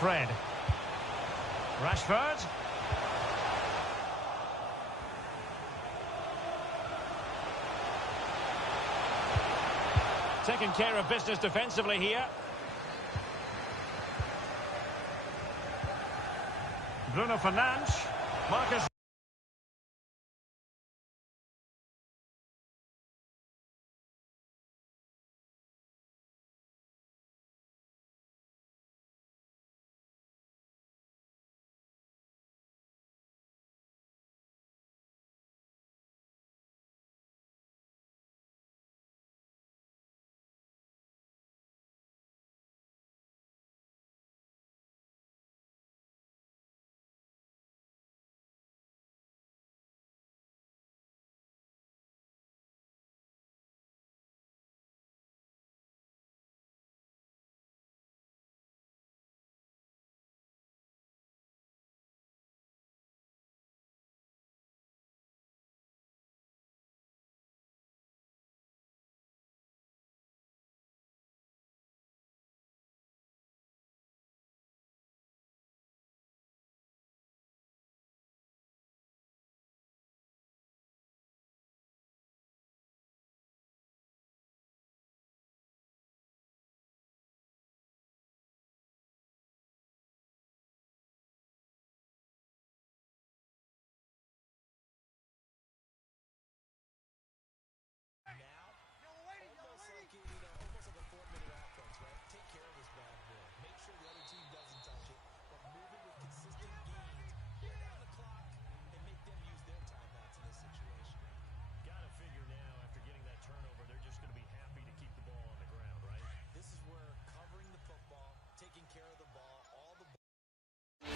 Fred. Rashford. Taking care of business defensively here. Bruno Fernandes. Marcus.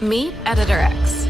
Meet Editor X.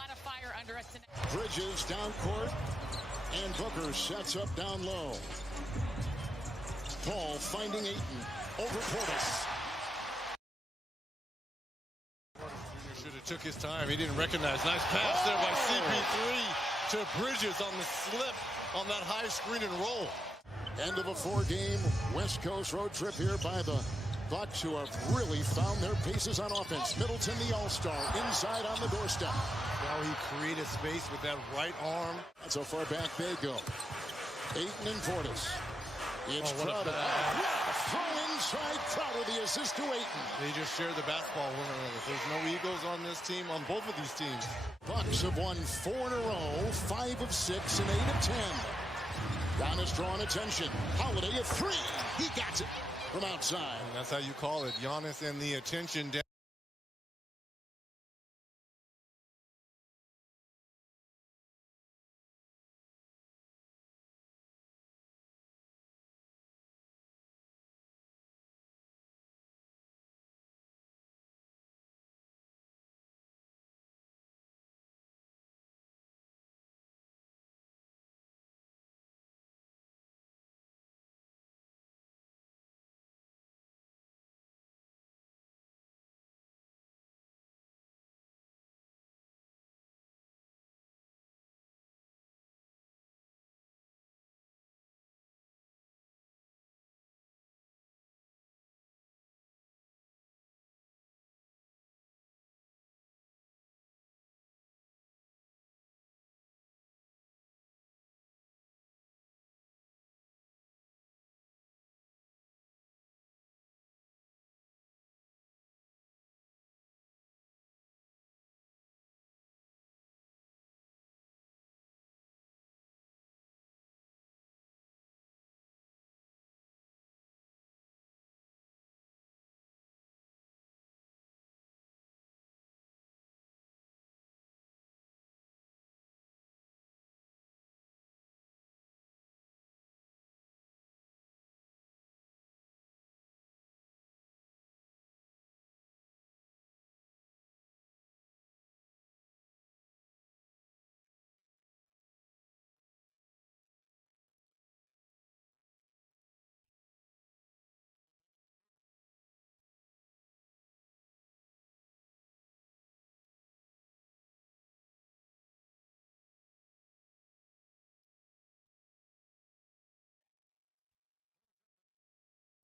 lot of fire under us tonight. Bridges down court, and Booker sets up down low. Paul finding Ayton over Portis. Should have took his time. He didn't recognize. Nice pass there by CP3 to Bridges on the slip on that high screen and roll. End of a 4-game West Coast road trip here by the Bucks, who have really found their paces on offense. Middleton, the all-star, inside on the doorstep. Now he created space with that right arm. That's how far back they go. Ayton and Portis. It's Crowder. Throw inside Crowder, the assist to Ayton. They just shared the basketball one another. There's no egos on this team, on both of these teams. Bucks have won 4 in a row, 5 of 6 and 8 of 10. Giannis drawing attention. Holiday at 3. He got it from outside. And that's how you call it. Giannis and the attention down.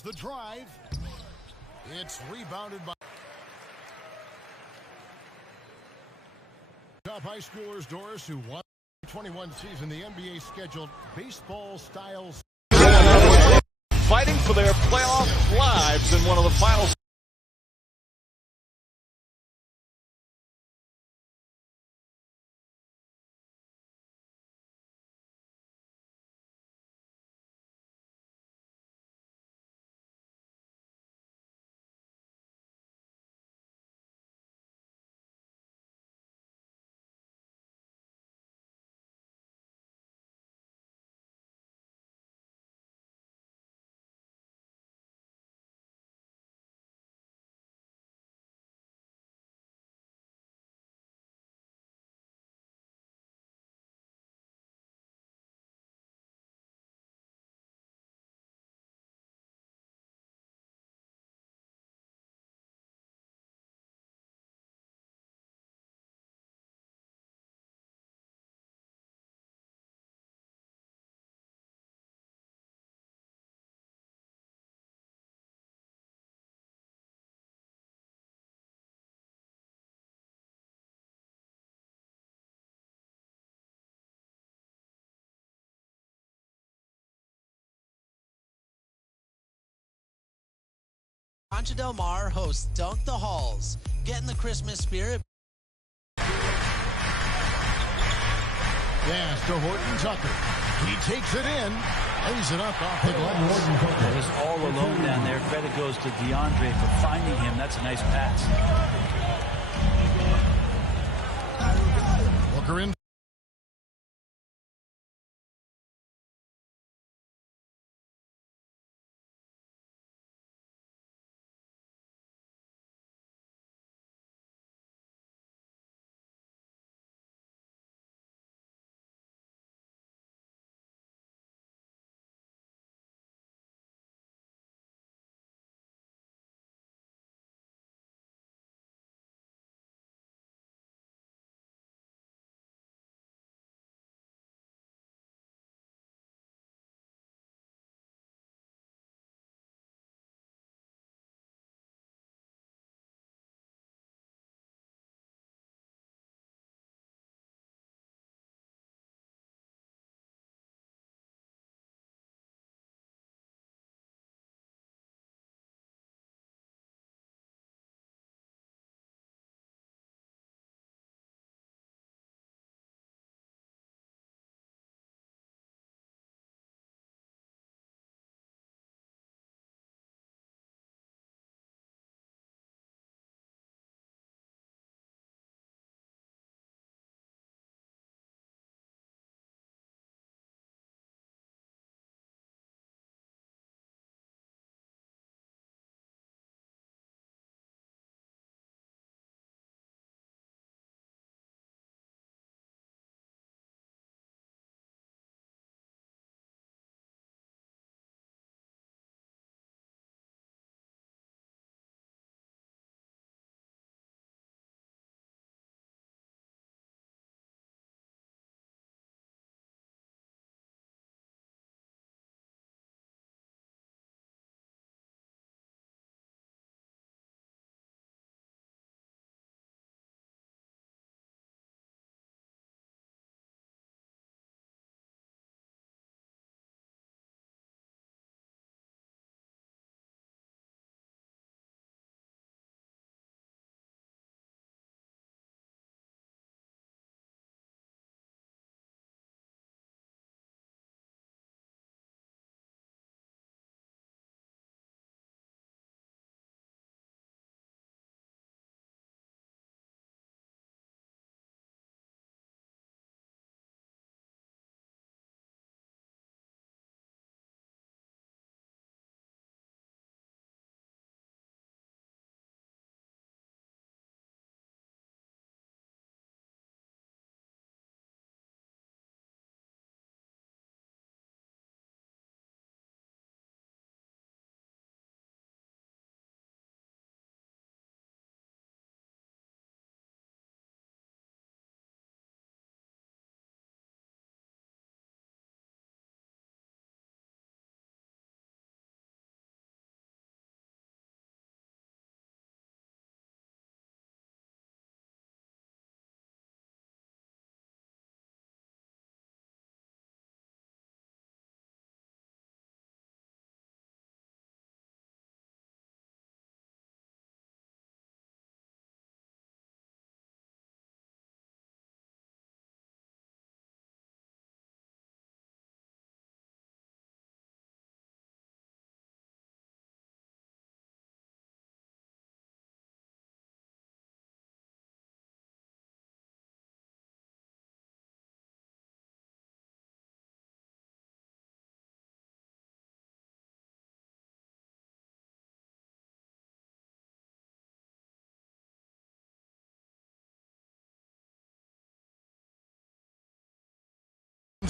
The drive. It's rebounded by top high schoolers Doris, who won the 21 season, the NBA scheduled baseball styles. Fighting for their playoff lives in one of the final Concha Del Mar hosts Dunk the Halls. Get in the Christmas spirit. Pass to Horton Tucker. He takes it in. Lays it up off the glass. He's all alone down there. Credit goes to DeAndre for finding him. That's a nice pass. Booker in.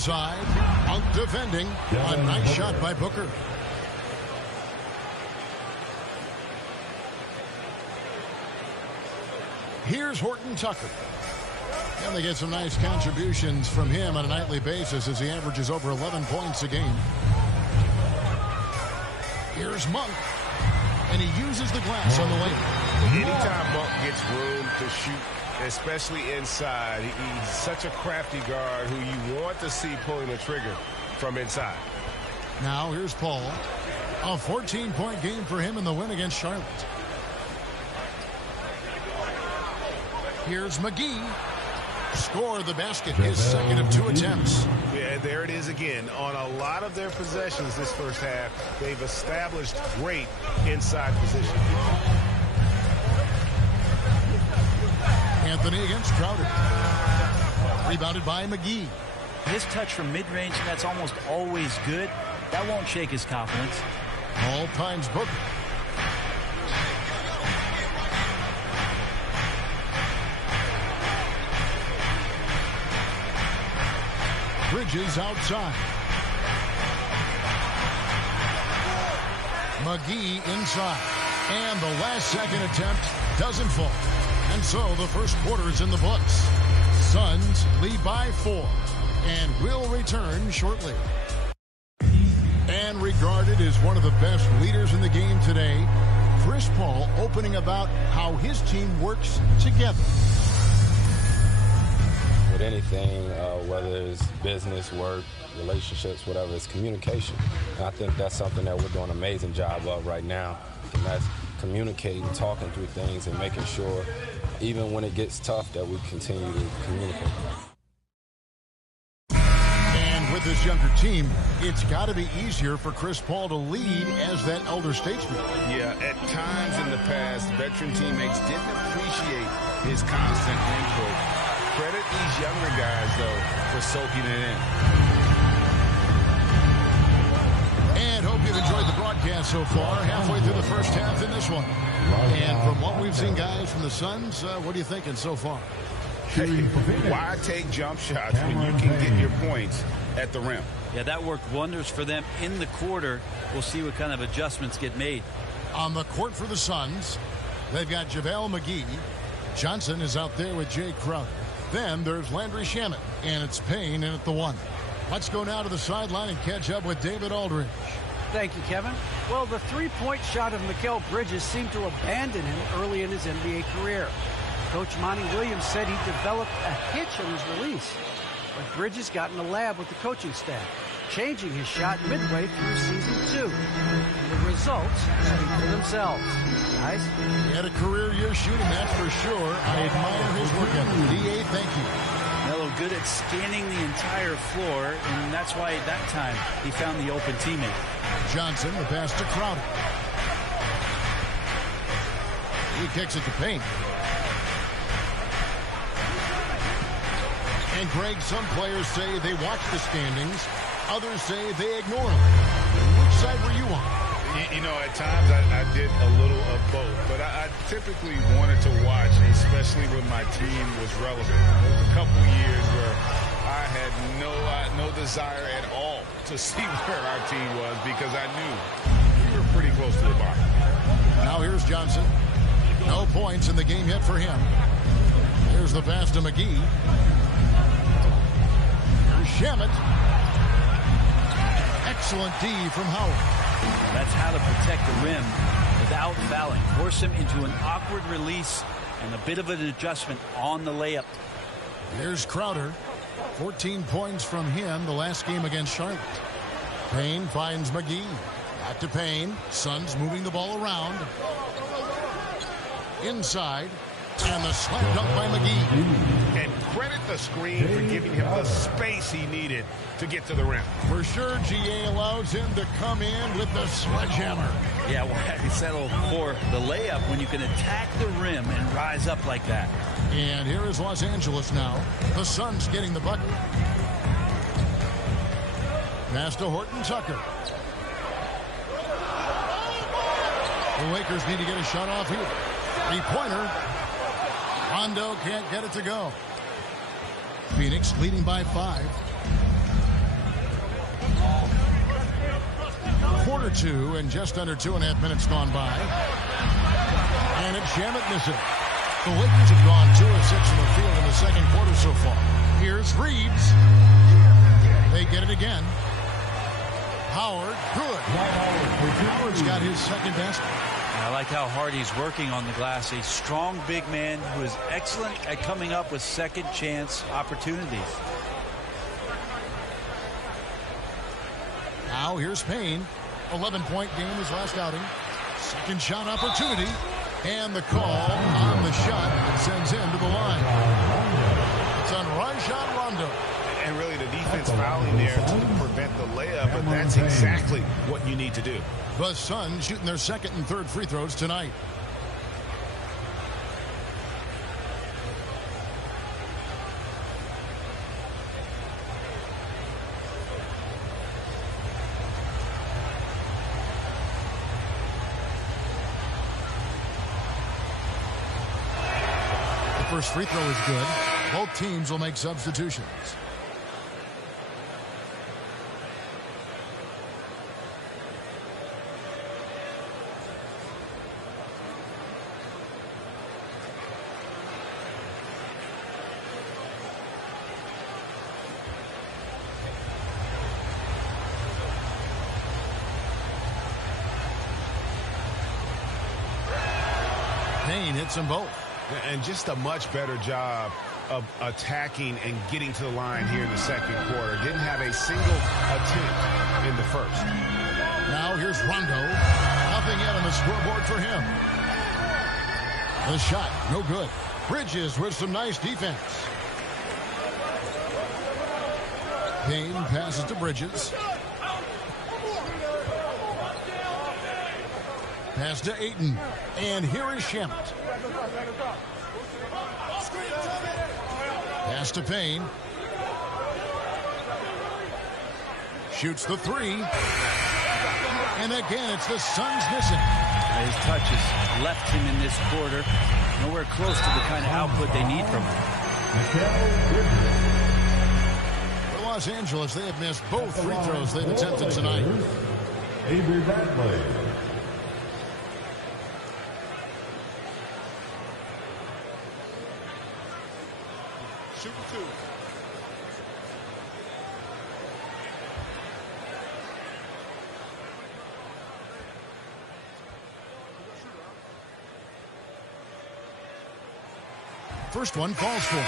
inside. Out defending. A nice shot by Booker. Here's Horton Tucker. And they get some nice contributions from him on a nightly basis as he averages over 11 points a game. Here's Monk. And he uses the glass on the layup. Anytime Monk gets room to shoot, especially inside, he's such a crafty guard who you want to see pulling the trigger from inside. Now here's Paul. A 14-point game for him in the win against Charlotte. Here's McGee. Score the basket, his second of 2 attempts. Yeah, there it is again. On a lot of their possessions this first half, they've established great inside position. Anthony against Crowder. Rebounded by McGee. His touch from mid-range, that's almost always good. That won't shake his confidence. All times Booker. Bridges outside. McGee inside. And the last second attempt doesn't fall. And so the first quarter is in the books. Suns lead by 4 and will return shortly. And regarded as one of the best leaders in the game today, Chris Paul opening about how his team works together. With anything, whether it's business, work, relationships, whatever, it's communication. And I think that's something that we're doing an amazing job of right now. And that's communicating, talking through things, and making sure, even when it gets tough, that we continue to communicate. And with this younger team, it's got to be easier for Chris Paul to lead as that elder statesman. Yeah, at times in the past, veteran teammates didn't appreciate his constant input. Credit these younger guys, though, for soaking it in. And hope you've enjoyed the broadcast so far. Halfway through the first half in this one. And from what we've seen, guys, from the Suns, what are you thinking so far? Hey, why take jump shots when you can get your points at the rim? Yeah, that worked wonders for them in the quarter. We'll see what kind of adjustments get made. On the court for the Suns, they've got JaVale McGee. Johnson is out there with Jay Crowder. Then there's Landry Shamet, and it's Payne in at the 1. Let's go now to the sideline and catch up with David Aldridge. Thank you, Kevin. Well, the three-point shot of Mikal Bridges seemed to abandon him early in his NBA career. Coach Monty Williams said he developed a hitch on his release. But Bridges got in the lab with the coaching staff, changing his shot midway through season 2. And the results speak for themselves. Guys? He had a career year shooting, that's for sure. I admire his work ethic. D.A., thank you. Melo good at scanning the entire floor, and that's why at that time he found the open teammate. Johnson, the pass to Crowder. He kicks it to Payne. And Greg, some players say they watch the standings. Others say they ignore them. Which side were you on? You know, at times I did a little of both, but I typically wanted to watch, especially when my team was relevant. There was a couple years where I had no desire at all to see where our team was because I knew we were pretty close to the bottom. Now here's Johnson. No points in the game yet for him. Here's the pass to McGee. Here's Shamet. Excellent D from Howard. That's how to protect the rim without fouling. Force him into an awkward release and a bit of an adjustment on the layup. Here's Crowder. 14 points from him the last game against Charlotte. Payne finds McGee. Back to Payne. Suns moving the ball around. Inside. And the slam dunk by McGee. And credit the screen for giving him the space he needed to get to the rim. For sure, GA allows him to come in with the sledgehammer. Yeah, why he settled for the layup when you can attack the rim and rise up like that. And here is Los Angeles now. The Suns getting the bucket. Pass to Horton Tucker. The Lakers need to get a shot off here. Three-pointer. Rondo can't get it to go. Phoenix leading by 5. quarter two and just under 2.5 minutes gone by. And it's Shamet missing. The Lakers have gone 2 of 6 from the field in the second quarter so far. Here's Reeves. They get it again. Howard, good. Howard's got his second best. I like how hard he's working on the glass. A strong big man who is excellent at coming up with second chance opportunities. Now here's Payne. 11-point game his last outing. Second shot opportunity. And the call on the shot sends him to the line. It's on Rajon Rondo. And really the defense fouling there to prevent the layup, but that's exactly what you need to do. The Suns shooting their second and third free throws tonight. The first free throw is good. Both teams will make substitutions. Payne hits them both. And just a much better job of attacking and getting to the line here in the second quarter. Didn't have a single attempt in the first. Now here's Rondo. Nothing yet on the scoreboard for him. The shot, no good. Bridges with some nice defense. Payne passes to Bridges. Pass to Ayton. And here is Shamet. Pass to Payne. Shoots the three. And again, it's the Suns missing. His touches left him in this quarter. Nowhere close to the kind of output they need from him. For Los Angeles, they have missed both free throws they've attempted tonight. Avery Bradley. Shooting two. First one falls for him.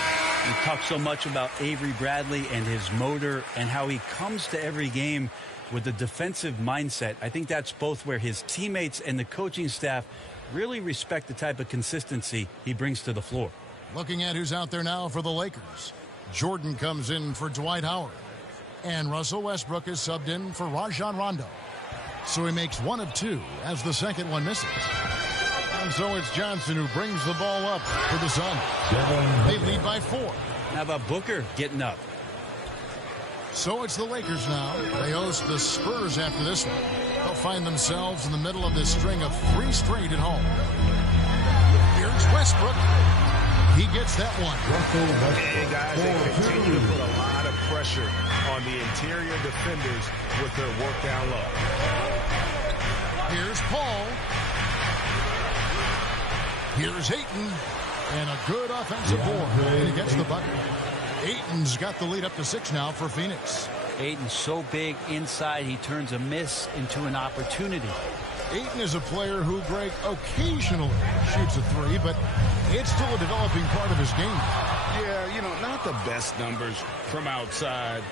We talk so much about Avery Bradley and his motor and how he comes to every game with a defensive mindset. I think that's both where his teammates and the coaching staff really respect the type of consistency he brings to the floor. Looking at who's out there now for the Lakers. Jordan comes in for Dwight Howard. And Russell Westbrook is subbed in for Rajon Rondo. So he makes 1 of 2 as the second one misses. And so it's Johnson who brings the ball up for the Suns. They lead by 4. How about Booker getting up? So it's the Lakers now. They host the Spurs after this one. They'll find themselves in the middle of this string of 3 straight at home. Here's Westbrook. He gets that one. And guys, they continue to put a lot of pressure on the interior defenders with their work down low. Here's Paul. Here's Ayton. And a good offensive board. And he gets the bucket. Ayton's got the lead up to 6 now for Phoenix. Ayton's so big inside, he turns a miss into an opportunity. Ayton is a player who, Greg, occasionally shoots a 3, but it's still a developing part of his game. Yeah, you know, not the best numbers from outside.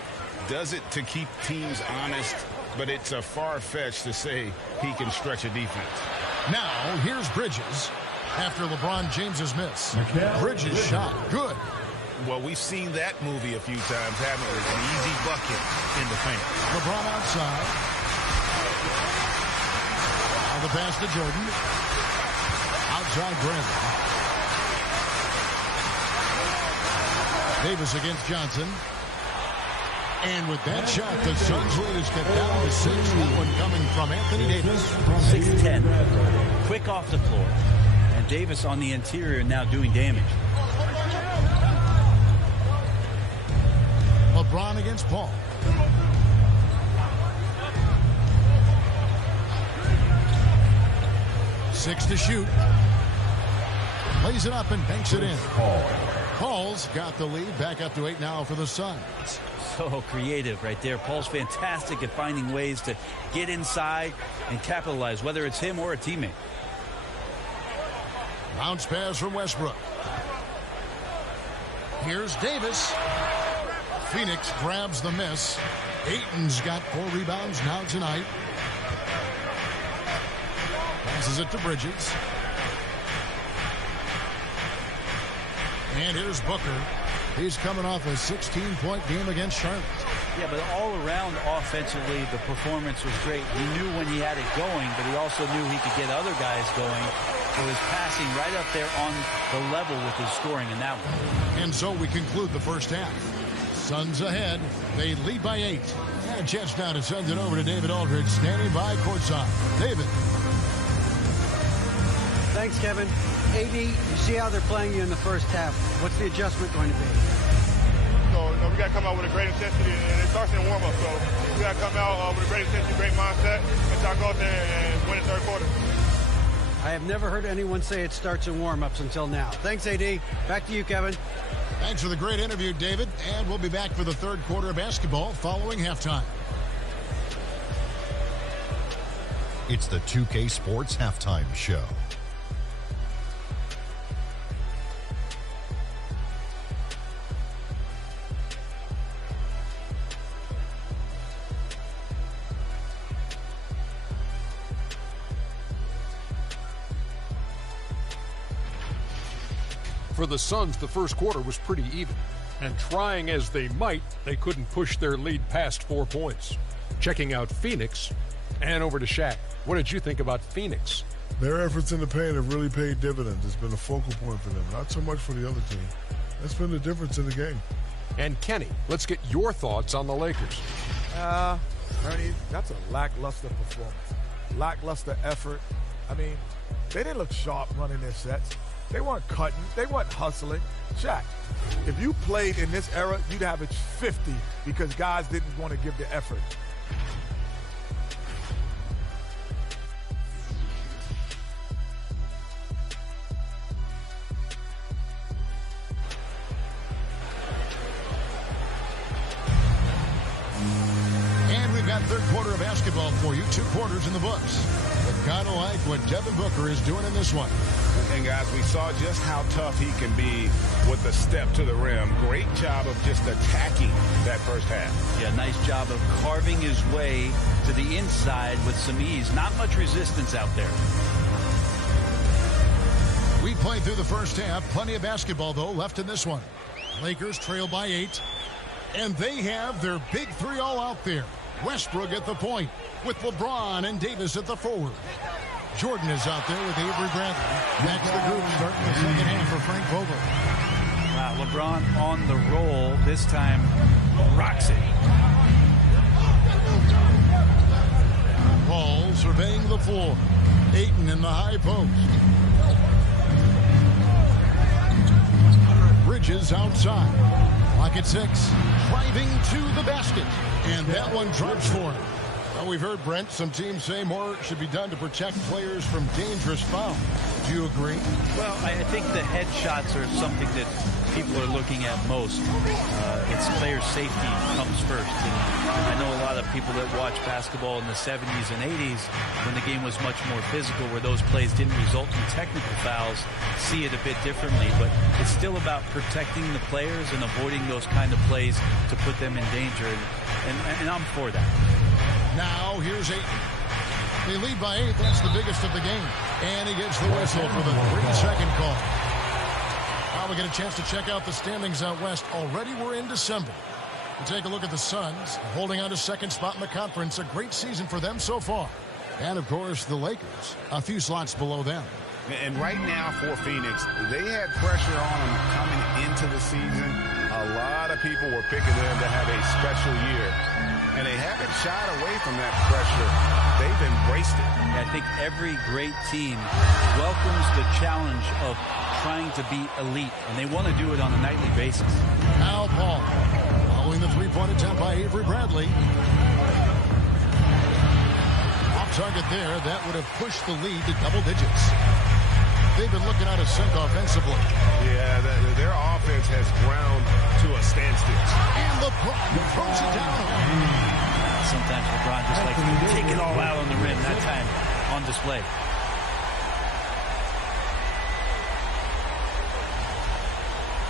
Does it to keep teams honest, but it's a far-fetched to say he can stretch a defense. Now, here's Bridges. After LeBron James's miss. Bridges shot. Good. Well, we've seen that movie a few times, haven't we? An easy bucket in the paint. LeBron outside. Now the pass to Jordan. Outside Brandon. Davis against Johnson. And with that shot, the Suns lead is cut down to 6. That one coming from Anthony Davis. 6'10". Quick off the floor. And Davis on the interior now doing damage. LeBron against Paul. 6 to shoot. Lays it up and banks it in. Paul's got the lead, back up to 8 now for the Suns. So creative right there. Paul's fantastic at finding ways to get inside and capitalize, whether it's him or a teammate. Bounce pass from Westbrook. Here's Davis. Phoenix grabs the miss. Ayton's got 4 rebounds now tonight. Passes it to Bridges. And here's Booker. He's coming off a 16-point game against Charlotte. Yeah, but all around offensively, the performance was great. He knew when he had it going, but he also knew he could get other guys going. So his passing right up there on the level with his scoring in that one. And so we conclude the first half. Suns ahead. They lead by 8. And a chance now to send it over to David Aldridge, standing by courtside. David. Thanks, Kevin. AD, you see how they're playing you in the first half. What's the adjustment going to be? So, we got to come out with a great intensity, and it starts in warm-up. So, we got to come out with a great intensity, great mindset, and try to go out there and win the third quarter. I have never heard anyone say it starts in warm-ups until now. Thanks, AD. Back to you, Kevin. Thanks for the great interview, David. And we'll be back for the third quarter of basketball following halftime. It's the 2K Sports Halftime Show. For the Suns, the first quarter was pretty even. And trying as they might, they couldn't push their lead past 4 points. Checking out Phoenix, and over to Shaq. What did you think about Phoenix? Their efforts in the paint have really paid dividends. It's been a focal point for them, not so much for the other team. That's been the difference in the game. And Kenny, let's get your thoughts on the Lakers. Ernie, that's a lackluster performance. Lackluster effort. I mean, they didn't look sharp running their sets. They weren't cutting. They weren't hustling. Shaq, if you played in this era, you'd average 50 because guys didn't want to give the effort. And we've got third quarter of basketball for you. 2 quarters in the books. But kind of like what Devin Booker is doing in this one. And, guys, we saw just how tough he can be with the step to the rim. Great job of just attacking that first half. Yeah, nice job of carving his way to the inside with some ease. Not much resistance out there. We played through the first half. Plenty of basketball, though, left in this one. Lakers trail by 8. And they have their big 3 all out there. Westbrook at the point with LeBron and Davis at the forward. Jordan is out there with Avery Bradley. That's the group starting the second half for Frank Vogel. Wow, LeBron on the roll. This time rocks it. Paul surveying the floor. Ayton in the high post. Bridges outside. Clock at 6. Driving to the basket. And that one drops for him. Well, we've heard, Brent, some teams say more should be done to protect players from dangerous fouls. Do you agree? Well, I think the headshots are something that people are looking at most. It's player safety comes first. And I know a lot of people that watch basketball in the 70s and 80s when the game was much more physical, where those plays didn't result in technical fouls, see it a bit differently. But it's still about protecting the players and avoiding those kind of plays to put them in danger. And I'm for that. Now, here's Ayton. They lead by 8. That's the biggest of the game. And he gets the whistle for the 3-second call. Now we get a chance to check out the standings out west. Already we're in December. We'll take a look at the Suns, holding on to second spot in the conference. A great season for them so far. And, of course, the Lakers, a few slots below them. And right now for Phoenix, they had pressure on them coming into the season. A lot of people were picking them to have a special year. And they haven't shied away from that pressure. They've embraced it. I think every great team welcomes the challenge of trying to be elite, and they want to do it on a nightly basis. Now Paul, following the 3-point attempt by Avery Bradley. Off target there, that would have pushed the lead to double digits. They've been looking out of sync offensively. Yeah, their offense has ground to a standstill. And LeBron throws it down. Sometimes LeBron just likes to take it all out on the rim. That time on display.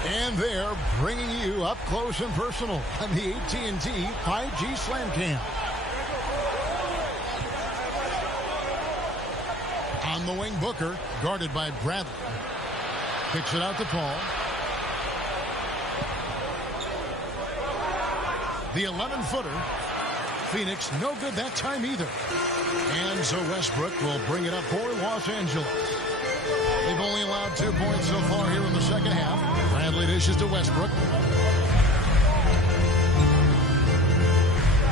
And they're bringing you up close and personal on the AT&T 5G Slam Cam. On the wing, Booker, guarded by Bradley. Kicks it out to Paul. The 11-footer. Phoenix, no good that time either. And so Westbrook will bring it up for Los Angeles. They've only allowed 2 points so far here in the second half. Bradley dishes to Westbrook.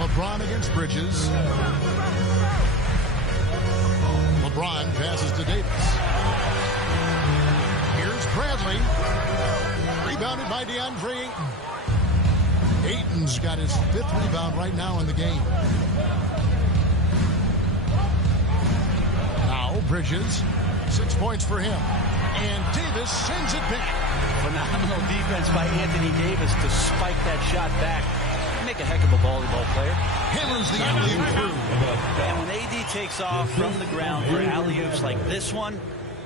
LeBron against Bridges. LeBron passes to Davis. Here's Bradley. Rebounded by DeAndre Ayton. Ayton's got his 5th rebound right now in the game. Now Bridges. 6 points for him. And Davis sends it back. Phenomenal defense by Anthony Davis to spike that shot back. Make a heck of a volleyball player. Hammers the alley-oop through. And when AD takes off from the ground for alley-oops like this one,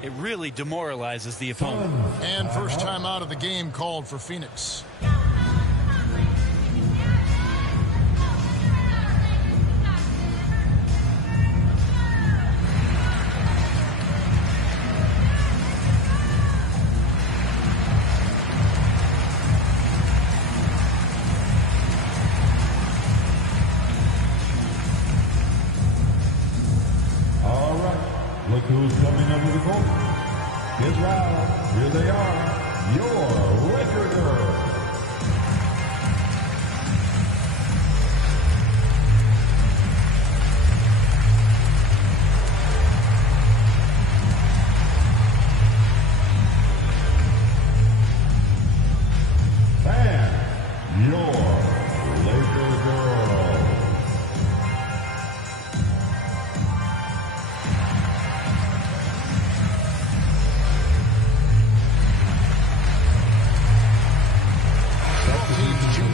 it really demoralizes the opponent. And first time out of the game called for Phoenix. Look who's coming under the court. Get loud. Here they are. Your Laker girls. And your Laker girls.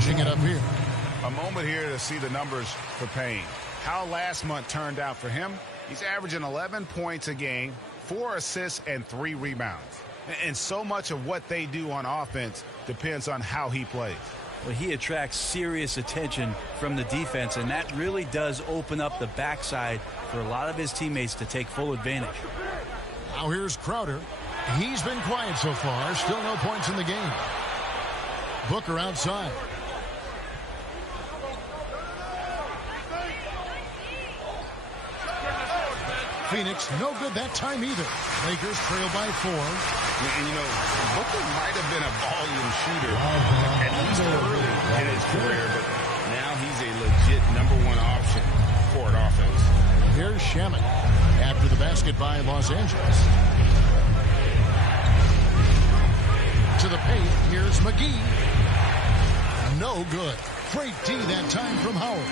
It up here. A moment here to see the numbers for Payne. How last month turned out for him. He's averaging 11 points a game, 4 assists, and 3 rebounds. And so much of what they do on offense depends on how he plays. Well, he attracts serious attention from the defense, and that really does open up the backside for a lot of his teammates to take full advantage. Now here's Crowder. He's been quiet so far. Still no points in the game. Booker outside. Phoenix, no good that time either. Lakers trail by 4. And, you know, Booker might have been a volume shooter at least early in his career, but now he's a legit #1 option for an offense. Here's Shaman after the basket by Los Angeles. To the paint, here's McGee. No good. Great D that time from Howard.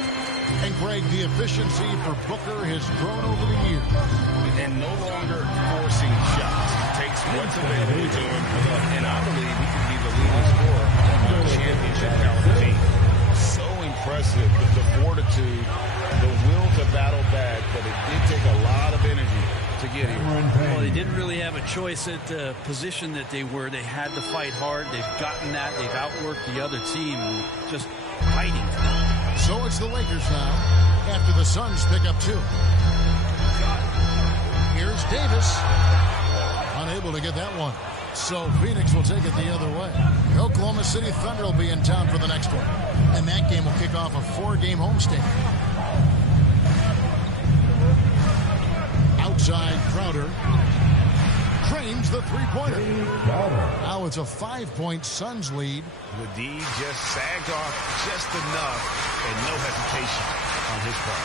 And Greg, the efficiency for Booker has grown over the years. And no longer forcing shots. Takes what's available to him. And I believe he could be the leading scorer on a championship caliber team. So impressive, the fortitude, the will to battle back, but it did take a lot of energy to get here. Well, they didn't really have a choice at the position that they were. They had to fight hard. They've gotten that. They've outworked the other team. Just fighting. So it's the Lakers now after the Suns pick up 2. Here's Davis. Unable to get that one. So Phoenix will take it the other way. The Oklahoma City Thunder will be in town for the next one. And that game will kick off a 4-game homestand. Outside Crowder. Cranes the 3-pointer. Now it's a 5-point Suns lead. The D just sagged off just enough and no hesitation on his part.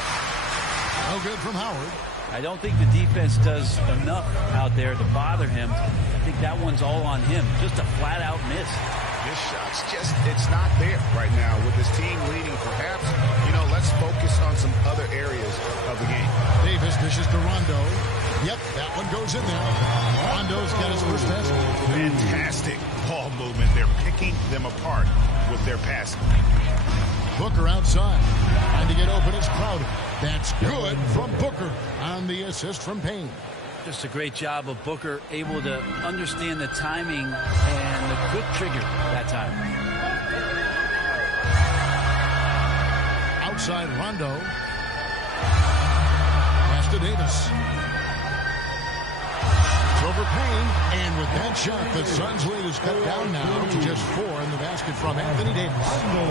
No good from Howard. I don't think the defense does enough out there to bother him. I think that one's all on him. Just a flat-out miss. This shots just, it's not there right now with this team leading. Perhaps, let's focus on some other areas of the game. Davis dishes to Rondo. Yep, that one goes in there. Rondo's got his first test. Fantastic ball movement. They're picking them apart with their passing. Booker outside. Trying to get open is Crowder. That's good from Booker on the assist from Payne. Just a great job of Booker, able to understand the timing and the quick trigger that time. Outside Rondo. Pass to Davis. It's over Payne, and with that shot, the Suns' lead is cut down now to just 4 in the basket from Anthony Davis.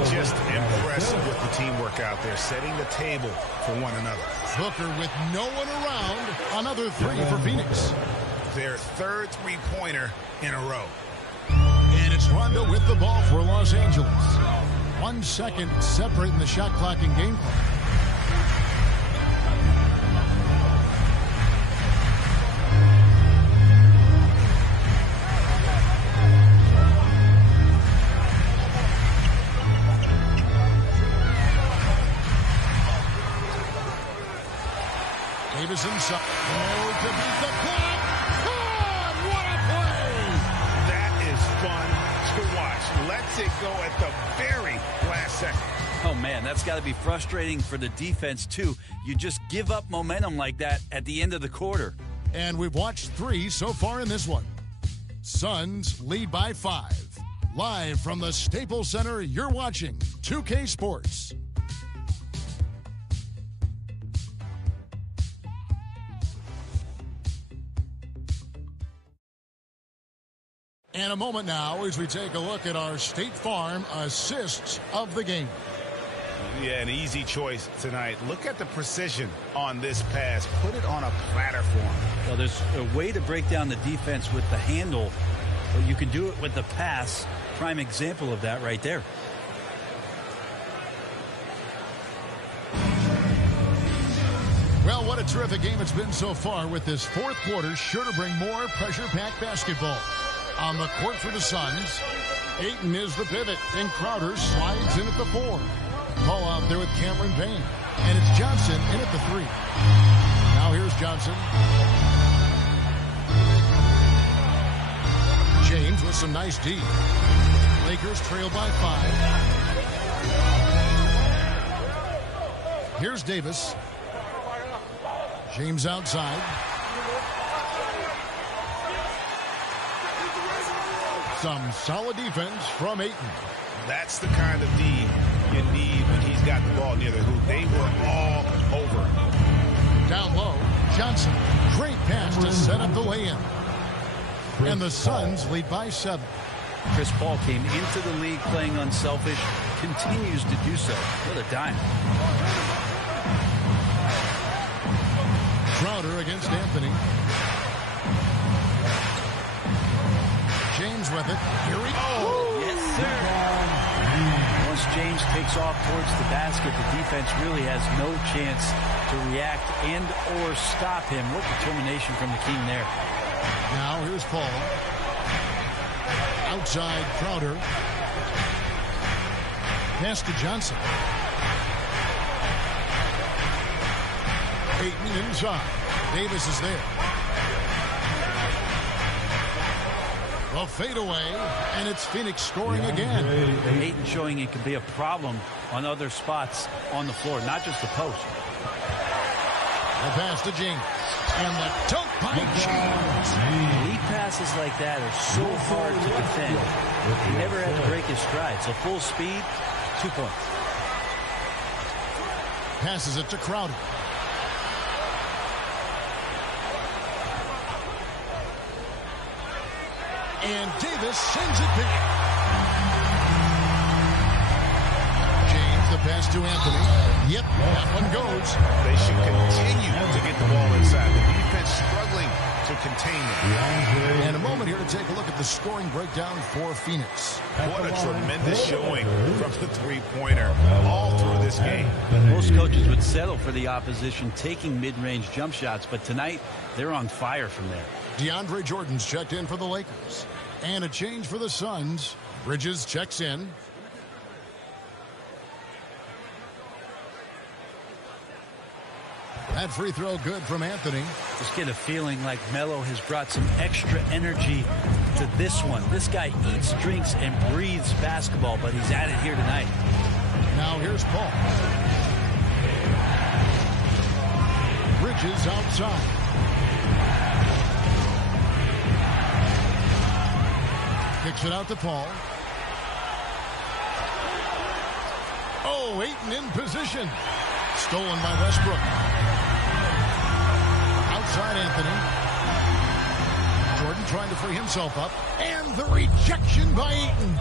Just impressive with the teamwork out there, setting the table for one another. Booker with no one around. Another 3 for Phoenix. Their third three-pointer in a row. And it's Rondo with the ball for Los Angeles. 1 second separating the shot clock and game clock. Davis inside. Oh, to beat the clock. God, what a play! That is fun to watch. Lets it go at the very last second. Oh, man, that's got to be frustrating for the defense, too. You just give up momentum like that at the end of the quarter. And we've watched 3 so far in this one. Suns lead by 5. Live from the Staples Center, you're watching 2K Sports. And a moment now as we take a look at our State Farm assists of the game. Yeah, an easy choice tonight. Look at the precision on this pass. Put it on a platter for him. Well, there's a way to break down the defense with the handle, but you can do it with the pass. Prime example of that right there. Well, what a terrific game it's been so far, with this fourth quarter sure to bring more pressure-packed basketball. On the court for the Suns, Ayton is the pivot, and Crowder slides in at the 4. Ball out there with Cameron Payne. And it's Johnson in at the 3. Now here's Johnson. James with some nice D. Lakers trail by 5. Here's Davis. James outside. Some solid defense from Ayton. That's the kind of D you need when he's got the ball near the hoop. They were all over. Down low, Johnson. Great pass to set up the lay-in. And the Suns lead by 7. Chris Paul came into the league playing unselfish, continues to do so. What a dime. Crowder against Anthony. James with it. Here we go. Yes, sir. Once James takes off towards the basket, the defense really has no chance to react and or stop him. What determination from the king there. Now here's Paul. Outside Crowder. Pass to Johnson. Ayton inside. Davis is there. A fadeaway, and it's Phoenix scoring again. Ayton showing it can be a problem on other spots on the floor, not just the post. The pass to James. And the dunk by James. Lead passes like that are so hard to defend. He never had to break his stride. So full speed, 2 points. Passes it to Crowder. And Davis sends it back. James, the pass to Anthony. Yep, that one goes. They should continue to get the ball inside. The defense struggling to contain it. And a moment here to take a look at the scoring breakdown for Phoenix. What a tremendous showing from the three-pointer all through this game. Most coaches would settle for the opposition taking mid-range jump shots, but tonight they're on fire from there. DeAndre Jordan's checked in for the Lakers. And a change for the Suns. Bridges checks in. That free throw good from Anthony. Just get a feeling like Melo has brought some extra energy to this one. This guy eats, drinks, and breathes basketball, but he's at it here tonight. Now here's Paul. Bridges outside. Kicks it out to Paul. Oh, Ayton in position. Stolen by Westbrook. Outside Anthony. Jordan trying to free himself up. And the rejection by Ayton.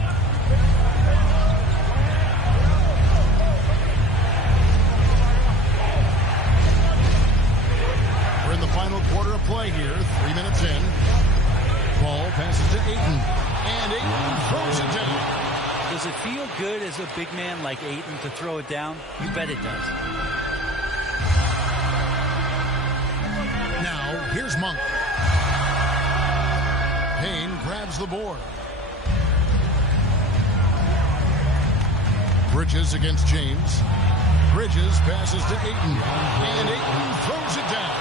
We're in the final quarter of play here. 3 minutes in. Ball passes to Ayton. And Ayton throws it down. Does it feel good as a big man like Ayton to throw it down? You bet it does. Now, here's Monk. Payne grabs the board. Bridges against James. Bridges passes to Ayton. And Ayton throws it down.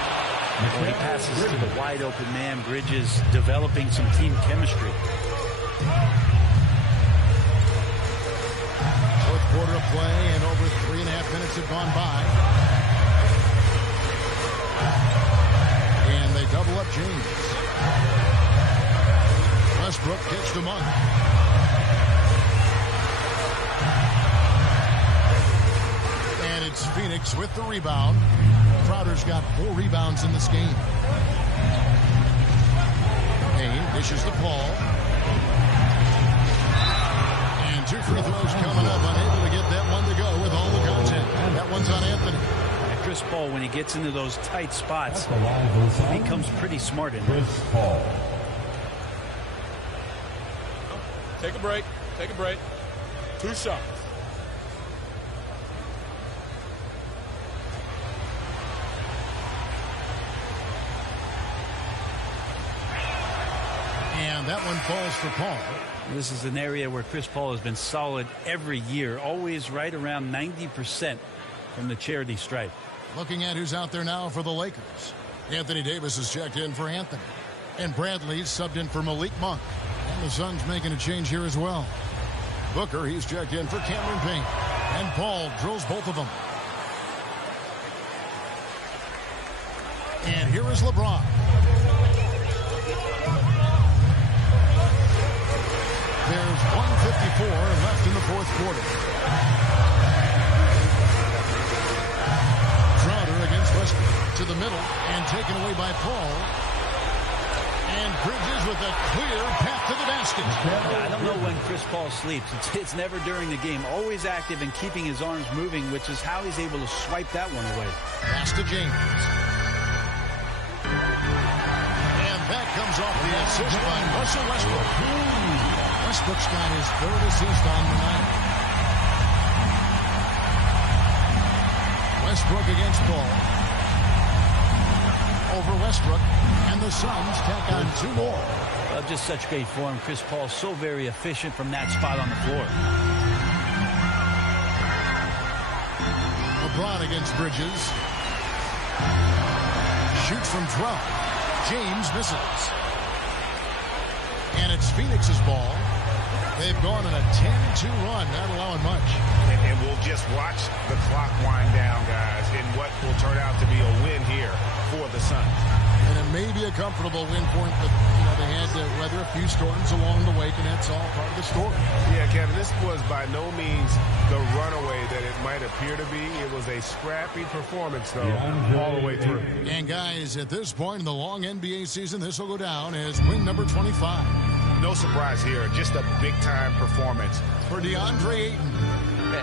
When he passes to the wide open man, Bridges developing some team chemistry. Fourth quarter of play, and over 3.5 minutes have gone by. And they double up James. Westbrook kicks to Monk. And it's Phoenix with the rebound. Crowder's got 4 rebounds in this game. Payne dishes the ball. And 2 free throws coming up. Unable to get that one to go with all the content. That one's on Anthony. And Chris Paul, when he gets into those tight spots, becomes pretty smart in Chris Paul. Take a break. Take a break. 2 shots. And that one falls for Paul. This is an area where Chris Paul has been solid every year, always right around 90% from the charity stripe. Looking at who's out there now for the Lakers. Anthony Davis is checked in for Anthony. And Bradley's subbed in for Malik Monk. And the Suns making a change here as well. Booker, he's checked in for Cameron Payne. And Paul drills both of them. And here is LeBron. There's 1:54 left in the fourth quarter. Crowder against Westbrook to the middle and taken away by Paul. And Bridges with a clear path to the basket. I don't know when Chris Paul sleeps. It's never during the game. Always active and keeping his arms moving, which is how he's able to swipe that one away. Pass to James. And that comes off the assist by Russell Westbrook. Westbrook's got his 3rd assist on the night. Westbrook against Paul. Over Westbrook. And the Suns tack on 2 more. Just such great form. Chris Paul so very efficient from that spot on the floor. LeBron against Bridges. Shoots from 12. James misses. And it's Phoenix's ball. They've gone on a 10-2 run, not allowing much. And we'll just watch the clock wind down, guys, in what will turn out to be a win here for the Suns. And it may be a comfortable win for them, but they had to weather a few storms along the way, and that's all part of the story. Yeah, Kevin, this was by no means the runaway that it might appear to be. It was a scrappy performance, though, all the way through. And, guys, at this point in the long NBA season, this will go down as win number 25. No surprise here. Just a big-time performance for DeAndre Ayton.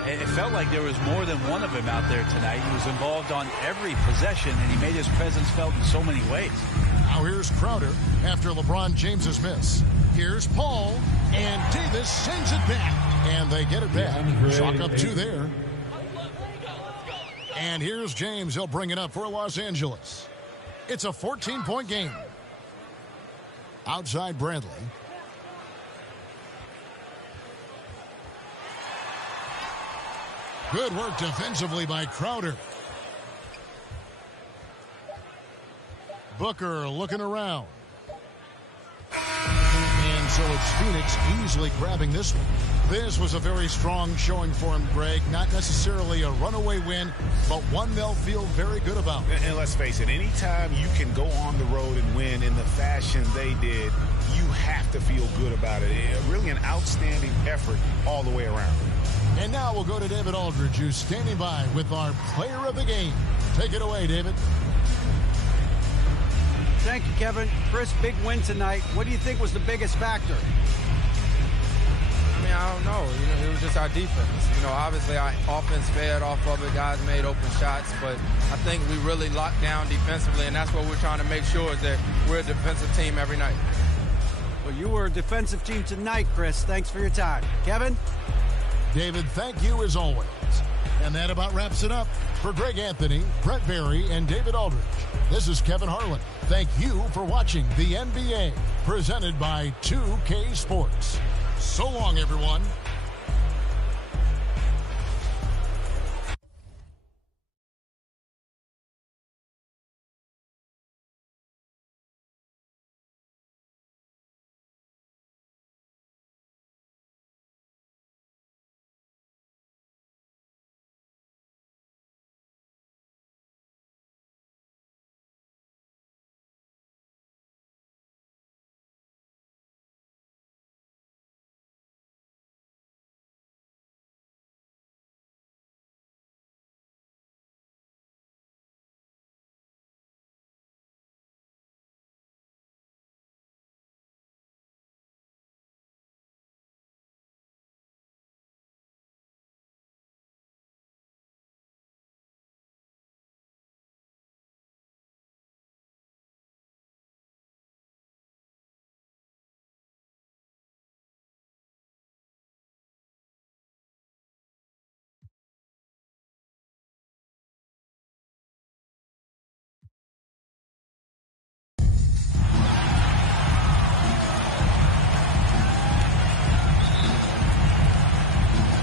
It felt like there was more than one of him out there tonight. He was involved on every possession, and he made his presence felt in so many ways. Now here's Crowder after LeBron James's miss. Here's Paul, and Davis sends it back. And they get it back. Chalk up 2 there. And here's James. He'll bring it up for Los Angeles. It's a 14-point game. Outside Bradley. Good work defensively by Crowder. Booker looking around. And so it's Phoenix easily grabbing this one. This was a very strong showing for him, Greg. Not necessarily a runaway win, but one they'll feel very good about. And let's face it, anytime you can go on the road and win in the fashion they did, you have to feel good about it. Really an outstanding effort all the way around. And now we'll go to David Aldridge, who's standing by with our player of the game. Take it away, David. Thank you, Kevin. Chris, big win tonight. What do you think was the biggest factor? I mean, I don't know. It was just our defense. Obviously our offense fed off of it. Guys made open shots, but I think we really locked down defensively, and that's what we're trying to make sure is that we're a defensive team every night. Well, you were a defensive team tonight, Chris. Thanks for your time. Kevin? David, thank you as always. And that about wraps it up. For Greg Anthony, Brett Berry, and David Aldridge, this is Kevin Harlan. Thank you for watching the NBA, presented by 2K Sports. So long, everyone.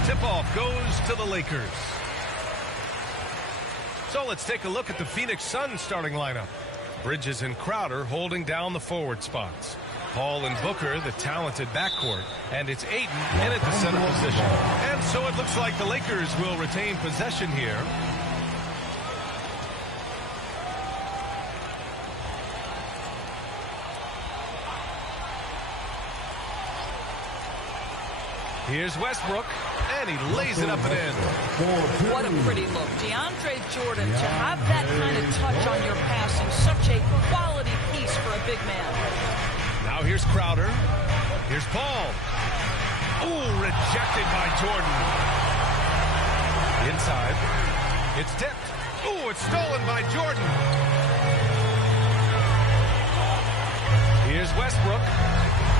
Tip-off goes to the Lakers. So let's take a look at the Phoenix Suns starting lineup. Bridges and Crowder holding down the forward spots. Paul and Booker, the talented backcourt. And it's Ayton in at the center position. And so it looks like the Lakers will retain possession here. Here's Westbrook, and he lays it up and in. What a pretty look. DeAndre Jordan, to have that kind of touch on your passing, such a quality piece for a big man. Now here's Crowder. Here's Paul. Ooh, rejected by Jordan. Inside. It's tipped. Ooh, it's stolen by Jordan. Here's Westbrook.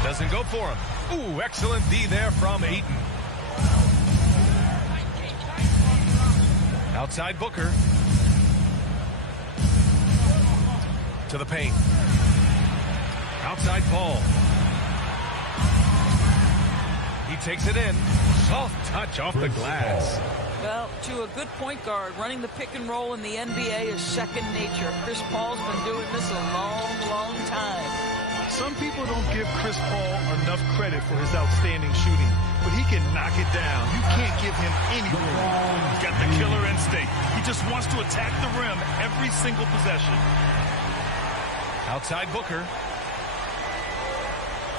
Doesn't go for him. Ooh, excellent D there from Ayton. Outside Booker. To the paint. Outside Paul. He takes it in. Soft touch off the glass. Well, to a good point guard, running the pick and roll in the NBA is second nature. Chris Paul's been doing this a long, long time. Some people don't give Chris Paul enough credit for his outstanding shooting, but he can knock it down. You can't give him anything. He's got the killer instinct. He just wants to attack the rim every single possession. Outside Booker.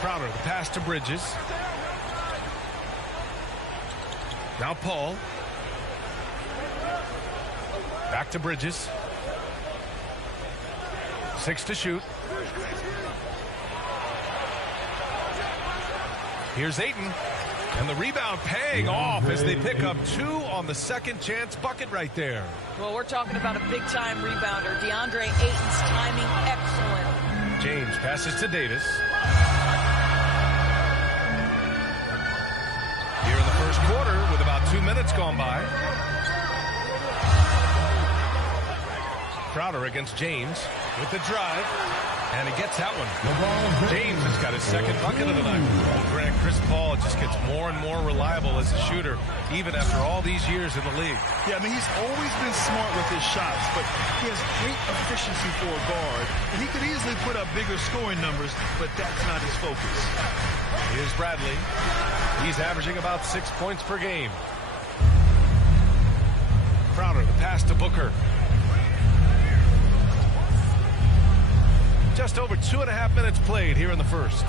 Crowder, the pass to Bridges. Now Paul. Back to Bridges. 6 to shoot. Here's Ayton, and the rebound paying off as they pick up 2 on the second chance bucket right there. Well, we're talking about a big-time rebounder. DeAndre Ayton's timing excellent. James passes to Davis. Here in the first quarter with about 2 minutes gone by. Crowder against James with the drive. And he gets that one. James has got his second bucket of the night. Well, Greg, Chris Paul just gets more and more reliable as a shooter, even after all these years in the league. Yeah, I mean, he's always been smart with his shots, but he has great efficiency for a guard. And he could easily put up bigger scoring numbers, but that's not his focus. Here's Bradley. He's averaging about 6 points per game. Crowder, the pass to Booker. Just over 2.5 minutes played here in the first.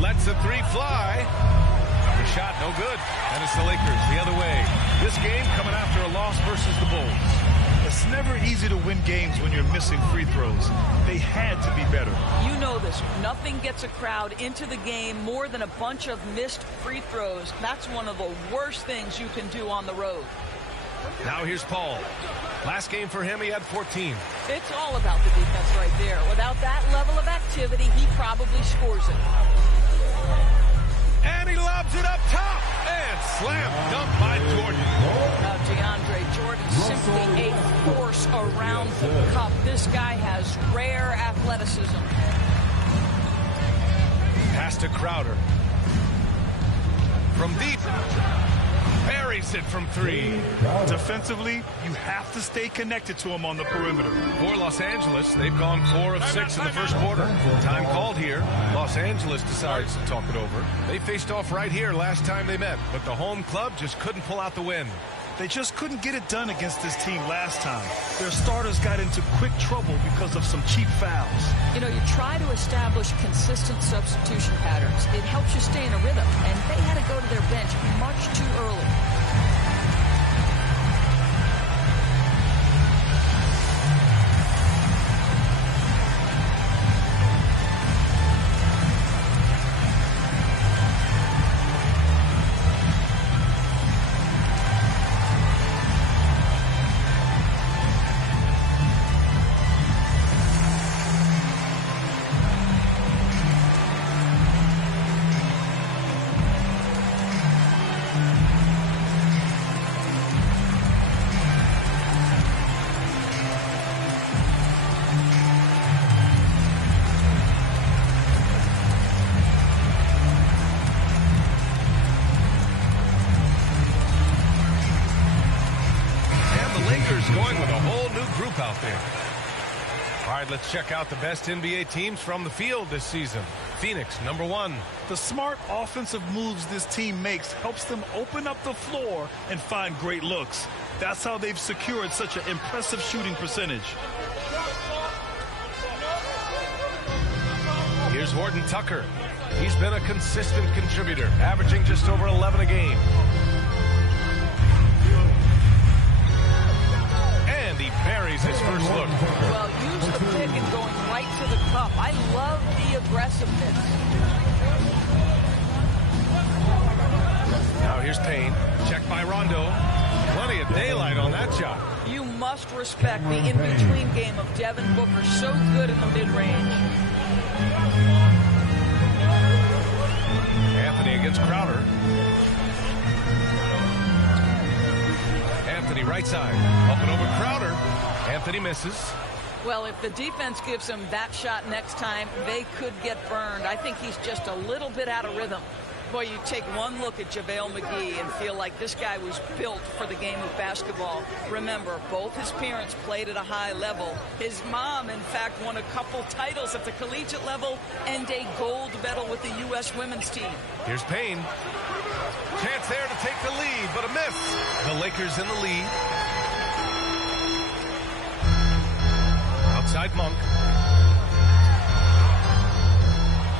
Lets the three fly. The shot no good. And it's the Lakers the other way. This game coming after a loss versus the Bulls. It's never easy to win games when you're missing free throws. They had to be better. You know this. Nothing gets a crowd into the game more than a bunch of missed free throws. That's one of the worst things you can do on the road. Now here's Paul. Last game for him, he had 14. It's all about the defense right there. Without that level of activity, he probably scores it. And he lobs it up top. And slam dunk by Jordan. DeAndre Jordan, simply a force around the cup. This guy has rare athleticism. Pass to Crowder. From deep. Buries it from three. Defensively, you have to stay connected to him on the perimeter. For Los Angeles, they've gone 4 of 6 in the first quarter. Time called here. Los Angeles decides to talk it over. They faced off right here last time they met, but the home club just couldn't pull out the win. They just couldn't get it done against this team last time. Their starters got into quick trouble because of some cheap fouls. You know, you try to establish consistent substitution patterns. It helps you stay in a rhythm, and they had to go to their bench much too early. Let's check out the best NBA teams from the field this season. Phoenix, number 1. The smart offensive moves this team makes helps them open up the floor and find great looks. That's how they've secured such an impressive shooting percentage. Here's Horton Tucker. He's been a consistent contributor, averaging just over 11 a game. And he buries his first look. Well, use the pick and going right to the cup. I love the aggressiveness. Now here's Payne. Checked by Rondo. Plenty of daylight on that shot. You must respect the in-between game of Devin Booker. So good in the mid-range. Anthony against Crowder. Anthony right side. Up and over Crowder. Anthony misses. Well, if the defense gives him that shot next time, they could get burned. I think he's just a little bit out of rhythm. Boy, you take one look at JaVale McGee and feel like this guy was built for the game of basketball. Remember, both his parents played at a high level. His mom, in fact, won a couple titles at the collegiate level and a gold medal with the U.S. women's team. Here's Payne. Chance there to take the lead, but a miss. The Lakers in the lead. Outside Monk.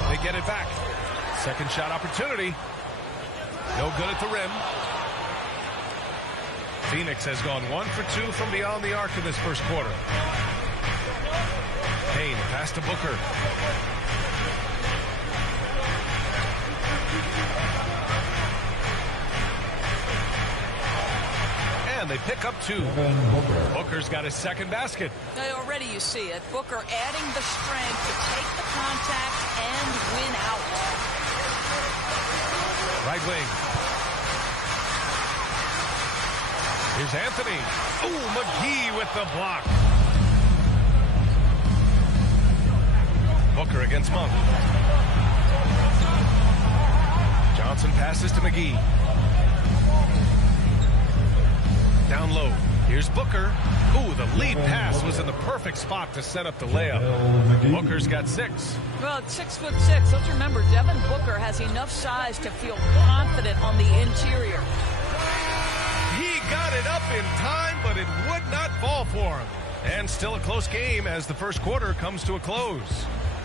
They get it back. Second shot opportunity. No good at the rim. Phoenix has gone 1 for 2 from beyond the arc in this first quarter. Payne pass to Booker. And they pick up 2. Booker's got his second basket. Already you see it. Booker adding the strength to take the contact and win out. Right wing. Here's Anthony. Oh, McGee with the block. Booker against Monk. Johnson passes to McGee. Down low. Here's Booker. Ooh, the lead pass was in the perfect spot to set up the layup. Booker's got 6. Well, it's 6'6". Let's remember, Devin Booker has enough size to feel confident on the interior. He got it up in time, but it would not fall for him. And still a close game as the first quarter comes to a close.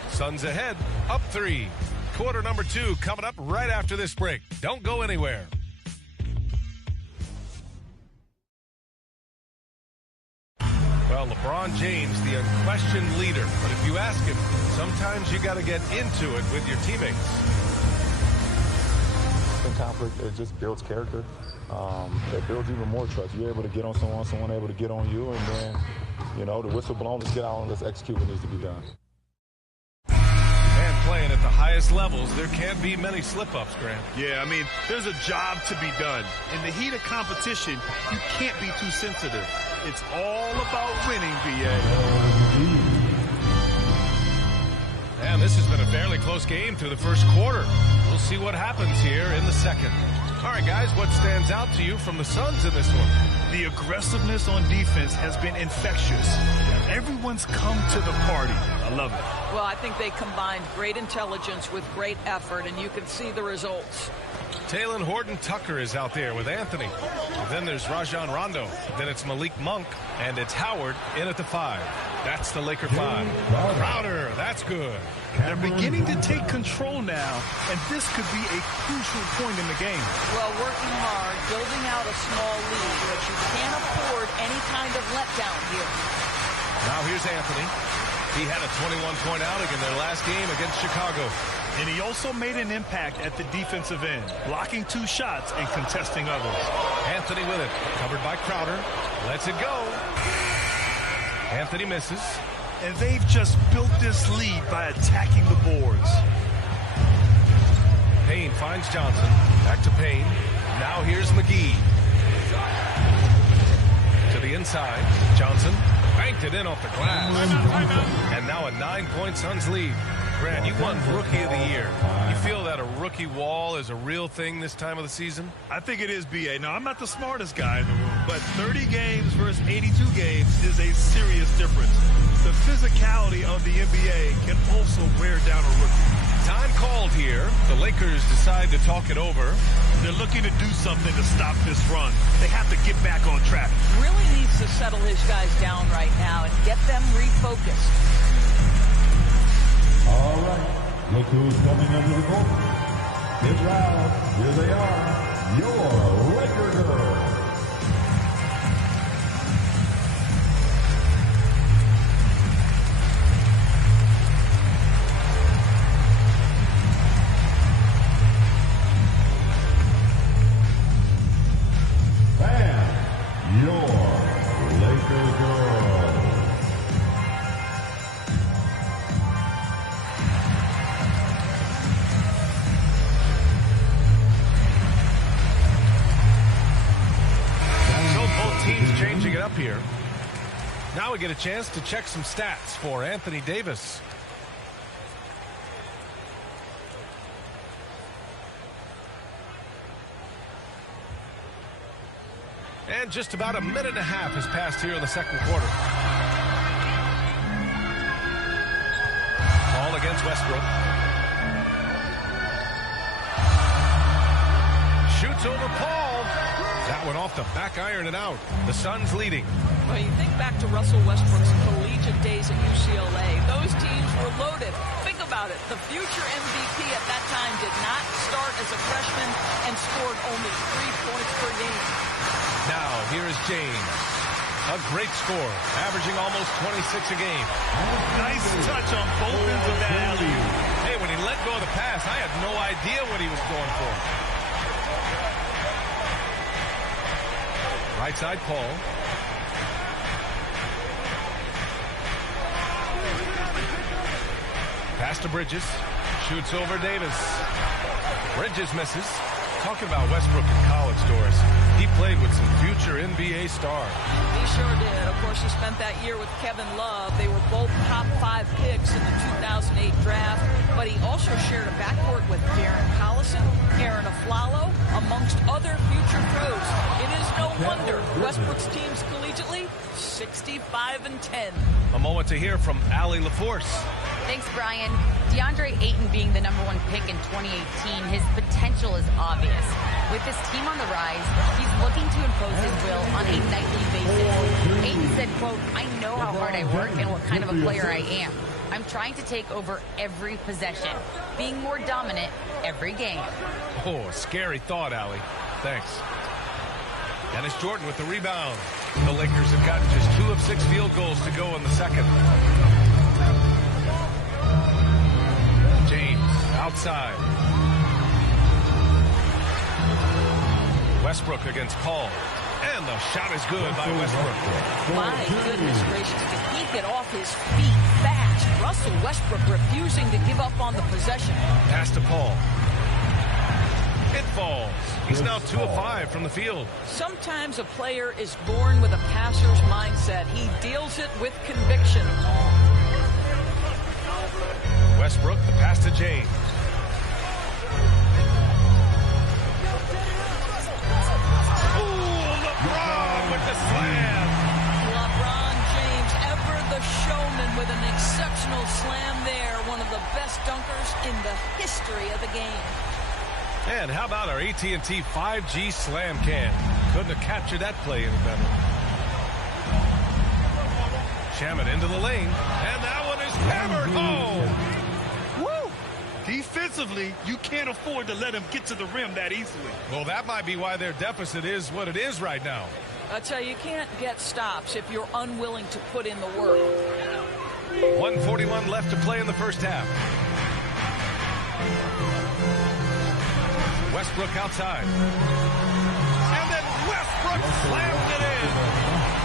Suns ahead, up 3. Quarter number 2 coming up right after this break. Don't go anywhere. Well, LeBron James, the unquestioned leader. But if you ask him, sometimes you got to get into it with your teammates. In conflict, it just builds character. It builds even more trust. You're able to get on someone able to get on you, and then, you know, the whistle blown, let's get out and let's execute what needs to be done. And playing at the highest levels, there can't be many slip-ups, Grant. Yeah, I mean, there's a job to be done. In the heat of competition, you can't be too sensitive. It's all about winning, B.A. And this has been a fairly close game through the first quarter. We'll see what happens here in the second. All right, guys, what stands out to you from the Suns in this one? The aggressiveness on defense has been infectious. Everyone's come to the party. I love it. Well, I think they combined great intelligence with great effort, and you can see the results. Talen Horton-Tucker is out there with Anthony. Then there's Rajon Rondo. Then it's Malik Monk, and it's Howard in at the 5. That's the Laker 5. Crowder, that's good. They're beginning to take control now, and this could be a crucial point in the game. Well, working hard, building out a small lead, but you can't afford any kind of letdown here. Now here's Anthony. He had a 21-point outing in their last game against Chicago. And he also made an impact at the defensive end, blocking 2 shots and contesting others. Anthony with it, covered by Crowder. Lets it go. Anthony misses. And they've just built this lead by attacking the boards. Payne finds Johnson. Back to Payne. Now here's McGee. To the inside. Johnson banked it in off the glass. And now a 9-point Suns lead. Grant, you won Rookie of the Year. You feel that a rookie wall is a real thing this time of the season? I think it is, B.A. Now, I'm not the smartest guy in the room, but 30 games versus 82 games is a serious difference. The physicality of the NBA can also wear down a rookie. Time called here. The Lakers decide to talk it over. They're looking to do something to stop this run. They have to get back on track. Really needs to settle his guys down right now and get them refocused. All right, look who's coming under the goal. Get loud. Here they are, your Laker girls. And your Laker girls. Teams changing it up here. Now we get a chance to check some stats for Anthony Davis. And just about a minute and a half has passed here in the second quarter. Ball against Westbrook. Shoots over Paul. That one off the back iron and out. The Suns leading. Well, you think back to Russell Westbrook's collegiate days at UCLA. Those teams were loaded. Think about it. The future MVP at that time did not start as a freshman and scored only 3 points per game. Now, here is James. A great score, averaging almost 26 a game. Nice touch on both ends of that alley-oop. Hey, when he let go of the pass, I had no idea what he was going for. Right side, Paul. Pass to Bridges. Shoots over Davis. Bridges misses. Talking about Westbrook in college, Doris. He played with some future NBA stars. He sure did. Of course, he spent that year with Kevin Love. They were both top 5 picks in the 2008 draft, but he also shared a backcourt with Darren Collison, Aaron Aflalo, amongst other future pros. It is no wonder Westbrook's teams collegiately 65-10. A moment to hear from Allie LaForce. Thanks, Brian. DeAndre Ayton being the #1 pick in 2018, his potential is obvious. With his team on the rise, he's looking to impose his will on a nightly basis. Ayton said, quote, "I know how hard I work and what kind of a player I am. I'm trying to take over every possession, being more dominant every game." Oh, a scary thought, Allie. Thanks. Dennis Jordan with the rebound. The Lakers have gotten just 2 of 6 field goals to go in the second. James outside. Westbrook against Paul. And the shot is good by Westbrook. My goodness gracious, did he get off his feet fast? Russell Westbrook refusing to give up on the possession. Pass to Paul. It falls. He's now 2 of 5 from the field. Sometimes a player is born with a passer's mindset. He deals it with conviction. Westbrook, the pass to James. Ooh, LeBron with the slam. LeBron James, ever the showman, with an exceptional slam there. One of the best dunkers in the history of the game. And how about our AT&T 5G slam cam? Couldn't have captured that play any better. Shaman into the lane, and that one is hammered home. Woo! Defensively, you can't afford to let him get to the rim that easily. Well, that might be why their deficit is what it is right now. I tell you, you can't get stops if you're unwilling to put in the work. 1:41 left to play in the first half. Westbrook outside. And then Westbrook slams it in.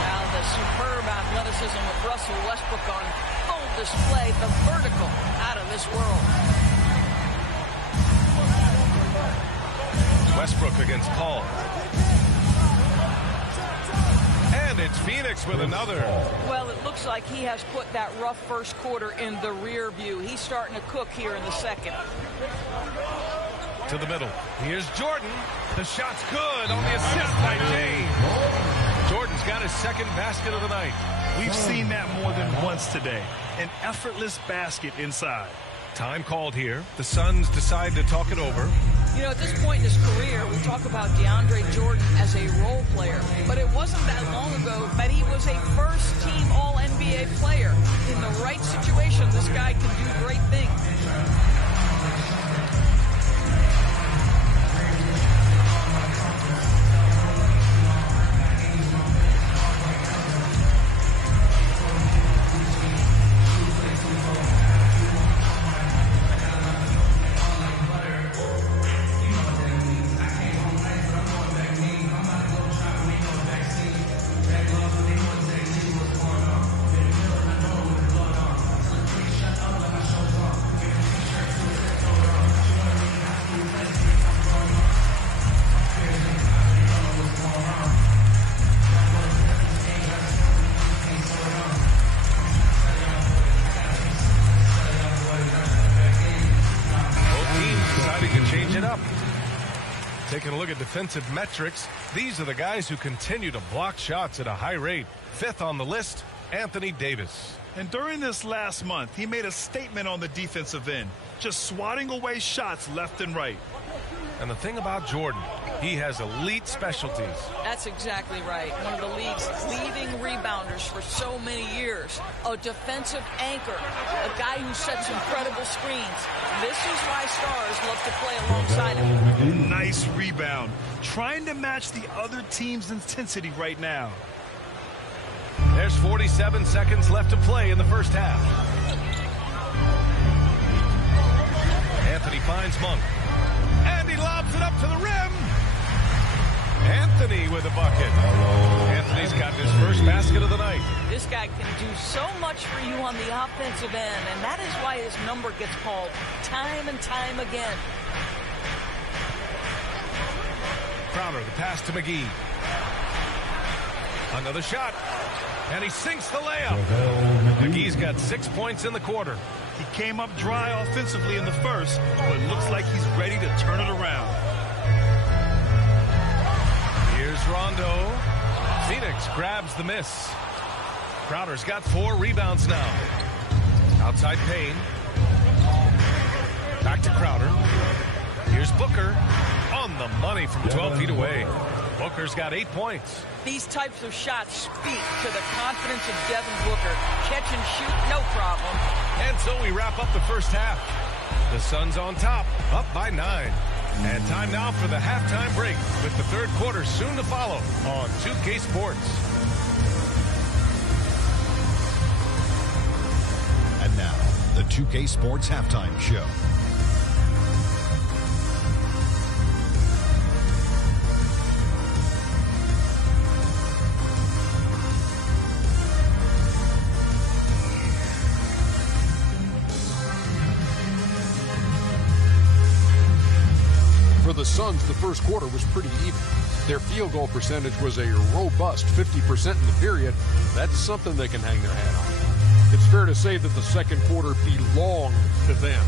Now the superb athleticism of Russell Westbrook on full display. The vertical out of this world. Westbrook against Paul. And it's Phoenix with another. Well, it looks like he has put that rough first quarter in the rear view. He's starting to cook here in the second. To the middle. Here's Jordan. The shot's good on the assist by James. Jordan's got his second basket of the night. We've seen that more than once today. An effortless basket inside. Time called here. The Suns decide to talk it over. You know, at this point in his career, we talk about DeAndre Jordan as a role player. But it wasn't that long ago that he was a first-team All-NBA player. In the right situation, this guy can do great things. Taking a look at defensive metrics, these are the guys who continue to block shots at a high rate. 5th on the list, Anthony Davis. And during this last month, he made a statement on the defensive end, just swatting away shots left and right. And the thing about Jordan, he has elite specialties. That's exactly right. One of the league's leading rebounders for so many years. A defensive anchor. A guy who sets incredible screens. This is why stars love to play alongside him. Nice rebound. Trying to match the other team's intensity right now. There's 47 seconds left to play in the first half. Anthony finds Monk. And he lobs it up to the rim. Anthony with a bucket. Anthony's got his first basket of the night. This guy can do so much for you on the offensive end, and that is why his number gets called time and time again. Crowder, the pass to McGee. Another shot. And he sinks the layup. McGee's got 6 points in the quarter. He came up dry offensively in the first, but looks like he's ready to turn it around. Here's Rondo. Phoenix grabs the miss. Crowder's got 4 rebounds now. Outside Payne. Back to Crowder. Here's Booker. On the money from 12 feet away. Booker's got 8 points. These types of shots speak to the confidence of Devin Booker. Catch and shoot, no problem. And so we wrap up the first half. The Suns on top, up by 9. And time now for the halftime break, with the third quarter soon to follow on 2K Sports. And now, the 2K Sports Halftime Show. For the Suns, the first quarter was pretty even. Their field goal percentage was a robust 50% in the period. That's something they can hang their hat on. It's fair to say that the second quarter belonged to them.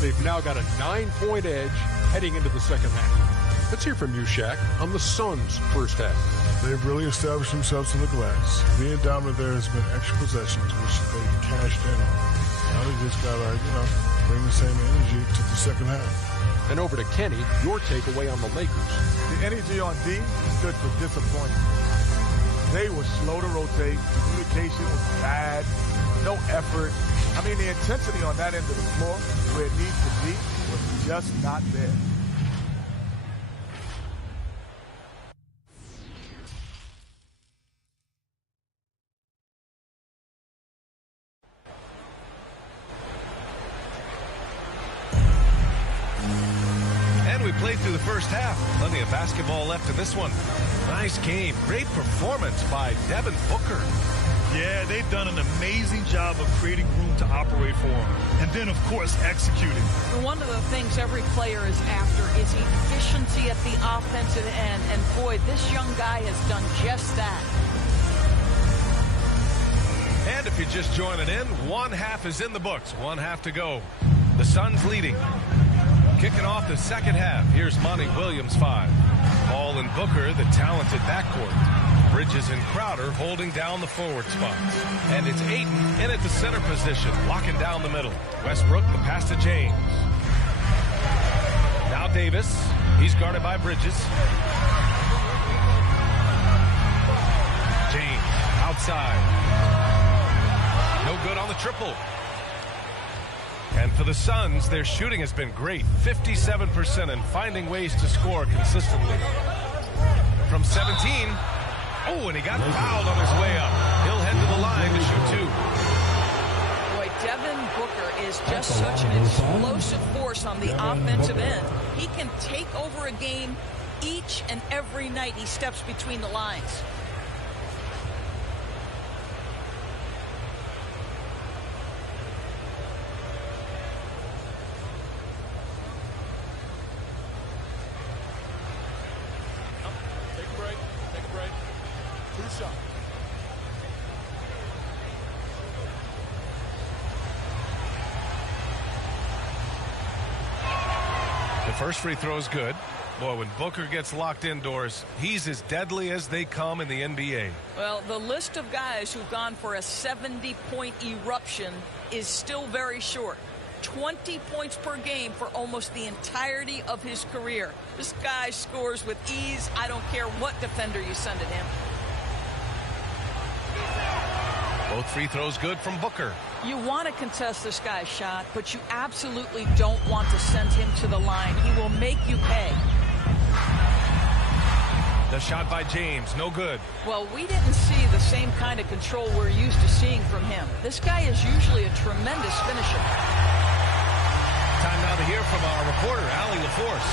They've now got a 9-point edge heading into the second half. Let's hear from you, Shaq, on the Suns' first half. They've really established themselves in the glass. Being dominant there has been extra possessions, which they've cashed in on. Now they just got to, bring the same energy to the second half. And over to Kenny, your takeaway on the Lakers. The energy on D stood for disappointment. They were slow to rotate. Communication was bad. No effort. I mean, the intensity on that end of the floor, where it needs to be, was just not there. We played through the first half. Plenty of basketball left in this one. Nice game. Great performance by Devin Booker. Yeah, they've done an amazing job of creating room to operate for him. And then, of course, executing. One of the things every player is after is efficiency at the offensive end. And, boy, this young guy has done just that. And if you're just joining in, one half is in the books. One half to go. The Suns leading. Kicking off the second half, here's Monty Williams 5. Paul and Booker, the talented backcourt. Bridges and Crowder holding down the forward spots. And it's Ayton in at the center position, locking down the middle. Westbrook, the pass to James. Now Davis, he's guarded by Bridges. James, outside. No good on the triple. And for the Suns, their shooting has been great, 57%, and finding ways to score consistently. From 17, and he got fouled on his way up. He'll head to the line to shoot 2. Boy, Devin Booker is just such an explosive force on the offensive end. He can take over a game each and every night he steps between the lines. First free throw is good. Boy, when Booker gets locked indoors, he's as deadly as they come in the NBA. Well, the list of guys who've gone for a 70-point eruption is still very short. 20 points per game for almost the entirety of his career. This guy scores with ease. I don't care what defender you send at him. Both free throws good from Booker. You want to contest this guy's shot, but you absolutely don't want to send him to the line. He will make you pay. The shot by James, no good. Well, we didn't see the same kind of control we're used to seeing from him. This guy is usually a tremendous finisher. Time now to hear from our reporter, Allie LaForce.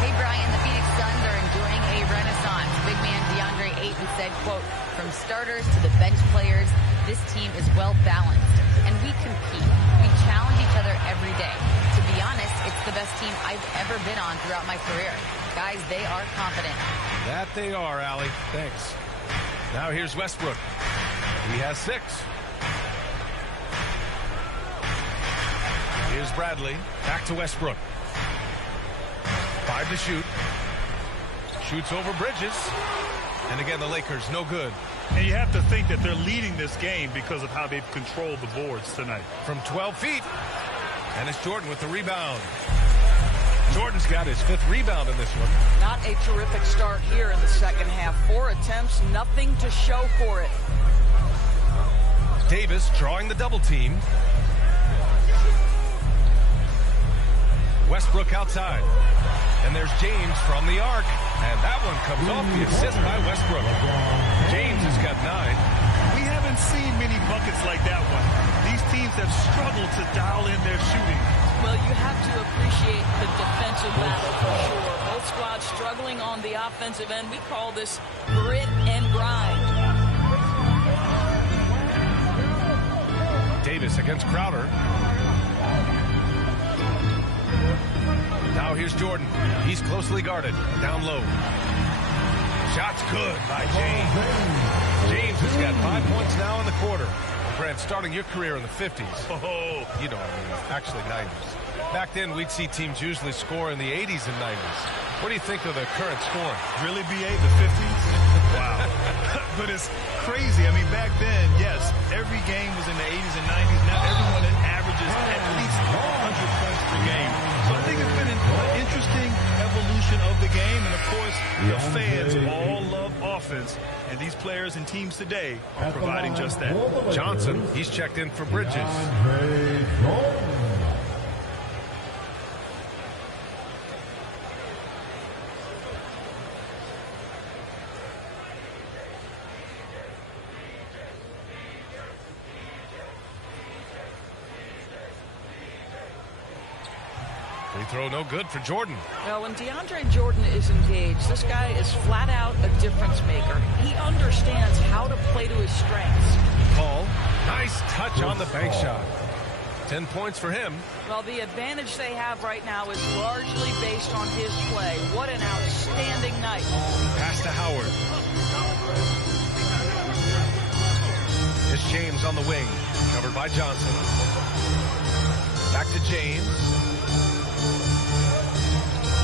Hey, Brian, the Phoenix Suns are enjoying a renaissance. Big man DeAndre Ayton said, quote, "From starters to the bench players, this team is well balanced, and we compete. We challenge each other every day. To be honest, it's the best team I've ever been on throughout my career. Guys, they are confident. That they are, Allie. Thanks. Now here's Westbrook. He has 6. Here's Bradley. Back to Westbrook. 5 to shoot. Shoots over Bridges. And again, the Lakers, no good. And you have to think that they're leading this game because of how they've controlled the boards tonight. From 12 feet. And it's Jordan with the rebound. Jordan's got his 5th rebound in this one. Not a terrific start here in the second half. 4 attempts, nothing to show for it. Davis drawing the double team. Westbrook outside. And there's James from the arc. And that one comes off the assist by Westbrook. James has got 9. We haven't seen many buckets like that one. These teams have struggled to dial in their shooting. Well, you have to appreciate the defensive battle for sure. Both squads struggling on the offensive end. We call this grit and grind. Davis against Crowder. Now here's Jordan. He's closely guarded. Down low. Shot's good by James. James has got 5 points now in the quarter. Brent, starting your career in the 50s. Oh, you know, I mean, actually 90s. Back then, we'd see teams usually score in the 80s and 90s. What do you think of the current scoring? Really, BA, the 50s? Wow. But it's crazy. I mean, back then, yes, every game was in the 80s and 90s. Now everyone averages at least 100 points per game. So I think it's been an interesting evolution of the game. And, of course, the fans all love offense. And these players and teams today are providing just that. Johnson, he's checked in for Bridges. Free throw no good for Jordan. Well, when DeAndre Jordan is engaged, this guy is flat out a difference maker. He understands how to play to his strengths. Paul, nice touch on the bank shot. 10 points for him. Well, the advantage they have right now is largely based on his play. What an outstanding night. Pass to Howard. It's James on the wing. Covered by Johnson. Back to James.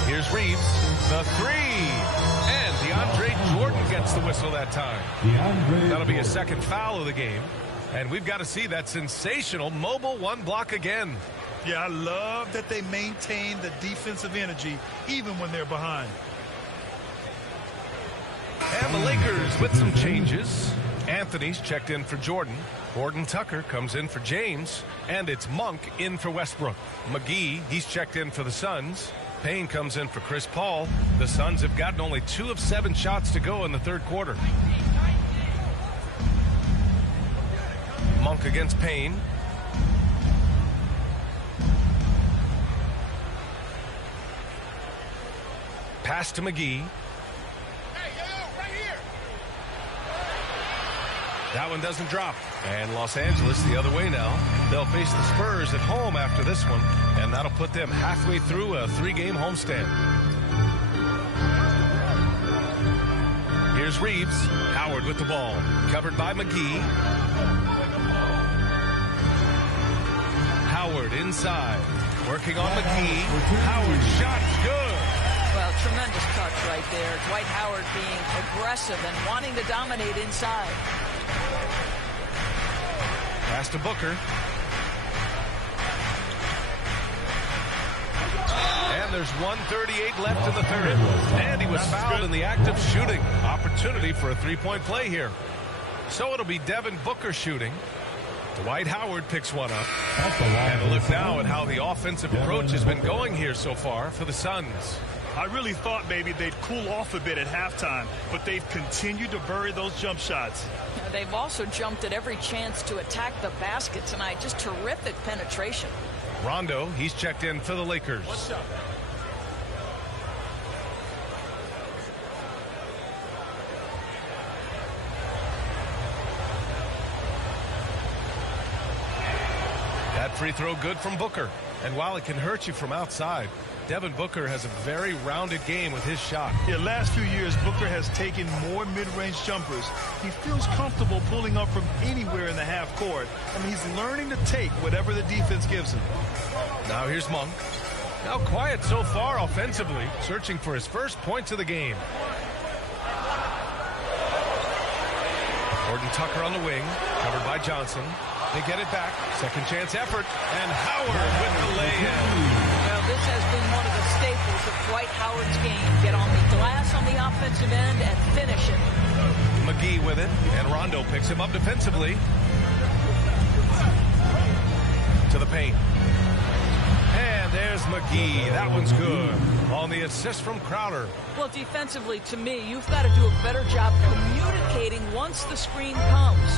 Here's Reeves. The 3. And DeAndre Jordan gets the whistle that time. That'll be a second foul of the game. And we've got to see that sensational mobile 1 block again. Yeah, I love that they maintain the defensive energy even when they're behind. And the Lakers with some changes. Anthony's checked in for Jordan. Gordon Tucker comes in for James. And it's Monk in for Westbrook. McGee, he's checked in for the Suns. Payne comes in for Chris Paul. The Suns have gotten only 2 of 7 shots to go in the third quarter. Monk against Payne. Pass to McGee. That one doesn't drop. And Los Angeles the other way now. They'll face the Spurs at home after this one, and that'll put them halfway through a 3-game homestand. Here's Reeves. Howard with the ball. Covered by McGee. Howard inside. Working on McGee. Howard's shot's good. Well, tremendous touch right there. Dwight Howard being aggressive and wanting to dominate inside. Pass to Booker. And there's 1:38 left in the third. And he was fouled in the act of shooting. Opportunity for a 3-point play here. So it'll be Devin Booker shooting. Dwight Howard picks one up. And a look now at how the offensive approach has been going here so far for the Suns. I really thought maybe they'd cool off a bit at halftime, but they've continued to bury those jump shots. They've also jumped at every chance to attack the basket tonight. Just terrific penetration. Rondo, he's checked in for the Lakers. What's up? That free throw good from Booker. And while it can hurt you from outside, Devin Booker has a very rounded game with his shot. Yeah, last few years, Booker has taken more mid-range jumpers. He feels comfortable pulling up from anywhere in the half court. I mean, he's learning to take whatever the defense gives him. Now here's Monk. Now quiet so far offensively, searching for his first points of the game. Horton Tucker on the wing, covered by Johnson. They get it back. Second chance effort. And Howard with the lay-in. Well, this has been one of the staples of Dwight Howard's game. Get on the glass on the offensive end and finish it. McGee with it. And Rondo picks him up defensively. To the paint. And there's McGee. That one's good. On the assist from Crowder. Well, defensively, to me, you've got to do a better job communicating once the screen comes.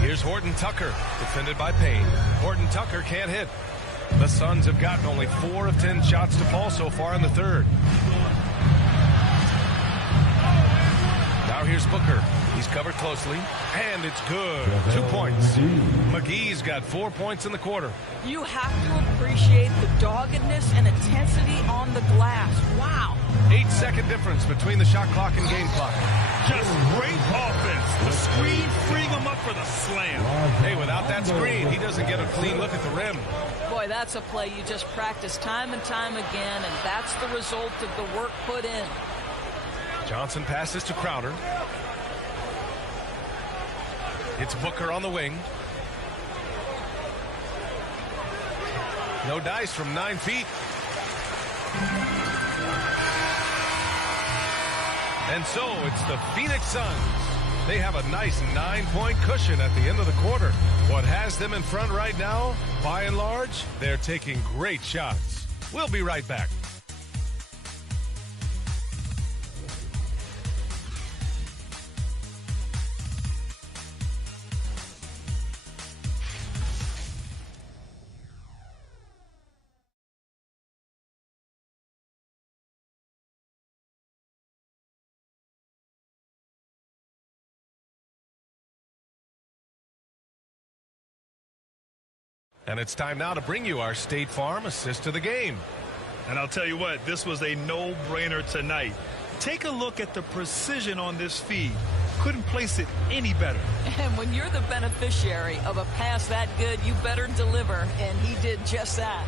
Here's Horton Tucker, defended by Payne. Horton Tucker can't hit. The Suns have gotten only 4 of 10 shots to fall so far in the third. Now here's Booker. He's covered closely, and it's good. 2 points. McGee's got 4 points in the quarter. You have to appreciate the doggedness and intensity on the glass. Wow. 8-second difference between the shot clock and game clock. Just great offense. The screen freeing him up for the slam. Hey, without that screen, he doesn't get a clean look at the rim. Boy, that's a play you just practice time and time again, and that's the result of the work put in. Johnson passes to Crowder. It's Booker on the wing. No dice from 9 feet. And so it's the Phoenix Suns. They have a nice 9-point cushion at the end of the quarter. What has them in front right now, by and large, they're taking great shots. We'll be right back. And it's time now to bring you our State Farm assist to the game. And I'll tell you what, this was a no-brainer tonight. Take a look at the precision on this feed. Couldn't place it any better. And when you're the beneficiary of a pass that good, you better deliver, and he did just that.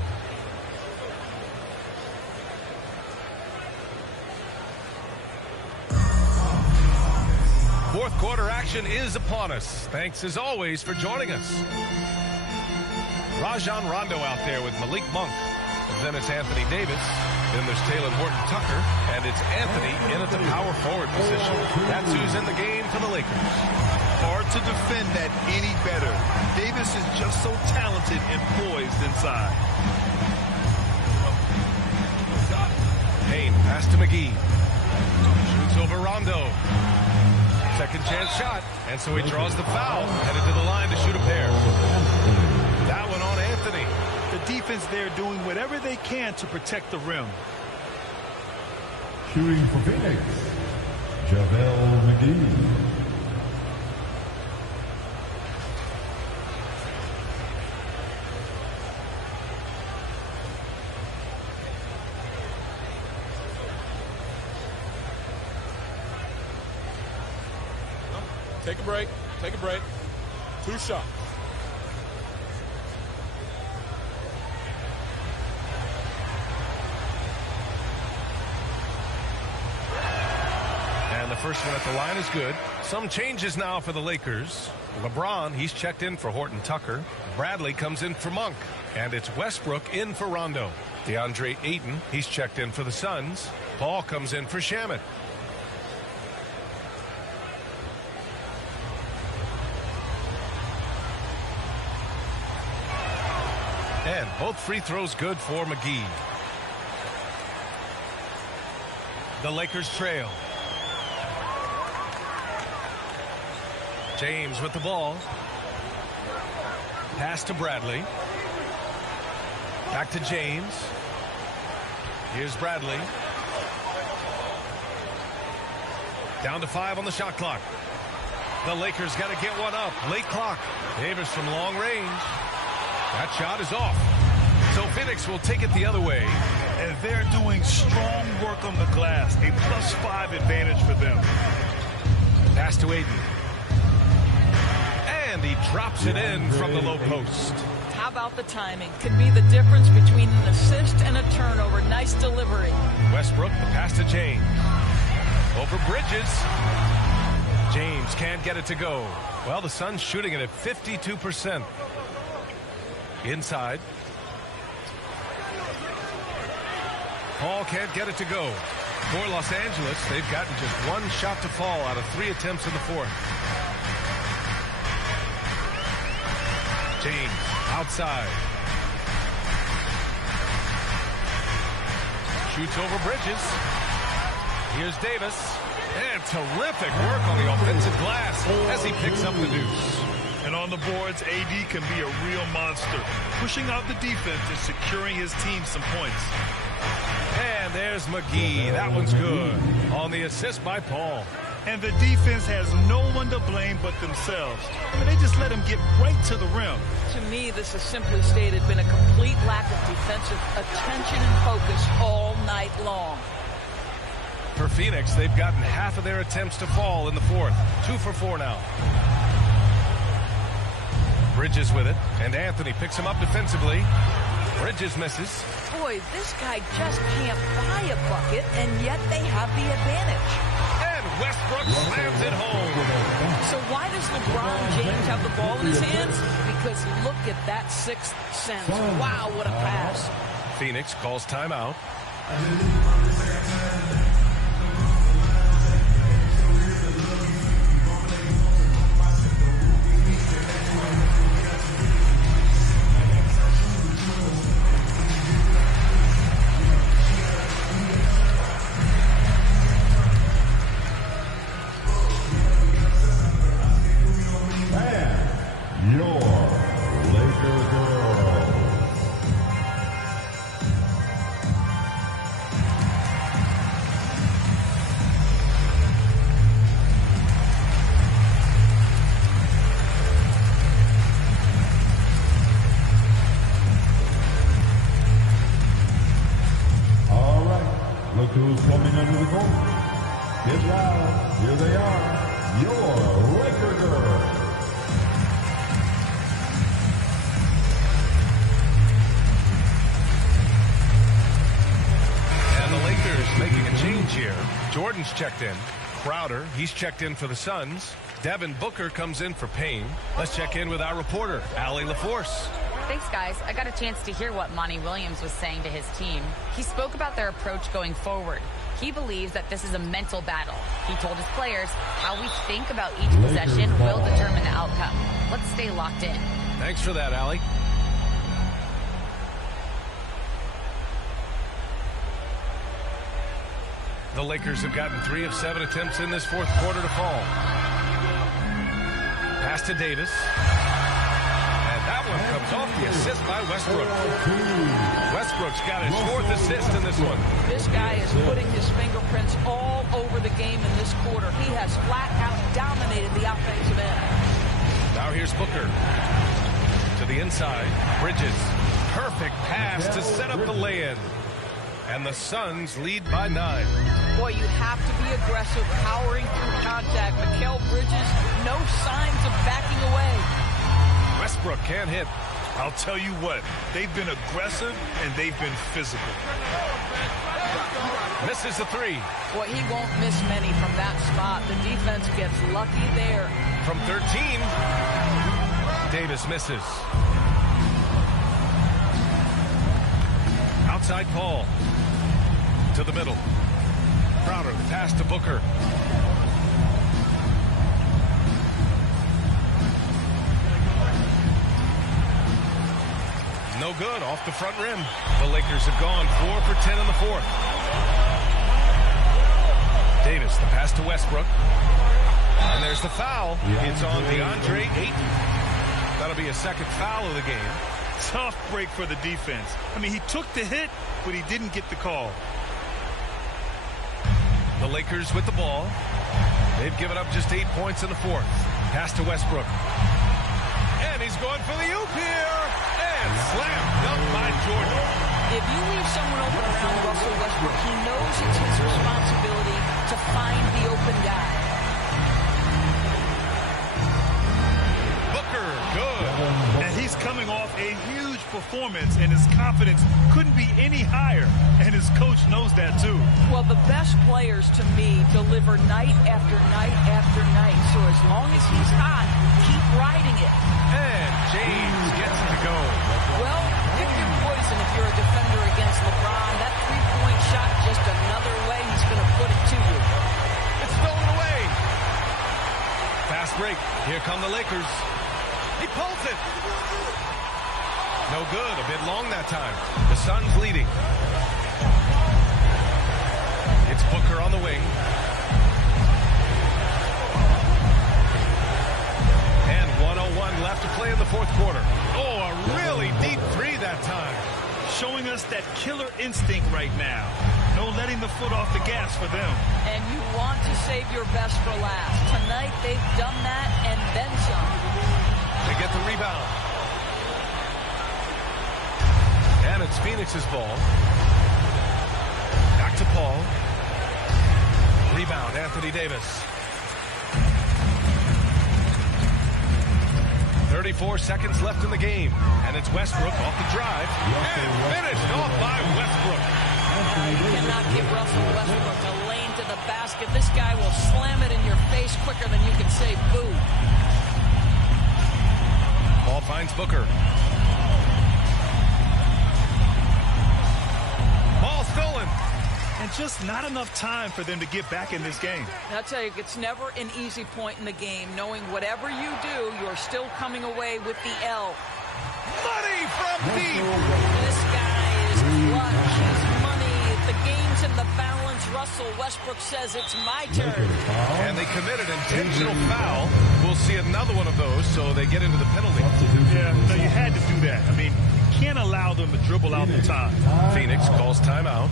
Fourth quarter action is upon us. Thanks as always for joining us. Rajon Rondo out there with Malik Monk. And then it's Anthony Davis. Then there's Taylor Horton Tucker. And it's Anthony in at the power forward position. That's who's in the game for the Lakers. Hard to defend that any better. Davis is just so talented and poised inside. Payne pass to McGee. Shoots over Rondo. Second chance shot. And so he draws the foul. Headed to the line to shoot a pair. That one on Anthony. The defense there doing whatever they can to protect the rim. Shooting for Phoenix, JaVale McGee. Take a break. Take a break. 2 shots. And the first one at the line is good. Some changes now for the Lakers. LeBron, he's checked in for Horton Tucker. Bradley comes in for Monk. And it's Westbrook in for Rondo. DeAndre Ayton, he's checked in for the Suns. Paul comes in for Shamet. And both free throws good for McGee. The Lakers trail. James with the ball. Pass to Bradley. Back to James. Here's Bradley. Down to 5 on the shot clock. The Lakers got to get one up. Late clock. Davis from long range. That shot is off. So Phoenix will take it the other way. And they're doing strong work on the glass. A +5 advantage for them. Pass to Aiden. And he drops it in from the low post. How about the timing? Could be the difference between an assist and a turnover. Nice delivery. Westbrook, the pass to James. Over Bridges. James can't get it to go. Well, the Suns shooting it at 52%. Inside. Paul can't get it to go. For Los Angeles, they've gotten just one shot to fall out of 3 attempts in the fourth. James outside. Shoots over Bridges. Here's Davis. And terrific work on the offensive glass as he picks up the deuce. And on the boards, AD can be a real monster, pushing out the defense and securing his team some points. And there's McGee. That one's good. On the assist by Paul. And the defense has no one to blame but themselves. And they just let him get right to the rim. To me, this has simply stated been a complete lack of defensive attention and focus all night long. For Phoenix, they've gotten half of their attempts to fall in the fourth. 2 for 4 now. Bridges with it, and Anthony picks him up defensively. Bridges misses. Boy, this guy just can't buy a bucket, and yet they have the advantage. And Westbrook slams it home. So why does LeBron James have the ball in his hands? Because look at that sixth sense. Wow, what a pass. Phoenix calls timeout. Who's coming under the goal? Get loud. Here they are. Your Laker girls. And the Lakers making a change here. Jordan's checked in. Crowder, he's checked in for the Suns. Devin Booker comes in for Payne. Let's check in with our reporter, Allie LaForce. Thanks, guys. I got a chance to hear what Monty Williams was saying to his team. He spoke about their approach going forward. He believes that this is a mental battle. He told his players how we think about each possession will determine the outcome. Let's stay locked in. Thanks for that, Allie. The Lakers have gotten 3 of 7 attempts in this fourth quarter to fall. Pass to Davis. That one comes off the assist by Westbrook. Westbrook's got his 4th assist in this one. This guy is putting his fingerprints all over the game in this quarter. He has flat out dominated the offensive end. Now here's Booker. To the inside. Bridges. Perfect pass to set up the lay-in. And the Suns lead by 9. Boy, you have to be aggressive, powering through contact. Mikal Bridges, no signs of backing away. Westbrook can't hit. I'll tell you what, they've been aggressive and they've been physical. Misses the 3. Boy, he won't miss many from that spot. The defense gets lucky there. From 13, Davis misses. Outside Paul. To the middle. Crowder, pass to Booker. No good, off the front rim. The Lakers have gone 4 for 10 in the fourth. Davis, the pass to Westbrook. And there's the foul. It's on DeAndre Ayton. That'll be a second foul of the game. Tough break for the defense. I mean, he took the hit, but he didn't get the call. The Lakers with the ball. They've given up just 8 points in the fourth. Pass to Westbrook. And he's going for the oop here. And And slammed up by Jordan. If you leave someone open around Russell Westbrook, he knows it's his responsibility to find the open guy. Booker, good. And he's coming off a huge performance, and his confidence couldn't be any higher. And his coach knows that, too. Well, the best players, to me, deliver night after night after night. So as long as he's hot, keep riding it. And James gets to go. Well, pick your poison if you're a defender against LeBron. That three-point shot, just another way he's going to put it to you. It's stolen away. Fast break. Here come the Lakers. He pulls it. No good. A bit long that time. The Suns leading. It's Booker on the wing. And 1:01 left to play in the fourth quarter. Oh, a really deep three that time. Showing us that killer instinct right now. No letting the foot off the gas for them. And you want to save your best for last. Tonight, they've done that and then some. They get the rebound. And it's Phoenix's ball. Back to Paul. Rebound, Anthony Davis. 34 seconds left in the game. And it's Westbrook off the drive. And finished off by Westbrook. You cannot give Russell Westbrook a lane to the basket. This guy will slam it in your face quicker than you can say boo. Ball finds Booker. Ball stolen. And just not enough time for them to get back in this game. I'll tell you, it's never an easy point in the game, knowing whatever you do, you're still coming away with the L. Money from deep. This guy is clutch. He's money. The game's in the balance. Russell Westbrook says it's my turn. And they committed an intentional foul. We'll see another one of those, so they get into the penalty. Yeah, no, you had to do that. I mean, you can't allow them to dribble out the time. Phoenix calls timeout.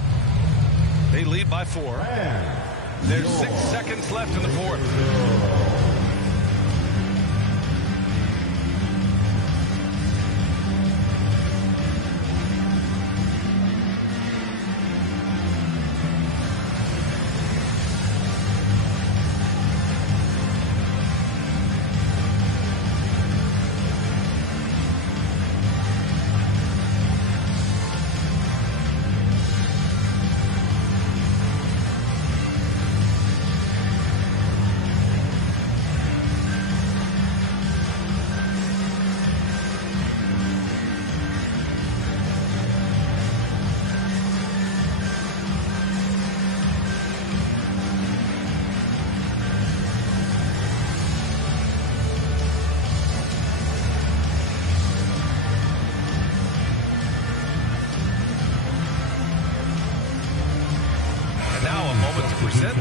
They lead by 4. There's 6 seconds left in the fourth.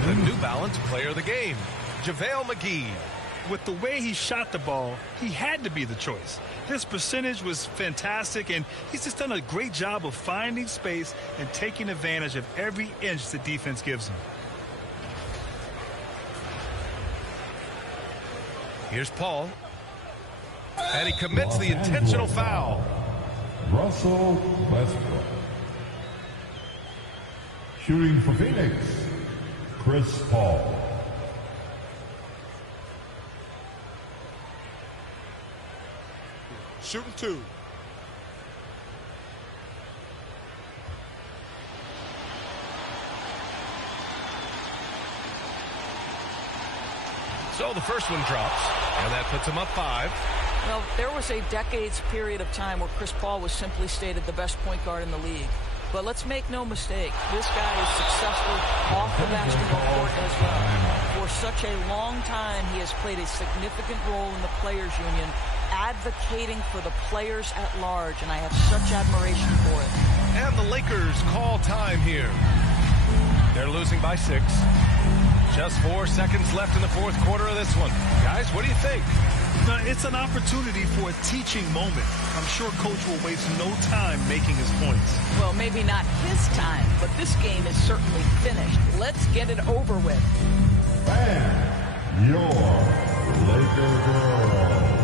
The New Balance player of the game, JaVale McGee. With the way he shot the ball, he had to be the choice. His percentage was fantastic, and he's just done a great job of finding space and taking advantage of every inch the defense gives him. Here's Paul. And he commits the intentional foul. Russell Westbrook. Shooting for Phoenix, Chris Paul. Shooting 2. So the first one drops, and that puts him up 5. Well, there was a decades period of time where Chris Paul was simply stated the best point guard in the league. But let's make no mistake, this guy is successful off the basketball court as well. For such a long time, he has played a significant role in the Players Union, advocating for the players at large, and I have such admiration for it. And the Lakers call time here. They're losing by 6. Just 4 seconds left in the fourth quarter of this one. Guys, what do you think? Now, it's an opportunity for a teaching moment. I'm sure Coach will waste no time making his points. Well, maybe not his time, but this game is certainly finished. Let's get it over with. And your Laker girls.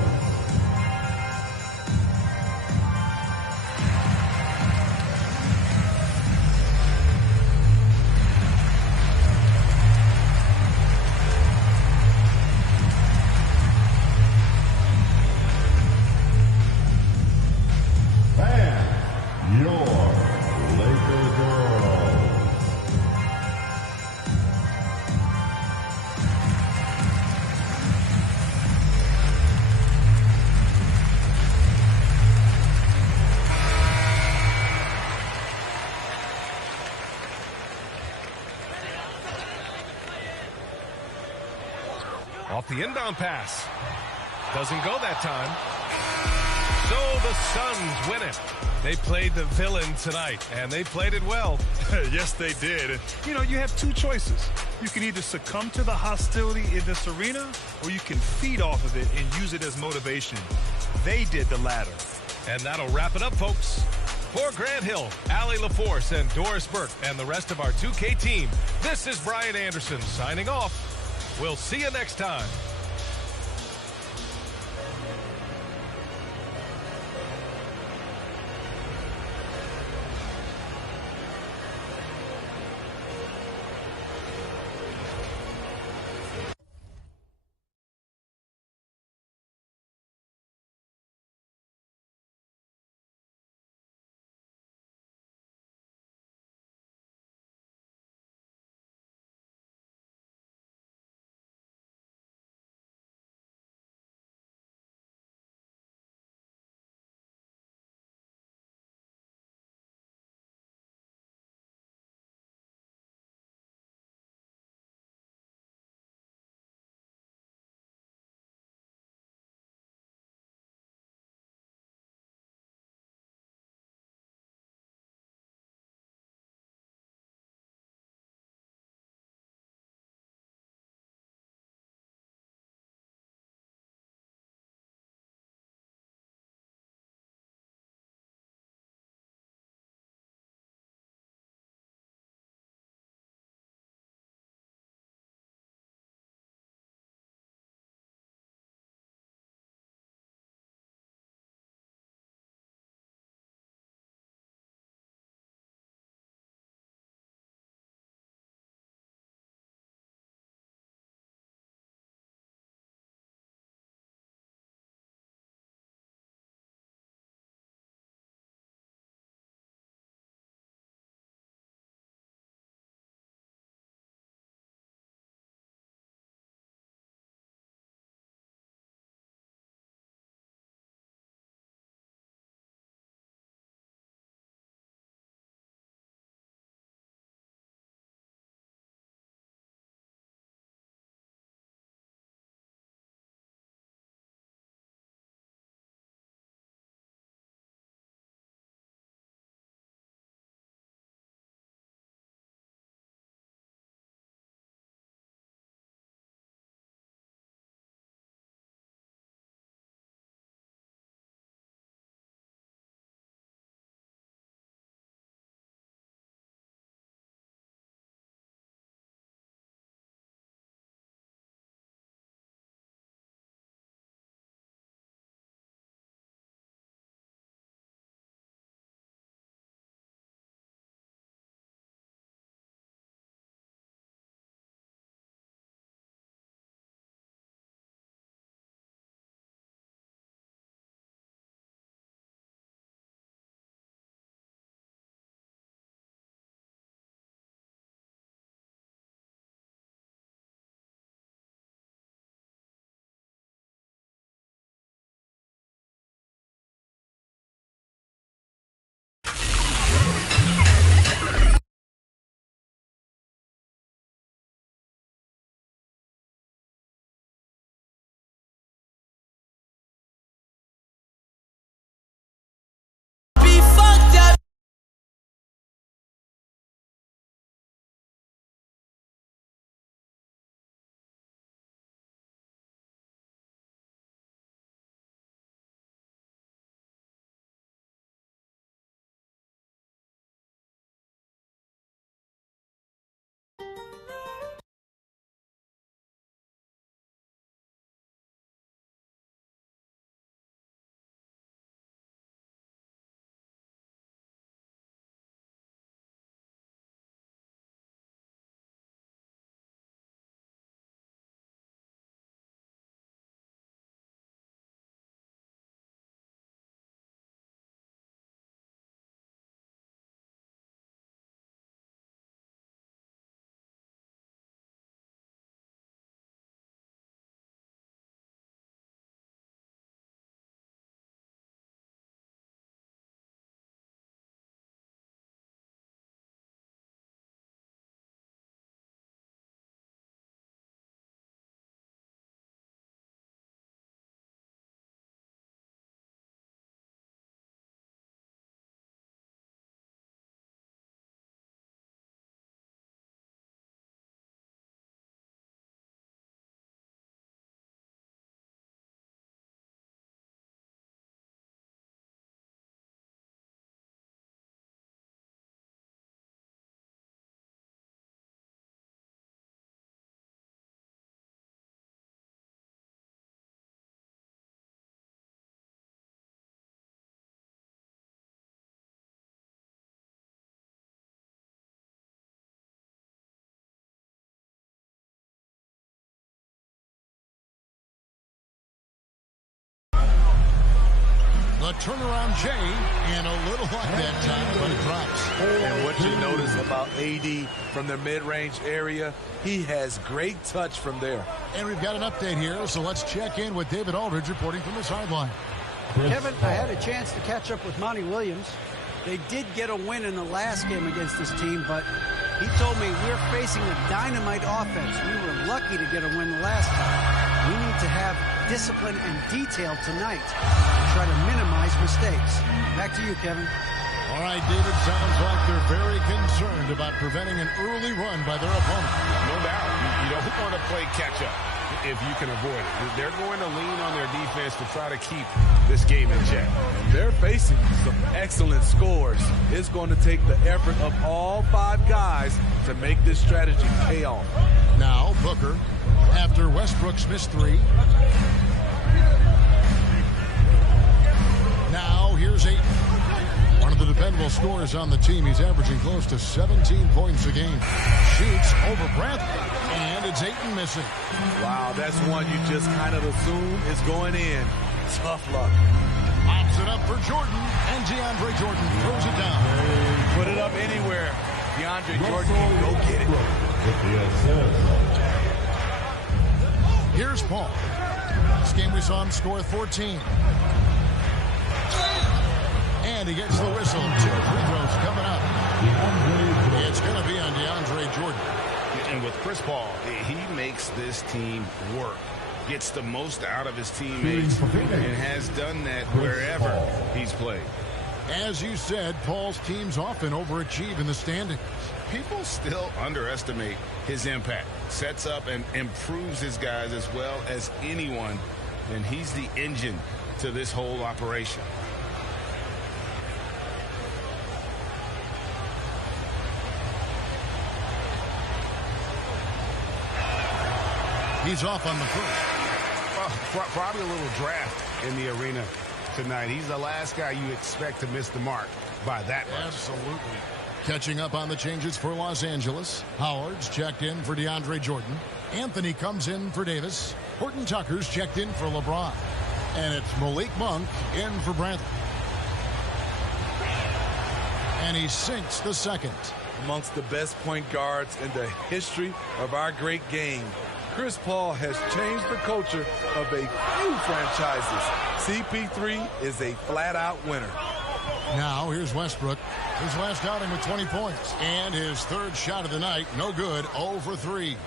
off the inbound pass. Doesn't go that time. So the Suns win it. They played the villain tonight, and they played it well. Yes, they did. And, you have two choices. You can either succumb to the hostility in this arena, or you can feed off of it and use it as motivation. They did the latter. And that'll wrap it up, folks. For Grant Hill, Allie LaForce, and Doris Burke, and the rest of our 2K team, this is Brian Anderson signing off. We'll see you next time. The turnaround J, and a little luck that time, but it drops. And what you notice about AD from the mid-range area, he has great touch from there. And we've got an update here, so let's check in with David Aldridge reporting from the sideline. Kevin, I had a chance to catch up with Monty Williams. They did get a win in the last game against this team, but he told me we're facing a dynamite offense. We were lucky to get a win the last time. We need to have discipline and detail tonight to try to minimize mistakes. Back to you, Kevin. All right, David, sounds like they're very concerned about preventing an early run by their opponent. No doubt. You don't want to play catch-up if you can avoid it. They're going to lean on their defense to try to keep this game in check. And they're facing some excellent scores. It's going to take the effort of all 5 guys to make this strategy pay off. Now, Booker, after Westbrook's missed 3. Now, here's Ayton. One of the dependable scorers on the team. He's averaging close to 17 points a game. Shoots over Bradley, and it's Ayton missing. Wow, that's one you just kind of assume is going in. Tough luck. Pops it up for Jordan, and DeAndre Jordan throws it down. Put it up anywhere. DeAndre Jordan can go get it. Here's Paul. This game we saw him score 14. And he gets the whistle. 2 free throws coming up. It's going to be on DeAndre Jordan. And with Chris Paul, he makes this team work. Gets the most out of his teammates and has done that wherever he's played. As you said, Paul's teams often overachieve in the standings. People still underestimate his impact. Sets up and improves his guys as well as anyone. And he's the engine to this whole operation. He's off on the first. Well, probably a little draft in the arena tonight. He's the last guy you expect to miss the mark by that much. Absolutely. Catching up on the changes for Los Angeles. Howard's checked in for DeAndre Jordan. Anthony comes in for Davis. Horton Tucker's checked in for LeBron. And it's Malik Monk in for Bradley. And he sinks the second. Amongst the best point guards in the history of our great game, Chris Paul has changed the culture of a few franchises. CP3 is a flat-out winner. Now, here's Westbrook. His last outing with 20 points. And his third shot of the night, no good, 0 for 3.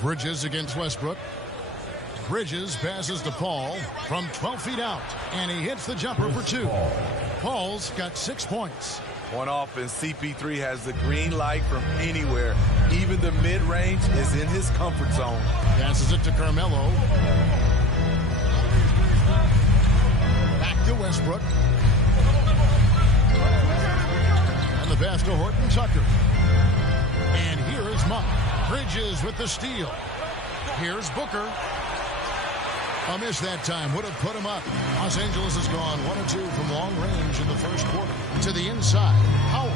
Bridges against Westbrook. Bridges passes to Paul from 12 feet out. And he hits the jumper for 2. Paul's got 6 points. On offense, CP3 has the green light from anywhere. Even the mid-range is in his comfort zone. Passes it to Carmelo. Back to Westbrook. And the pass to Horton Tucker. And here is Monk. Bridges with the steal. Here's Booker. A miss that time would have put him up. Los Angeles has gone 1 of 2 from long range in the first quarter. To the inside, Howard.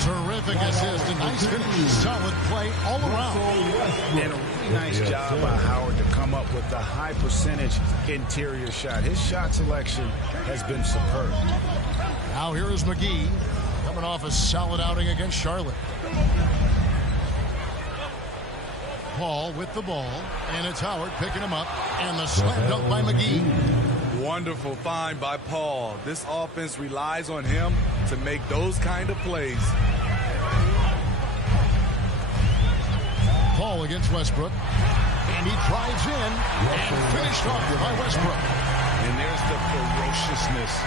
Terrific assist, a nice finish. Solid play all around. And a really nice job by Howard to come up with the high percentage interior shot. His shot selection has been superb. Now here is McGee coming off a solid outing against Charlotte. Paul with the ball, and it's Howard picking him up, and the slam dunk by McGee. Wonderful find by Paul. This offense relies on him to make those kind of plays. Paul against Westbrook, and he drives in and finished off by Westbrook. And there's the ferociousness.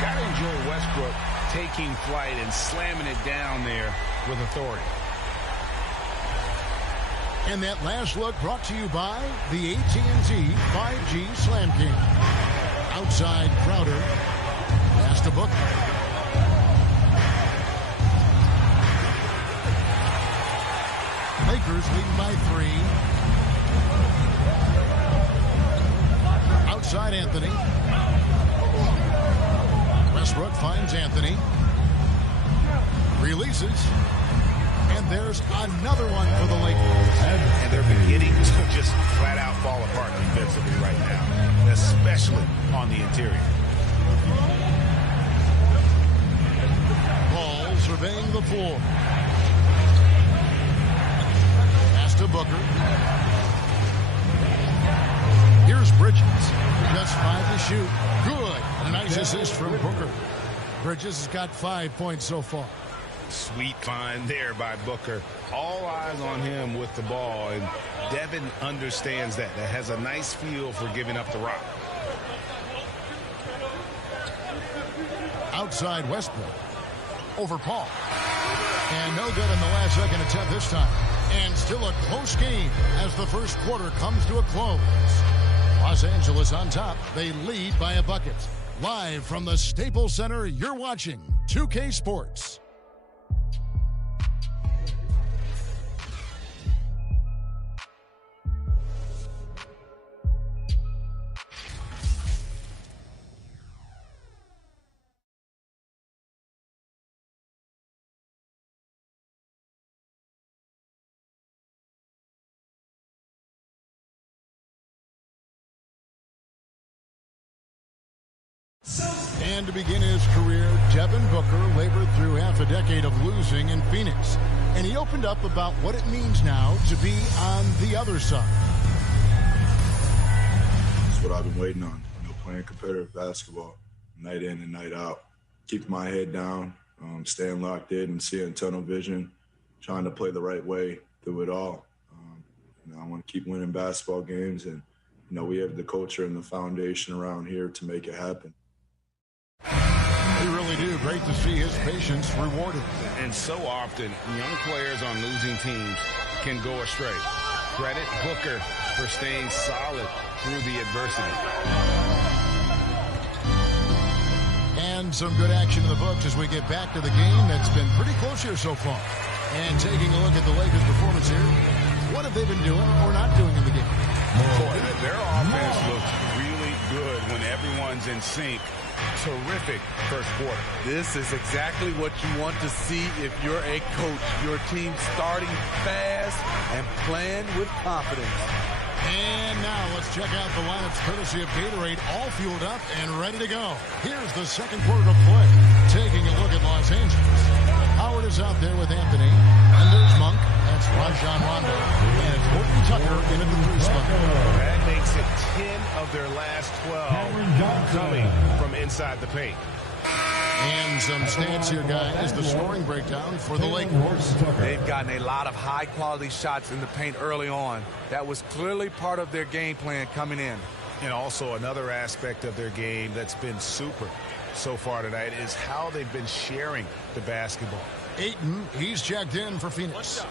Gotta enjoy Westbrook taking flight and slamming it down there with authority. And that last look brought to you by the AT&T 5G Slam King. Outside Crowder. Pass to Booker. Lakers leading by 3. Outside Anthony. Westbrook finds Anthony. Releases. And there's another one for the Lakers. And they're beginning to just flat out fall apart defensively right now, especially on the interior. Ball surveying the floor. Pass to Booker. Here's Bridges. Just 5 to shoot. Good. And a nice assist from Booker. Bridges has got 5 points so far. Sweet find there by Booker. All eyes on him with the ball, and Devin understands that. That has a nice feel for giving up the rock. Outside Westbrook. Over Paul. And no good in the last second attempt this time. And still a close game as the first quarter comes to a close. Los Angeles on top. They lead by a bucket. Live from the Staples Center, you're watching 2K Sports. And to begin his career, Devin Booker labored through half a decade of losing in Phoenix. And he opened up about what it means now to be on the other side. That's what I've been waiting on, playing competitive basketball, night in and night out. Keeping my head down, staying locked in and seeing tunnel vision, trying to play the right way through it all. I want to keep winning basketball games, and we have the culture and the foundation around here to make it happen. We really do. Great to see his patience rewarded. And so often, young players on losing teams can go astray. Credit Booker for staying solid through the adversity. And some good action in the books as we get back to the game that's been pretty close here so far. And taking a look at the Lakers' performance here, what have they been doing or not doing in the game? Boy, their offense looks really good when everyone's in sync. Terrific first quarter. This is exactly what you want to see if you're a coach. Your team starting fast and playing with confidence. And now let's check out the lineups courtesy of Gatorade, all fueled up and ready to go. Here's the second quarter to play. Taking a look at Los Angeles. Howard is out there with Anthony. And there's Monk. That's Rajon Rondo. And it's Horton Tucker in at the 3 spot. That makes it 10 of their last 12 coming from inside the paint. And some stats here, guys. The scoring breakdown for the Lakers. They've gotten a lot of high-quality shots in the paint early on. That was clearly part of their game plan coming in. And also another aspect of their game that's been super so far tonight is how they've been sharing the basketball. Ayton, he's checked in for Phoenix.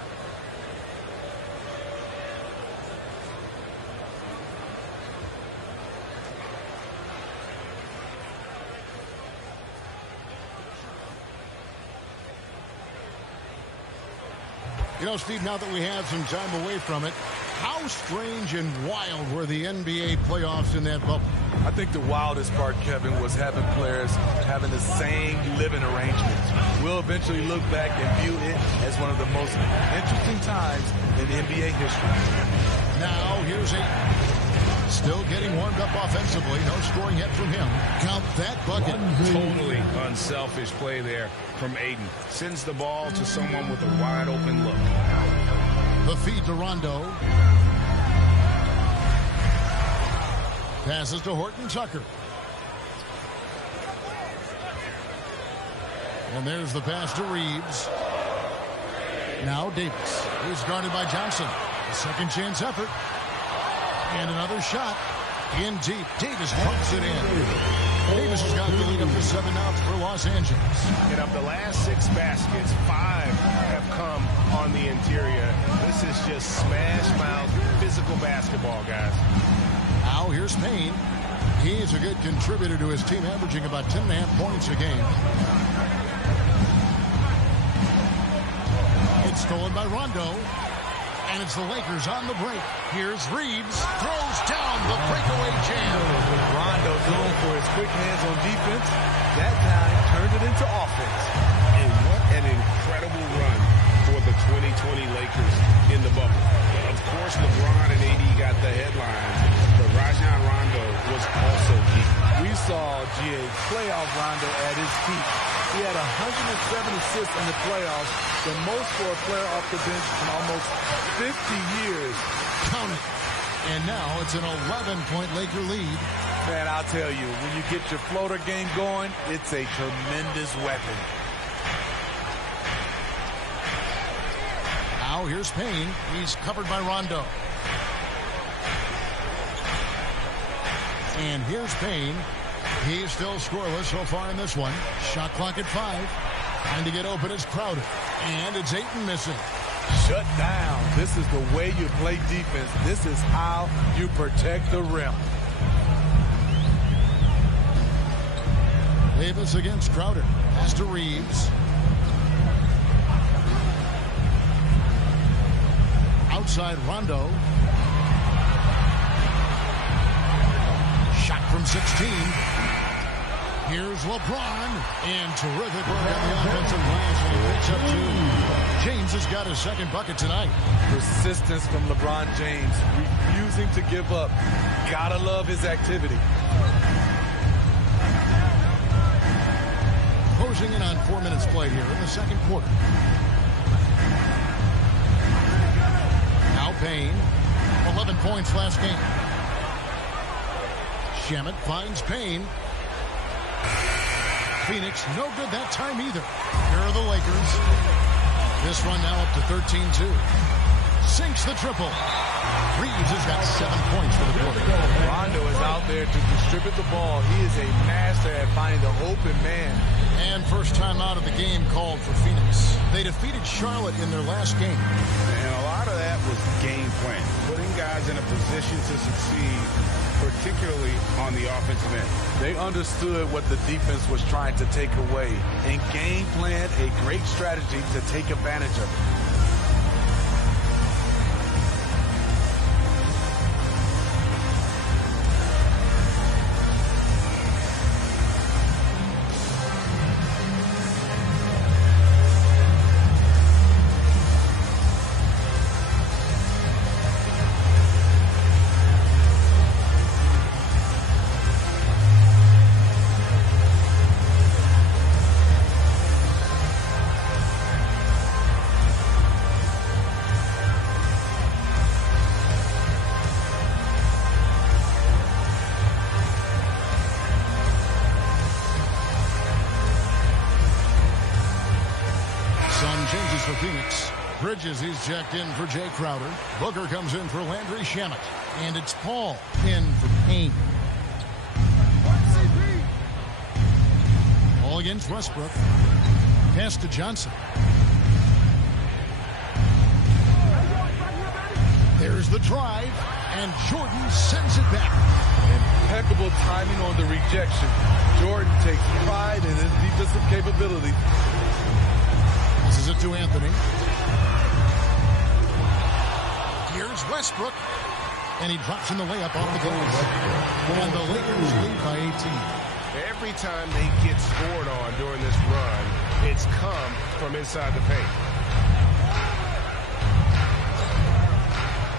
Steve, now that we have some time away from it, how strange and wild were the NBA playoffs in that bubble? I think the wildest part, Kevin, was having players having the same living arrangements. We'll eventually look back and view it as one of the most interesting times in NBA history. Now, here's Ayton. Still getting warmed up offensively. No scoring yet from him. Count that bucket. Totally unselfish play there from Ayton. Sends the ball to someone with a wide open look. The feed to Rondo. Passes to Horton Tucker. And there's the pass to Reeves. Now Davis. He's guarded by Johnson. A second chance effort. And another shot in deep. Davis pumps it in. Davis has got the lead up to 7 now for Los Angeles. And of the last 6 baskets, 5 have come on the interior. This is just smash mouth physical basketball, guys. Now here's Payne. He is a good contributor to his team, averaging about 10.5 points a game. It's stolen by Rondo. And it's the Lakers on the break. Here's Reeves. Throws down the breakaway jam. Rondo known for his quick hands on defense. That time turned it into offense. And what an incredible run for for the 2020 Lakers in the bubble. Of course, LeBron and AD got the headlines, but Rajon Rondo was also key. We saw GA playoff Rondo at his peak. He had 107 assists in the playoffs, the most for a player off the bench in almost 50 years. Count it. And now it's an 11-point Laker lead. Man, I'll tell you, when you get your floater game going, it's a tremendous weapon. Now here's Payne. He's covered by Rondo. And here's Payne. He's still scoreless so far in this one. Shot clock at 5. Trying to get open is Crowder. And it's Ayton missing. Shut down. This is the way you play defense. This is how you protect the rim. Davis against Crowder. Pass to Reeves. Outside Rondo. Shot from 16. Here's LeBron. And terrific work on the offensive glass. And he picks up 2. James has got his second bucket tonight. Persistence from LeBron James. Refusing to give up. Gotta love his activity. Closing in on 4 minutes played here in the second quarter. Now Payne. 11 points last game. Shamet finds Payne. Phoenix, no good that time either. Here are the Lakers. This run now up to 13-2. Sinks the triple. Reeves has got 7 points for the quarter. Rondo is out there to distribute the ball. He is a master at finding the open man. And first time out of the game called for Phoenix. They defeated Charlotte in their last game. And a lot of that was game plan. Putting guys in a position to succeed, particularly on the offensive end. They understood what the defense was trying to take away and game planned a great strategy to take advantage of it. Changes for Phoenix. Bridges, he's checked in for Jay Crowder. Booker comes in for Landry Shamet. And it's Paul in for Payne. All against Westbrook. Pass to Johnson. There's the drive. And Jordan sends it back. Impeccable timing on the rejection. Jordan takes pride in his defensive capability. Passes it to Anthony. Here's Westbrook. And he drops in the layup off the glass. And the Lakers lead by 18. Every time they get scored on during this run, it's come from inside the paint.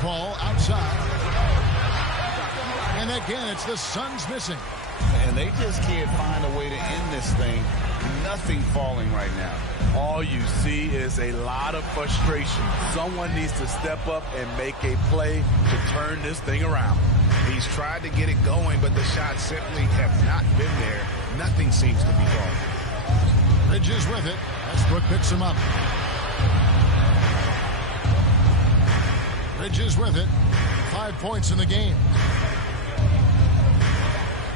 Ball outside. And again, it's the Suns missing. And they just can't find a way to end this thing. Nothing falling right now. All you see is a lot of frustration. Someone needs to step up and make a play to turn this thing around. He's tried to get it going, but the shots simply have not been there. Nothing seems to be falling. Bridges with it. Westbrook picks him up. Bridges with it. 5 points in the game.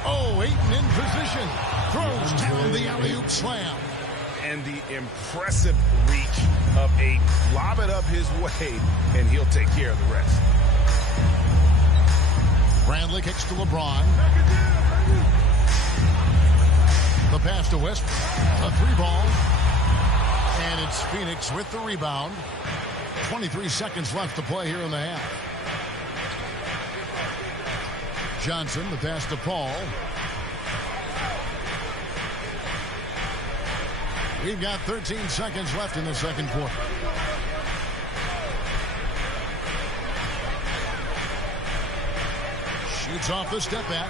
Oh, Ayton in position. Throws down the alley-oop slam. And the impressive reach of Ayton. Lob it up his way, and he'll take care of the rest. Bradley kicks to LeBron. The pass to Westbrook. A 3-ball. And it's Phoenix with the rebound. 23 seconds left to play here in the half. Johnson, the pass to Paul. We've got 13 seconds left in the second quarter. It's off the step back.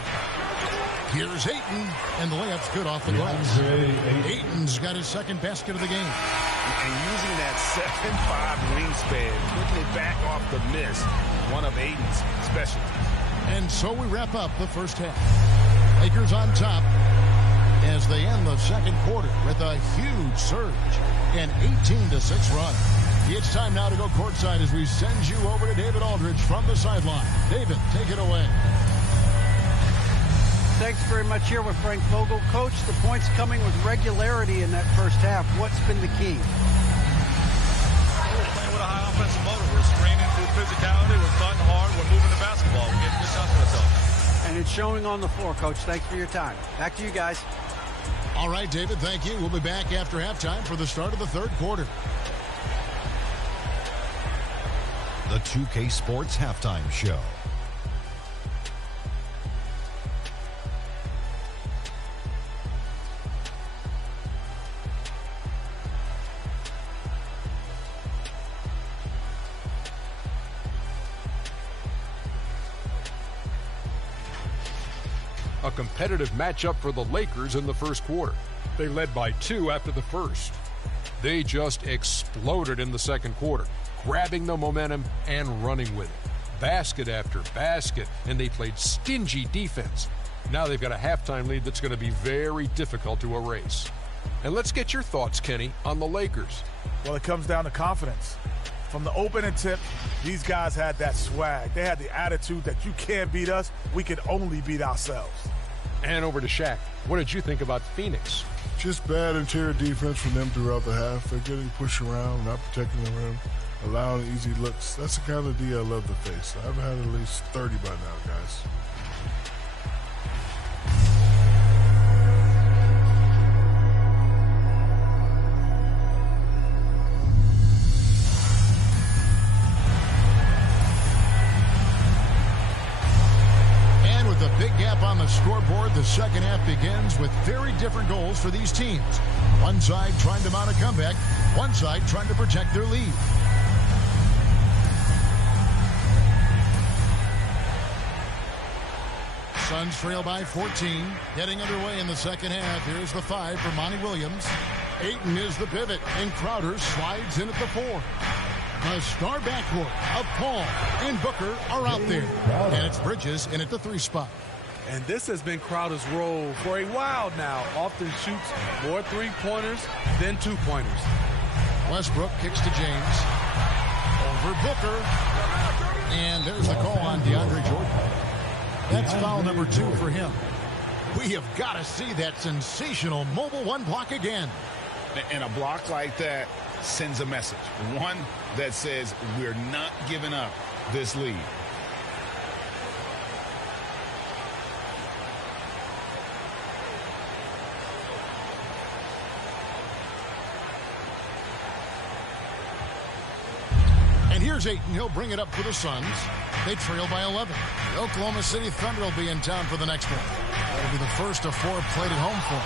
Here's Ayton, and the layup's good off the glass. Ayton's got his second basket of the game. And using that 7'5" wingspan, putting it back off the miss, one of Ayton's specialties. And so we wrap up the first half. Lakers on top as they end the second quarter with a huge surge, an 18-6 run. It's time now to go courtside as we send you over to David Aldridge from the sideline. David, take it away. Thanks very much. Here with Frank Vogel. Coach, the points coming with regularity in that first half. What's been the key? We're playing with a high offensive motor. We're screening through physicality. We're fighting hard. We're moving the basketball. We're getting good shots for ourselves. And it's showing on the floor, Coach. Thanks for your time. Back to you guys. All right, David, thank you. We'll be back after halftime for the start of the third quarter. The 2K Sports Halftime Show. A competitive matchup for the Lakers in the first quarter. They led by 2 after the first. They just exploded in the second quarter, grabbing the momentum and running with it. Basket after basket, and they played stingy defense. Now they've got a halftime lead that's going to be very difficult to erase. And let's get your thoughts, Kenny, on the Lakers. Well, it comes down to confidence. From the opening tip, these guys had that swag. They had the attitude that you can't beat us, we can only beat ourselves. And over to Shaq. What did you think about Phoenix? Just bad interior defense from them throughout the half. They're getting pushed around, not protecting the rim, allowing easy looks. That's the kind of D I love to face. I've had at least 30 by now, guys. Big gap on the scoreboard. The second half begins with very different goals for these teams. One side trying to mount a comeback, one side trying to protect their lead. Suns trail by 14. Getting underway in the second half. Here's the 5 for Monty Williams. Ayton is the pivot, and Crowder slides in at the 4. The star backcourt of Paul and Booker are out there. And it's Bridges in at the 3 spot. And this has been Crowder's role for a while now. Often shoots more three-pointers than two-pointers. Westbrook kicks to James. Over Booker. And there's the call on DeAndre Jordan. That's foul number 2 for him. We have got to see that sensational mobile 1 block again. And a block like that sends a message. One that says we're not giving up this lead. And here's Ayton. He'll bring it up for the Suns. They trail by 11. The Oklahoma City Thunder will be in town for the next one. That'll be the first of 4 played at home for him.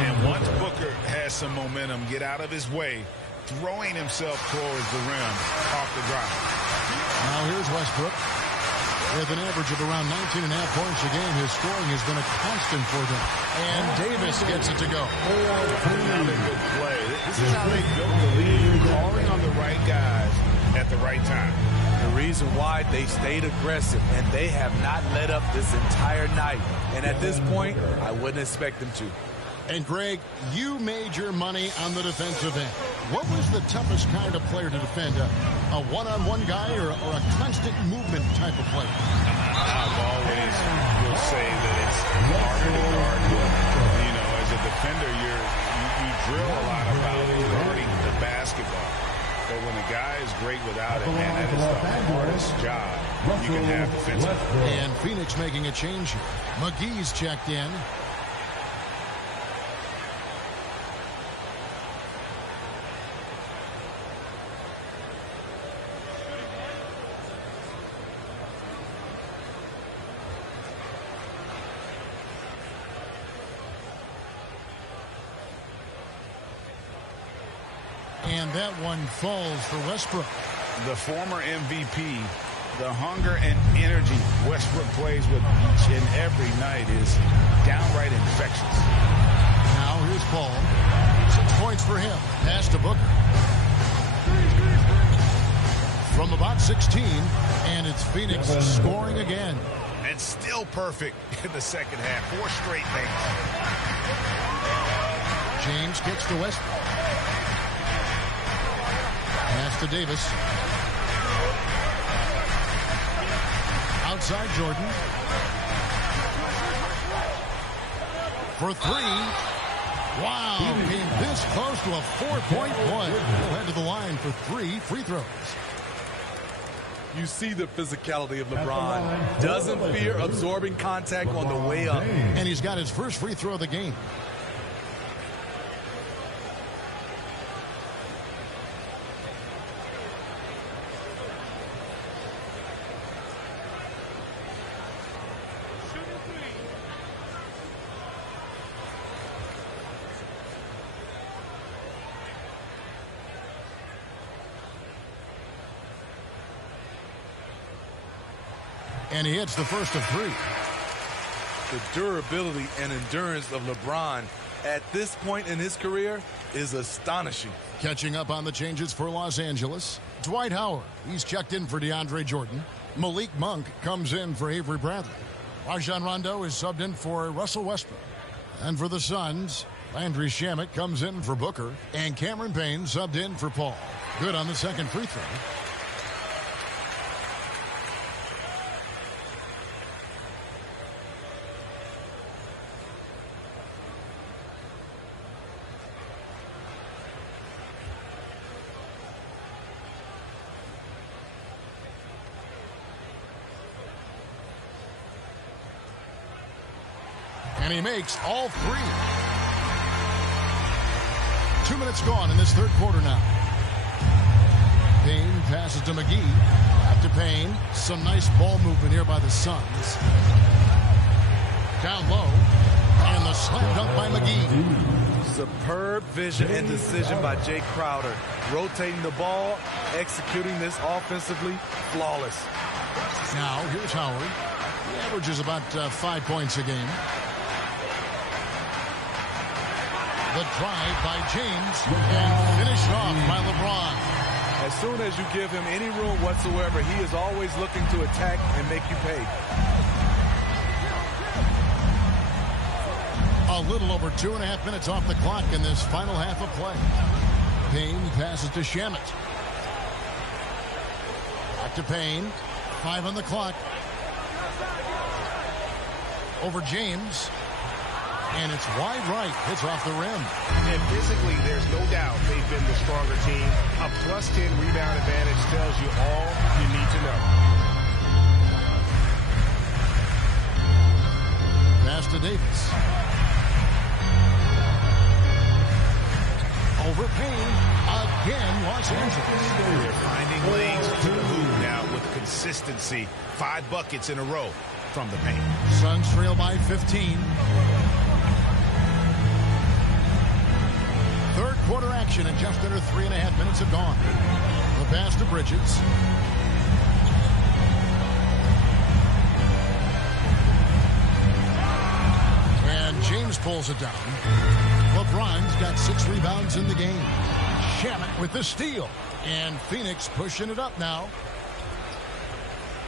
And once Booker has some momentum, get out of his way, throwing himself towards the rim off the drive. Now here's Westbrook. With an average of around 19.5 points a game, his scoring has been a constant for them. And Davis gets it to go. Another good play. This is how they built the lead, calling on the right guys at the right time. The reason why they stayed aggressive, and they have not let up this entire night. And at this point, I wouldn't expect them to. And Greg, you made your money on the defensive end. What was the toughest kind of player to defend? A one-on-one guy or a constant movement type of player? I've always will say that it's harder to guard. You know, as a defender, you drill a lot about guarding the basketball. But when a guy is great without it, man, that is the hardest job you can have defensively. And Phoenix making a change here. McGee's checked in. And that one falls for Westbrook. The former MVP The hunger and energy Westbrook plays with each and every night is downright infectious. Now here's Paul. 6 points for him. Pass to Booker. From about 16, and it's Phoenix scoring again. And still perfect in the second half. 4 straight things. James gets to Westbrook. Pass to Davis. Outside Jordan. For 3. Wow, came this close to a 4-point play. He'll head to the line for 3 free throws. You see the physicality of LeBron. Doesn't fear absorbing contact on the way up. And he's got his first free throw of the game. And he hits the first of 3. The durability and endurance of LeBron at this point in his career is astonishing. Catching up on the changes for Los Angeles. Dwight Howard, he's checked in for DeAndre Jordan. Malik Monk comes in for Avery Bradley. Rajon Rondo is subbed in for Russell Westbrook. And for the Suns, Landry Shamet comes in for Booker. And Cameron Payne subbed in for Paul. Good on the second free throw. And he makes all 3. 2 minutes gone in this third quarter now. Payne passes to McGee. Back to Payne. Some nice ball movement here by the Suns. Down low. And the slam dunk by McGee. Superb vision and decision by Jay Crowder. Rotating the ball, executing this offensively, flawless. Now here's Howard. He averages about 5 points a game. The drive by James and finished off by LeBron. As soon as you give him any room whatsoever, he is always looking to attack and make you pay. A little over 2.5 minutes off the clock in this final half of play. Payne passes to Shamet. Back to Payne. 5 on the clock. Over James. And it's wide right. Hits off the rim. And physically, there's no doubt they've been the stronger team. A +10 rebound advantage tells you all you need to know. Pass to Davis. Over Payne. Again, Los Angeles. They're finding lanes to the hoop now with consistency. 5 buckets in a row from the paint. Suns trail by 15. Third quarter action, and just under 3.5 minutes have gone. The pass to Bridges. And James pulls it down. LeBron's got 6 rebounds in the game. Shamet with the steal. And Phoenix pushing it up now.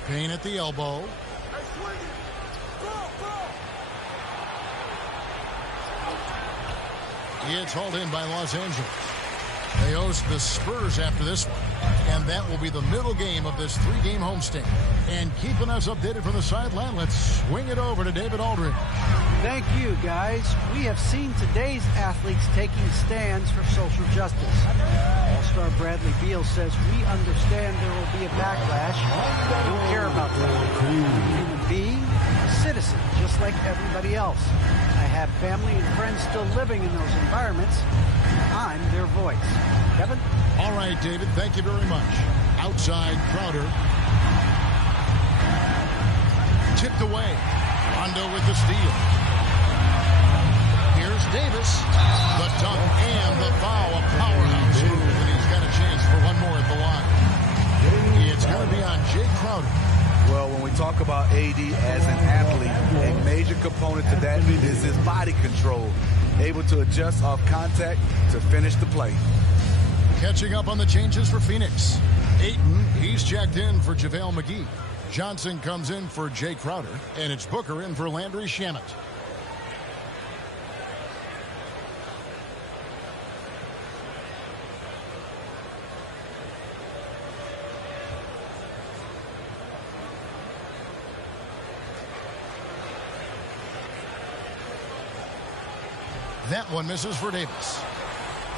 Payne at the elbow. It's hauled in by Los Angeles. They host the Spurs after this one. And that will be the middle game of this 3-game homestand. And keeping us updated from the sideline, let's swing it over to David Aldridge. Thank you, guys. We have seen today's athletes taking stands for social justice. All-star Bradley Beal says, we understand there will be a backlash. We don't care about that. I'm a human being, a citizen, just like everybody else. I have family and friends still living in those environments. I'm their voice. Kevin? All right, David, thank you very much. Outside, Crowder. Tipped away. Rondo with the steal. Here's Davis. The dunk and the foul. A powerhouse move, and he's got a chance for one more at the line. It's going to be on Jay Crowder. Well, when we talk about AD as an athlete, a major component to that is his body control, able to adjust off contact to finish the play. Catching up on the changes for Phoenix. Ayton, he's checked in for JaVale McGee. Johnson comes in for Jay Crowder, and it's Booker in for Landry Shamet. That one misses for Davis.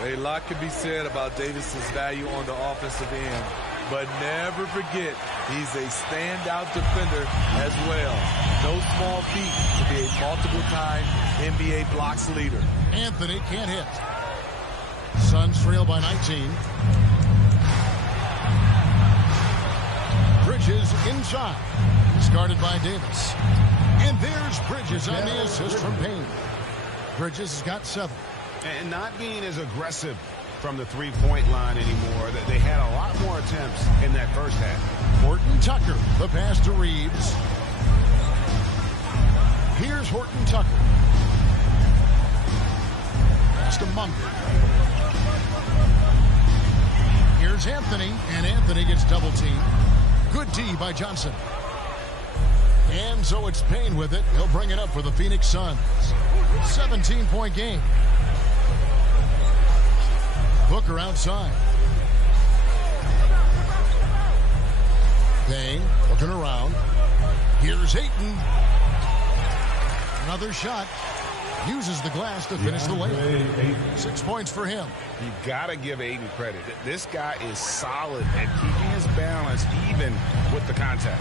A lot can be said about Davis's value on the offensive end, but never forget he's a standout defender as well. No small feat to be a multiple-time NBA blocks leader. Anthony can't hit. Suns trail by 19. Bridges inside. He's guarded by Davis. And there's Bridges on the assist from Payne. Bridges has got 7. And not being as aggressive from the three-point line anymore. They had a lot more attempts in that first half. Horton Tucker, the pass to Reeves. Here's Horton Tucker. Pass to Monk. Here's Anthony, and Anthony gets double-teamed. Good D by Johnson. And so it's Payne with it. He'll bring it up for the Phoenix Suns. 17-point game. Booker outside. Payne looking around. Here's Ayton. Another shot. Uses the glass to finish the layup. 6 points for him. You got to give Ayton credit. This guy is solid at keeping his balance even with the contact.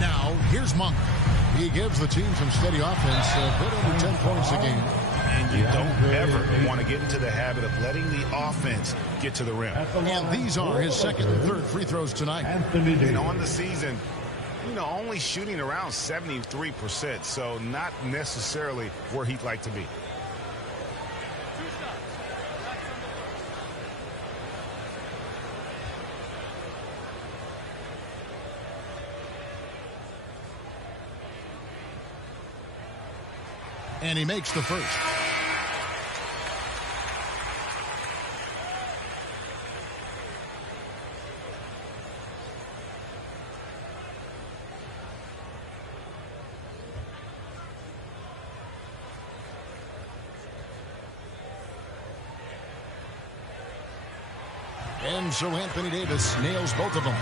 Now, here's Monk. He gives the team some steady offense, a bit under 10 points a game. And you don't ever want to get into the habit of letting the offense get to the rim. And these are his second and third free throws tonight. And on the season, only shooting around 73%, so not necessarily where he'd like to be. And he makes the first. And so Anthony Davis nails both of them.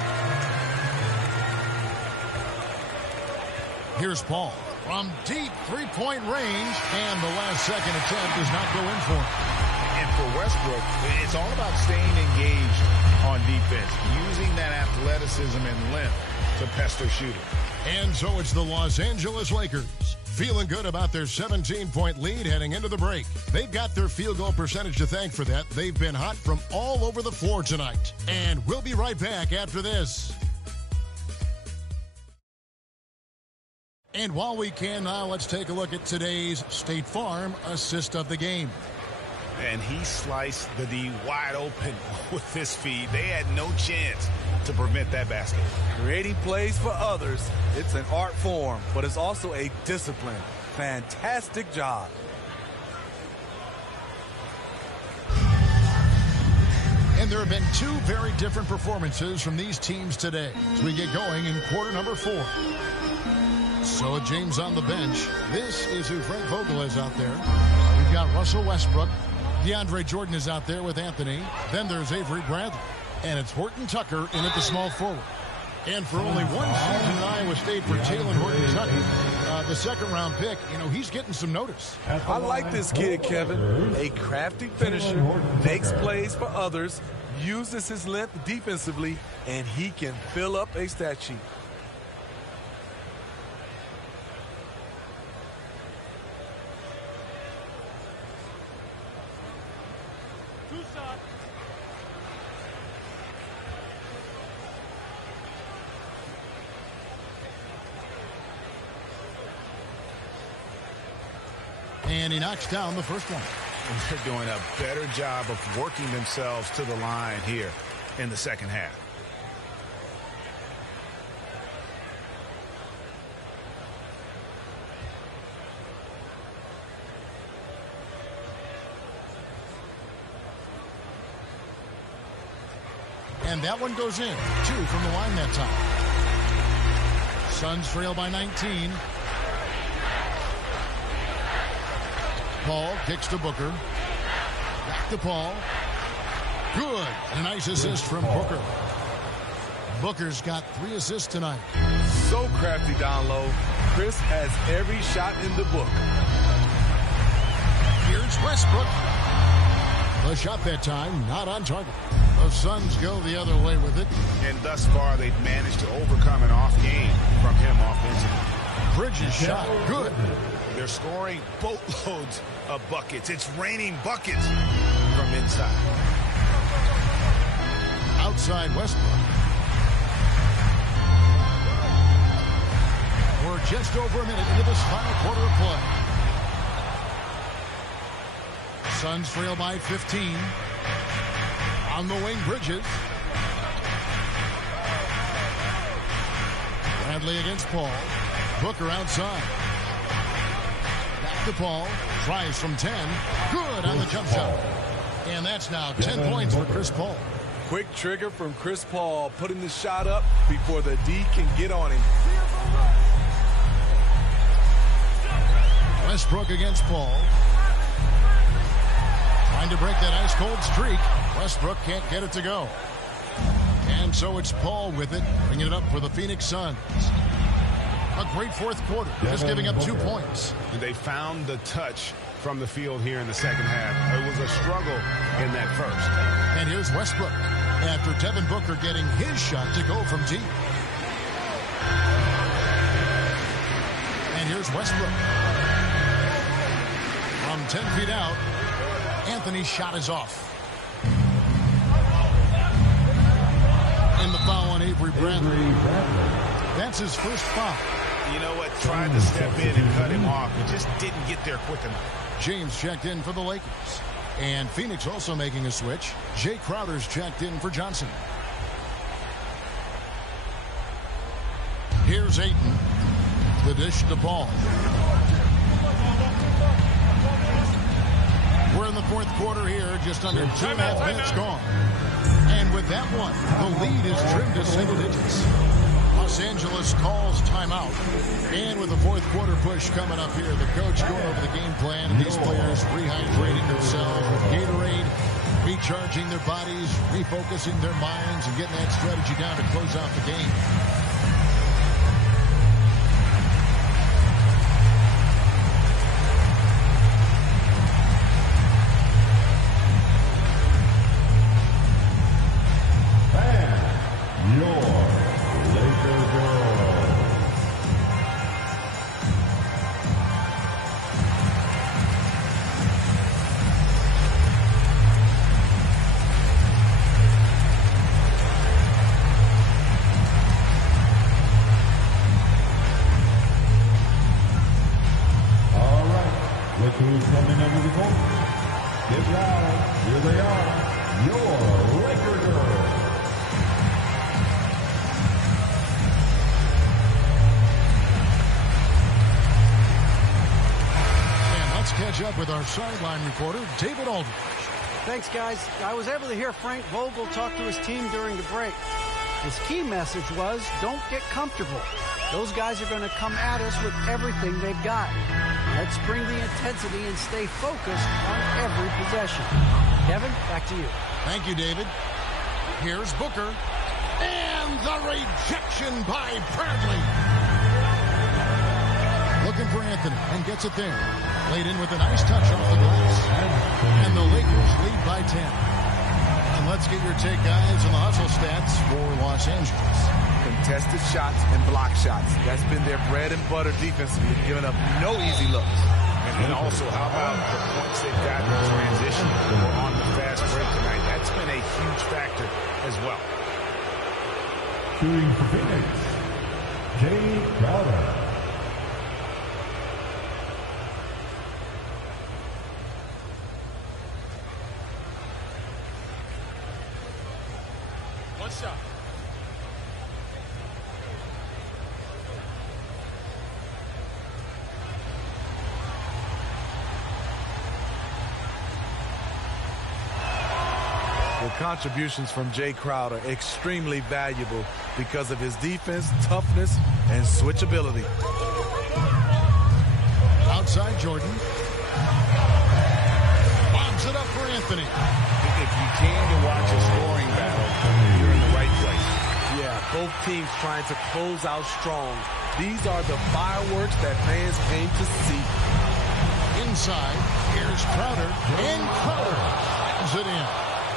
Here's Paul. From deep three-point range, and the last second attempt does not go in for him. And for Westbrook, it's all about staying engaged on defense, using that athleticism and length to pester shooters. And so it's the Los Angeles Lakers, feeling good about their 17-point lead heading into the break. They've got their field goal percentage to thank for that. They've been hot from all over the floor tonight. And we'll be right back after this. And while we can now, let's take a look at today's State Farm assist of the game. And he sliced the D wide open with this feed. They had no chance to prevent that basket. Creating plays for others, it's an art form, but it's also a discipline. Fantastic job. And there have been two very different performances from these teams today as we get going in quarter number 4. So with James on the bench, this is who Frank Vogel is out there. We've got Russell Westbrook. DeAndre Jordan is out there with Anthony. Then there's Avery Bradley. And it's Horton Tucker in at the small forward. And for only one season in Iowa State for Taylor Horton Tucker, the second-round pick, he's getting some notice. I like this kid, Kevin. A crafty finisher, makes plays for others, uses his length defensively, and he can fill up a stat sheet. And he knocks down the first one. and they're doing a better job of working themselves to the line here in the second half. And that one goes in. 2 from the line that time. Suns trail by 19. Paul kicks to Booker. Back to Paul. Good. A nice assist from Booker. Booker's got 3 assists tonight. So crafty down low. Chris has every shot in the book. Here's Westbrook. The shot that time, not on target. The Suns go the other way with it. And thus far, they've managed to overcome an off game from him offensively. Bridges shot, good. They're scoring boatloads of buckets. It's raining buckets from inside. Outside Westbrook. We're just over a minute into this final quarter of play. Suns trail by 15. On the wing, Bridges. Bradley against Paul. Booker outside. Back to Paul. Tries from 10. Good on the jump shot. And that's now 10 points for Chris Paul. Quick trigger from Chris Paul, putting the shot up before the D can get on him. Westbrook against Paul. Trying to break that ice-cold streak. Westbrook can't get it to go. And so it's Paul with it, bringing it up for the Phoenix Suns. A great fourth quarter, just giving up 2 points. They found the touch from the field here in the second half. It was a struggle in that first. And here's Westbrook after Devin Booker getting his shot to go from deep. And here's Westbrook. From 10 feet out, Anthony's shot is off. And the foul on Avery Bradley. That's his first foul. You know what? Tried to step in and cut him off, but just didn't get there quick enough. James checked in for the Lakers. And Phoenix also making a switch. Jay Crowder's checked in for Johnson. Here's Ayton. The dish to Paul. We're in the fourth quarter here, just under 2.5 minutes gone. And with that one, the lead is trimmed to single digits. Los Angeles calls timeout. And with the fourth quarter push coming up here, the coach going over the game plan, and these players rehydrating themselves with Gatorade, recharging their bodies, refocusing their minds, and getting that strategy down to close out the game. With our sideline reporter, David Aldridge. Thanks, guys. I was able to hear Frank Vogel talk to his team during the break. His key message was, don't get comfortable. Those guys are going to come at us with everything they've got. Let's bring the intensity and stay focused on every possession. Kevin, back to you. Thank you, David. Here's Booker. And the rejection by Bradley. Looking for Anthony and gets it there. Laid in with a nice touch off the glass. And the Lakers lead by 10. And let's get your take, guys, on the hustle stats for Los Angeles. Contested shots and block shots. That's been their bread and butter defensively, giving up no easy looks. And also, how about the points they've gotten in transition or on the fast break tonight? That's been a huge factor as well. Shooting for Phoenix, Jay Crowder. The contributions from Jay Crowder extremely valuable because of his defense, toughness, and switchability. Outside Jordan. Bobs it up for Anthony. If you came to watch a scoring battle, you're in the right place. Yeah, both teams trying to close out strong. These are the fireworks that fans came to see. Inside, here's Crowder, and Crowder slams it in.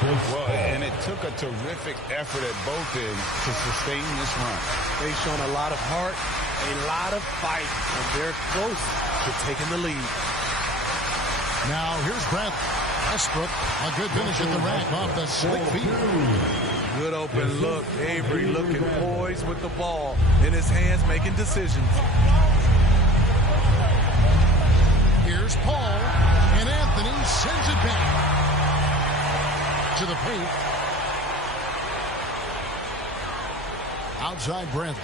Well, and it took a terrific effort at both ends to sustain this run. They've shown a lot of heart, a lot of fight, and they're close to taking the lead. Now, here's Bradley. Westbrook, a good finish at the rack off the slick feet. Good open look. Avery looking poised with the ball in his hands, making decisions. Here's Paul, and Anthony sends it back to the paint. Outside Bradley.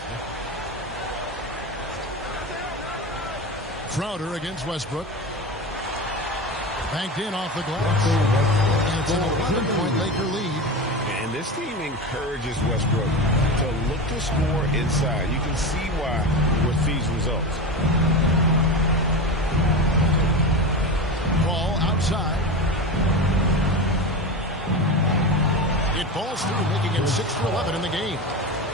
Crowder against Westbrook. Banked in off the glass. And it's an 11-point Laker lead. And this team encourages Westbrook to look to score inside. You can see why with these results. Ball outside. It falls through, making it 6-11 in the game.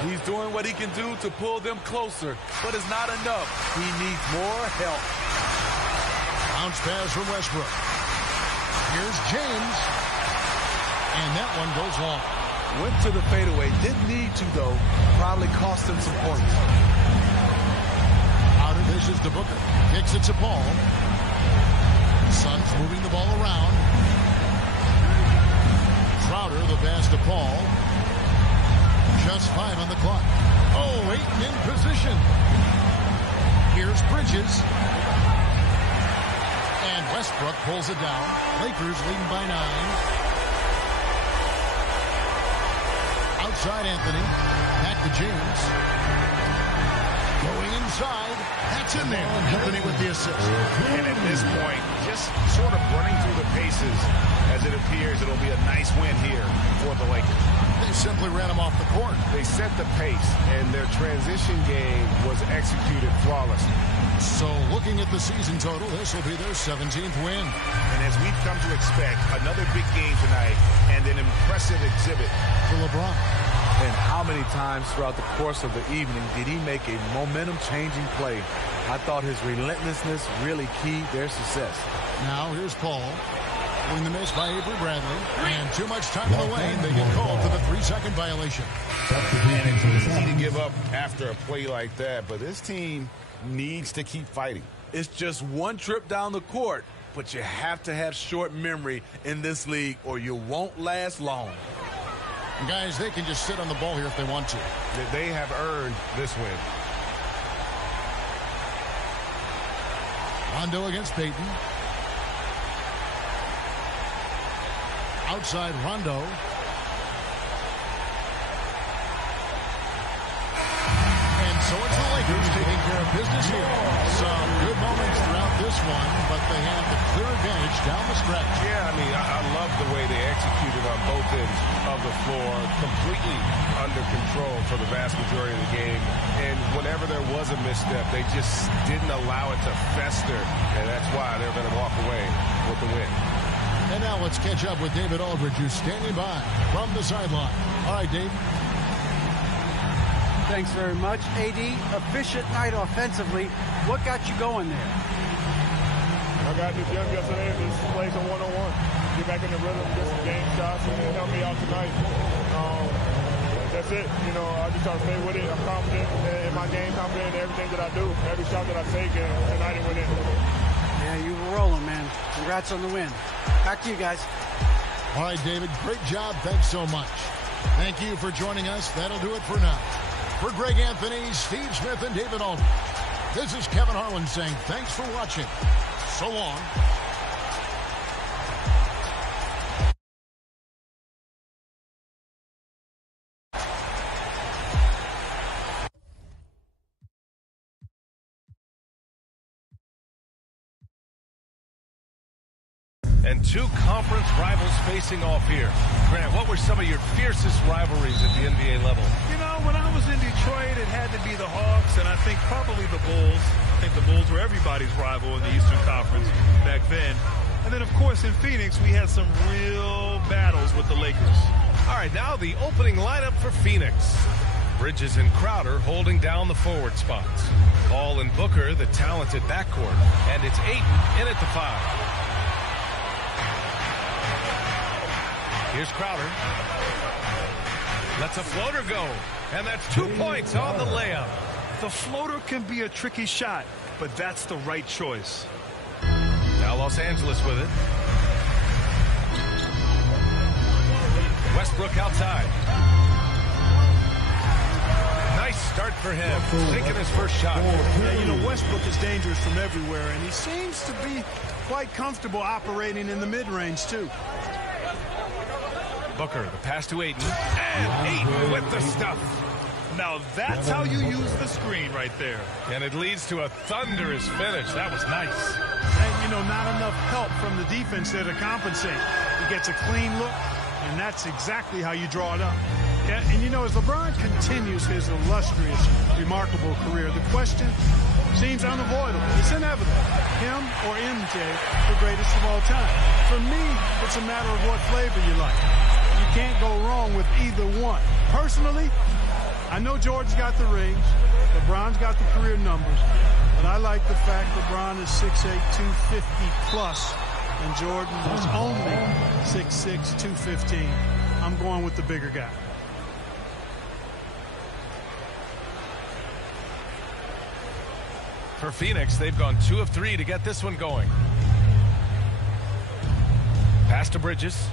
He's doing what he can do to pull them closer, but it's not enough. He needs more help. Bounce pass from Westbrook. Here's James. And that one goes long. Went to the fadeaway. Didn't need to, though. Probably cost him some points. Out of dishes to Booker. Kicks it to Paul. Suns moving the ball around. Crowder, the pass to Paul. Just 5 on the clock. Oh, Ayton in position. Here's Bridges. And Westbrook pulls it down. Lakers leading by 9. Outside Anthony. Back to James. Going inside. That's in there. Anthony with the assist. And at this point, just sort of running through the paces as it appears it'll be a nice win here for the Lakers. They simply ran him off the court. They set the pace, and their transition game was executed flawlessly. So looking at the season total, this will be their 17th win. And as we've come to expect, another big game tonight and an impressive exhibit for LeBron. And how many times throughout the course of the evening did he make a momentum-changing play? I thought his relentlessness really keyed their success. Now here's Paul. Pulling the miss by Avery Bradley. And too much time in the lane. They get called for the 3-second violation. And it's easy to give up after a play like that, but this team needs to keep fighting. It's just one trip down the court, but you have to have short memory in this league or you won't last long. And guys, they can just sit on the ball here if they want to. They have earned this win. Rondo against Payton. Outside Rondo. And so it's the Lakers taking care of business here. Some good moments throughout this one, but they have the clear advantage down the stretch. Yeah, I mean, I love the way they executed on both ends of the floor, completely under control for the vast majority of the game. And whenever there was a misstep, they just didn't allow it to fester, and that's why they're going to walk away with the win. And now let's catch up with David Aldridge, who's standing by from the sideline. All right, Dave. Thanks very much. AD, efficient night offensively. What got you going there? I got this young yesterday to just play some one-on-one. Get back in the rhythm, get some game shots, and it helped me out tonight. That's it. You know, I just try to stay with it. I'm confident in my game, confident in everything that I do, every shot that I take, and tonight it went in. Yeah, you were rolling, man. Congrats on the win. Back to you guys. All right, David, great job. Thanks so much. Thank you for joining us. That'll do it for now. For Greg Anthony, Steve Smith, and David Aldridge, this is Kevin Harlan saying thanks for watching. So long. And two conference rivals facing off here. Grant, what were some of your fiercest rivalries at the NBA level? You know, when I was in Detroit, it had to be the Hawks, and I think probably the Bulls. I think the Bulls were everybody's rival in the Eastern Conference back then. And then, of course, in Phoenix, we had some real battles with the Lakers. All right, now the opening lineup for Phoenix. Bridges and Crowder holding down the forward spots. Paul and Booker, the talented backcourt. And it's Ayton in at the 5. Here's Crowder. Lets a floater go. And that's 2 points on the layup. The floater can be a tricky shot, but that's the right choice. Now Los Angeles with it. Westbrook outside. Nice start for him. Taking his first shot. Yeah, you know, Westbrook is dangerous from everywhere, and he seems to be quite comfortable operating in the mid-range, too. Booker, the pass to Ayton. And Ayton with the stuff. Now that's how you use the screen right there. And it leads to a thunderous finish. That was nice. And, you know, not enough help from the defense there to compensate. He gets a clean look, and that's exactly how you draw it up. Yeah, and, you know, as LeBron continues his illustrious, remarkable career, the question seems unavoidable. It's inevitable. Him or MJ, the greatest of all time. For me, it's a matter of what flavor you like. You can't go wrong with either one. Personally, I know Jordan's got the rings, LeBron's got the career numbers, but I like the fact LeBron is 6'8", 250 plus, and Jordan is only 6'6", 215. I'm going with the bigger guy. For Phoenix, they've gone 2 of 3 to get this one going. Pass to Bridges.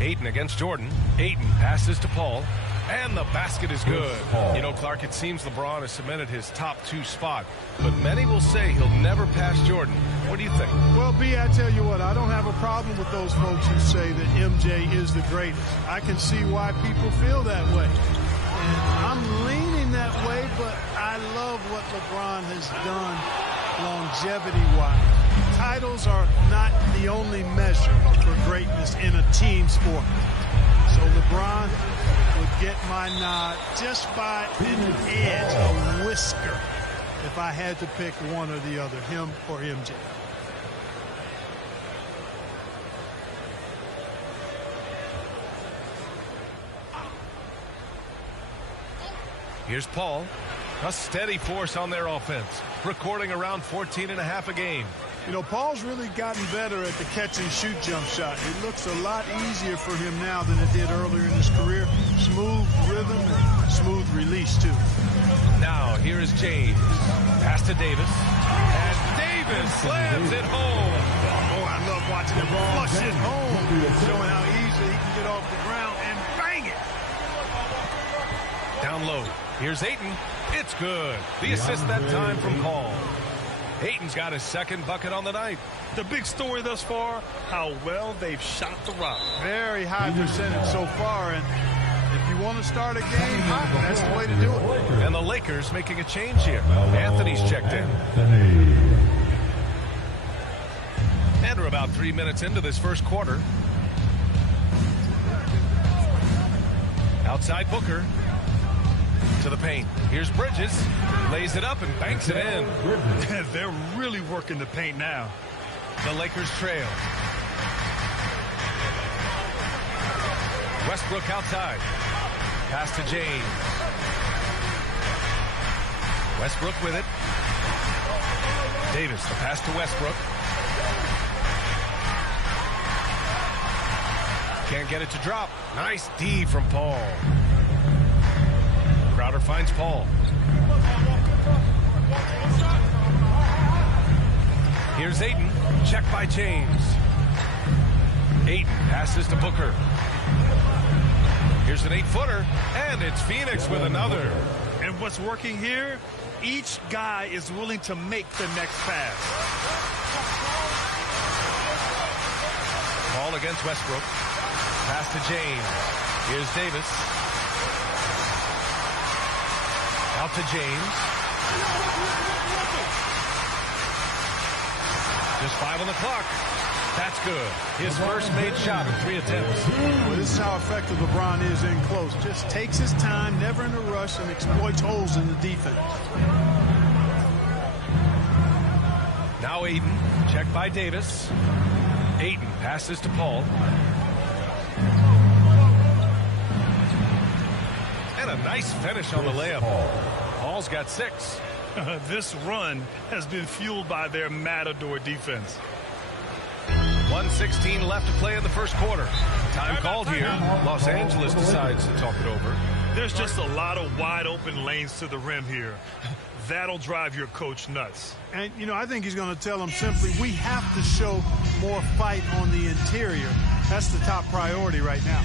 Ayton against Jordan. Ayton passes to Paul. And the basket is good. You know, Clark, it seems LeBron has cemented his top 2 spot. But many will say he'll never pass Jordan. What do you think? Well, B, I tell you what, I don't have a problem with those folks who say that MJ is the greatest. I can see why people feel that way. And I'm leaning that way, but I love what LeBron has done longevity-wise. Titles are not the only measure for greatness in a team sport. So LeBron would get my nod just by an edge, a whisker, if I had to pick one or the other, him or MJ. Here's Paul. A steady force on their offense, recording around 14.5 a game. You know, Paul's really gotten better at the catch-and-shoot jump shot. It looks a lot easier for him now than it did earlier in his career. Smooth rhythm and smooth release, too. Now, here is James. Pass to Davis. And Davis slams it home. Oh, I love watching him flush it home, showing how easily he can get off the ground and bang it. Down low. Here's Ayton. It's good. The assist that time from Paul. Ayton's got his second bucket on the night. The big story thus far, how well they've shot the rock. Very high percentage so far, and if you want to start a game high, that's the way to do it. And the Lakers making a change here. Anthony's checked in. And we're about 3 minutes into this first quarter. Outside Booker. To the paint. Here's Bridges. Lays it up and banks it in. They're really working the paint now. The Lakers trail. Westbrook outside. Pass to James. Westbrook with it. Davis, the pass to Westbrook. Can't get it to drop. Nice D from Paul. Crowder finds Paul. Here's Ayton. Check by James. Ayton passes to Booker. Here's an 8-footer. And it's Phoenix with another. And what's working here, each guy is willing to make the next pass. Paul against Westbrook. Pass to James. Here's Davis. Out to James. Just 5 on the clock. That's good. His first made shot in 3 attempts. Well, this is how effective LeBron is in close. Just takes his time, never in a rush, and exploits holes in the defense. Now Ayton, checked by Davis. Ayton passes to Paul. And a nice finish on the layup. Paul's got 6. This run has been fueled by their Matador defense. 1:16 left to play in the first quarter. Time called here. Los Angeles decides to talk it over. There's just a lot of wide open lanes to the rim here. That'll drive your coach nuts. And, you know, I think he's going to tell them simply, we have to show more fight on the interior. That's the top priority right now.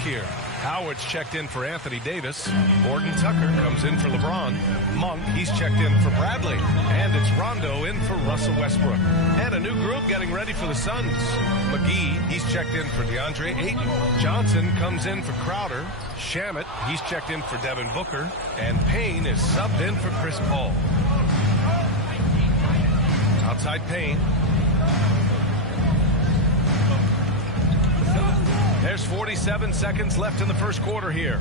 Here. Howard's checked in for Anthony Davis. Gordon Tucker comes in for LeBron. Monk, he's checked in for Bradley. And it's Rondo in for Russell Westbrook. And a new group getting ready for the Suns. McGee, he's checked in for DeAndre Ayton. Johnson comes in for Crowder. Shamet, he's checked in for Devin Booker. And Payne is subbed in for Chris Paul. Outside Payne. There's 47 seconds left in the first quarter here.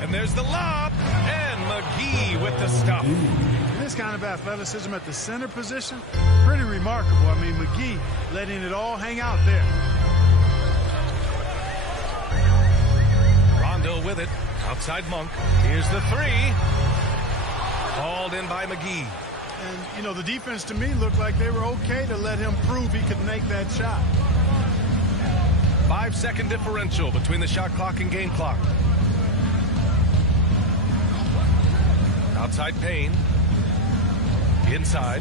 And there's the lob, and McGee with the stop. This kind of athleticism at the center position, pretty remarkable. I mean, McGee letting it all hang out there. Rondo with it, outside Monk. Here's the 3. Called in by McGee. And, you know, the defense to me looked like they were okay to let him prove he could make that shot. 5-second differential between the shot clock and game clock. Outside Payne. Inside.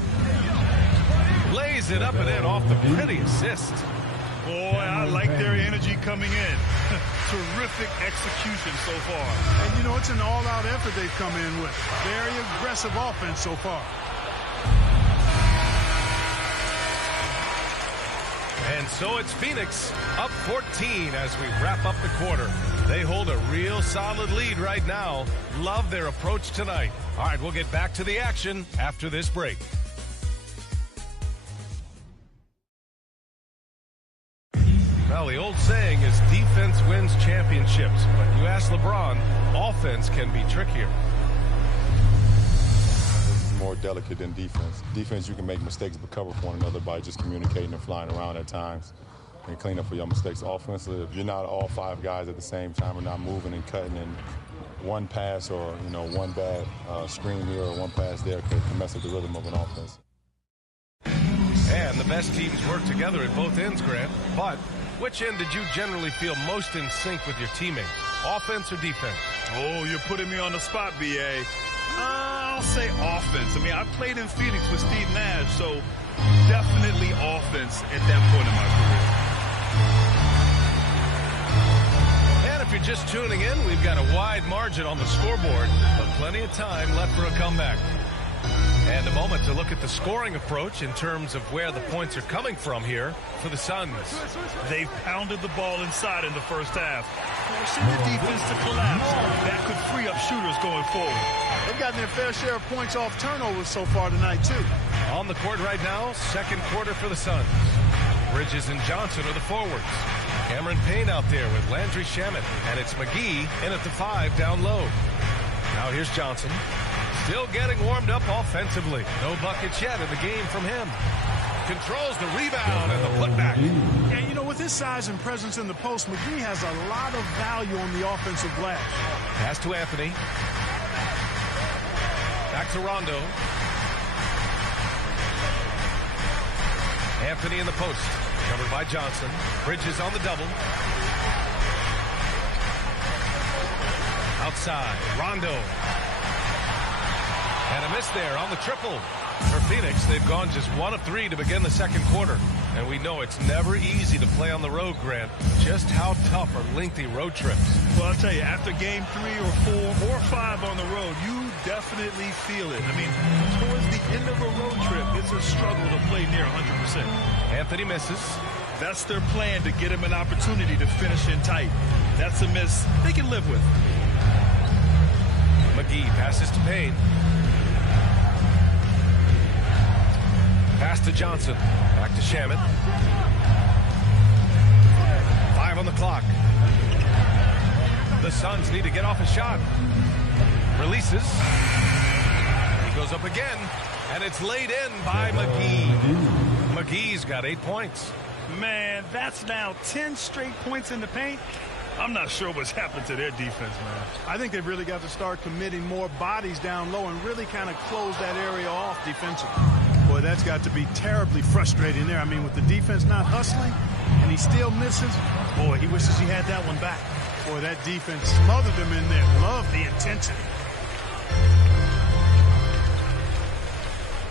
Lays it up and in off the pretty assist. Boy, I like their energy coming in. Terrific execution so far. And, you know, it's an all-out effort they've come in with. Very aggressive offense so far. And so it's Phoenix up 14 as we wrap up the quarter. They hold a real solid lead right now. Love their approach tonight. All right, we'll get back to the action after this break. Well, the old saying is defense wins championships. But you ask LeBron, offense can be trickier. More delicate than defense. Defense, you can make mistakes but cover for one another by just communicating and flying around at times and clean up for your mistakes. Offensively, if you're not all 5 guys at the same time or not moving and cutting, and one pass or, you know, one bad screen here or one pass there can mess up the rhythm of an offense. And the best teams work together at both ends, Grant. But which end did you generally feel most in sync with your teammates, offense or defense? Oh, you're putting me on the spot, B.A. I'll say offense. I mean, I played in Phoenix with Steve Nash, so definitely offense at that point in my career. And if you're just tuning in, we've got a wide margin on the scoreboard, but plenty of time left for a comeback. And a moment to look at the scoring approach in terms of where the points are coming from here for the Suns. They've pounded the ball inside in the first half, forcing the defense to collapse. That could free up shooters going forward. They've gotten their fair share of points off turnovers so far tonight, too. On the court right now, second quarter for the Suns. Bridges and Johnson are the forwards. Cameron Payne out there with Landry Shamet, and it's McGee in at the 5 down low. Now here's Johnson. Still getting warmed up offensively. No buckets yet in the game from him. controls the rebound and the putback. Yeah, you know, with his size and presence in the post, McGee has a lot of value on the offensive glass. Pass to Anthony. Back to Rondo. Anthony in the post. Covered by Johnson. Bridges on the double. Outside. Rondo. And a miss there on the triple. For Phoenix, they've gone just 1 of 3 to begin the second quarter. And we know it's never easy to play on the road, Grant. Just how tough are lengthy road trips? Well, I'll tell you, after game 3 or 4 or 5 on the road, you definitely feel it. I mean, towards the end of a road trip, it's a struggle to play near 100%. Anthony misses. That's their plan, to get him an opportunity to finish in tight. That's a miss they can live with. McGee passes to Payne. Pass to Johnson. Back to Shaman. 5 on the clock. The Suns need to get off a shot. Releases. He goes up again, and it's laid in by McGee. McGee's got 8 points. Man, that's now 10 straight points in the paint. I'm not sure what's happened to their defense, man. I think they've really got to start committing more bodies down low and really kind of close that area off defensively. Boy, that's got to be terribly frustrating there. I mean, with the defense not hustling and he still misses, boy, he wishes he had that one back. Boy, that defense smothered him in there. Love the intensity.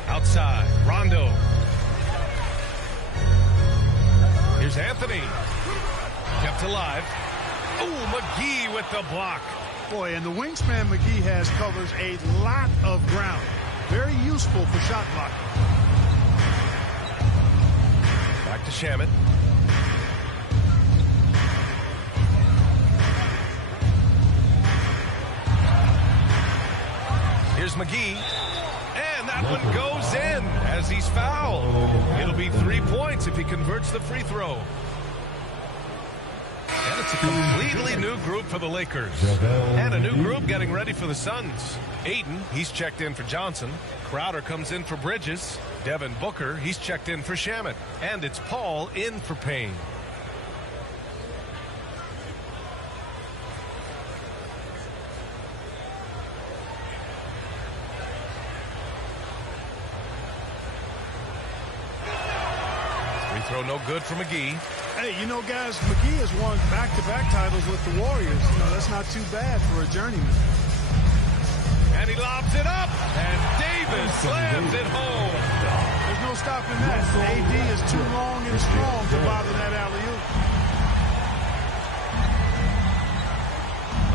Outside, Rondo. Here's Anthony. Kept alive. Oh, McGee with the block. Boy, and the wingspan McGee has covers a lot of ground. Very useful for shot blocking. Back to Shaman. Here's McGee. And that one goes in as he's fouled. It'll be 3 points if he converts the free throw. And it's a completely new group for the Lakers. And a new group getting ready for the Suns. Ayton, he's checked in for Johnson. Crowder comes in for Bridges. Devin Booker, he's checked in for Shaman. And it's Paul in for Payne. Free throw no good for McGee. Hey, you know, guys, McGee has won back-to-back titles with the Warriors. You know, that's not too bad for a journeyman. And he lobs it up, and Davis slams it home. There's no stopping that. AD is too long and strong to bother that alley-oop.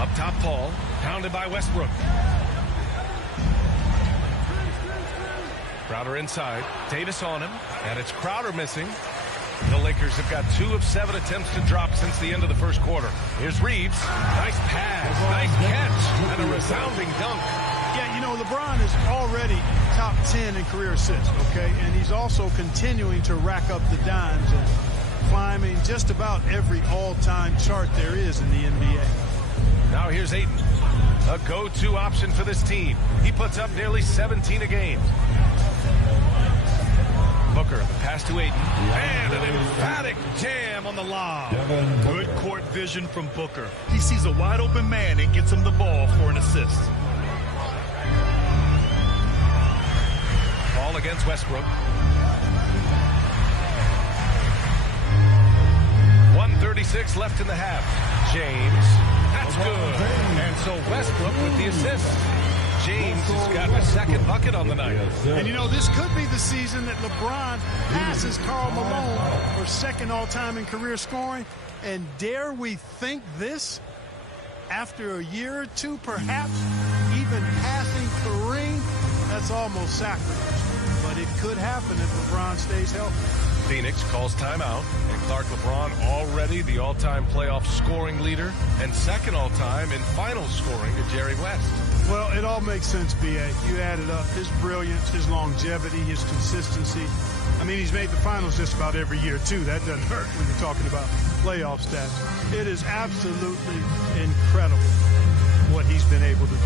Up top, Paul, pounded by Westbrook. Crowder inside, Davis on him, and it's Crowder missing. The Lakers have got 2 of 7 attempts to drop since the end of the first quarter. Here's Reeves. Nice pass, nice catch, and a resounding dunk. Yeah, you know, LeBron is already top 10 in career assists, okay? And he's also continuing to rack up the dimes and climbing just about every all-time chart there is in the NBA. Now here's Ayton, a go-to option for this team. He puts up nearly 17 a game. Booker, the pass to Ayton, and an emphatic jam on the lob. Good court vision from Booker. He sees a wide-open man and gets him the ball for an assist. Ball against Westbrook. 1:36 left in the half. James, that's good. And so Westbrook with the assist. James has gotten a second bucket on the night. And you know, this could be the season that LeBron passes Karl Malone for second all-time in career scoring. And dare we think this? After a year or two, perhaps even passing Kareem, that's almost sacrilege. But it could happen if LeBron stays healthy. Phoenix calls timeout, and Clark LeBron already the all-time playoff scoring leader and second all-time in final scoring to Jerry West. Well, it all makes sense, B.A. You add it up. His brilliance, his longevity, his consistency. I mean, he's made the finals just about every year, too. That doesn't hurt when you're talking about playoff stats. It is absolutely incredible what he's been able to do.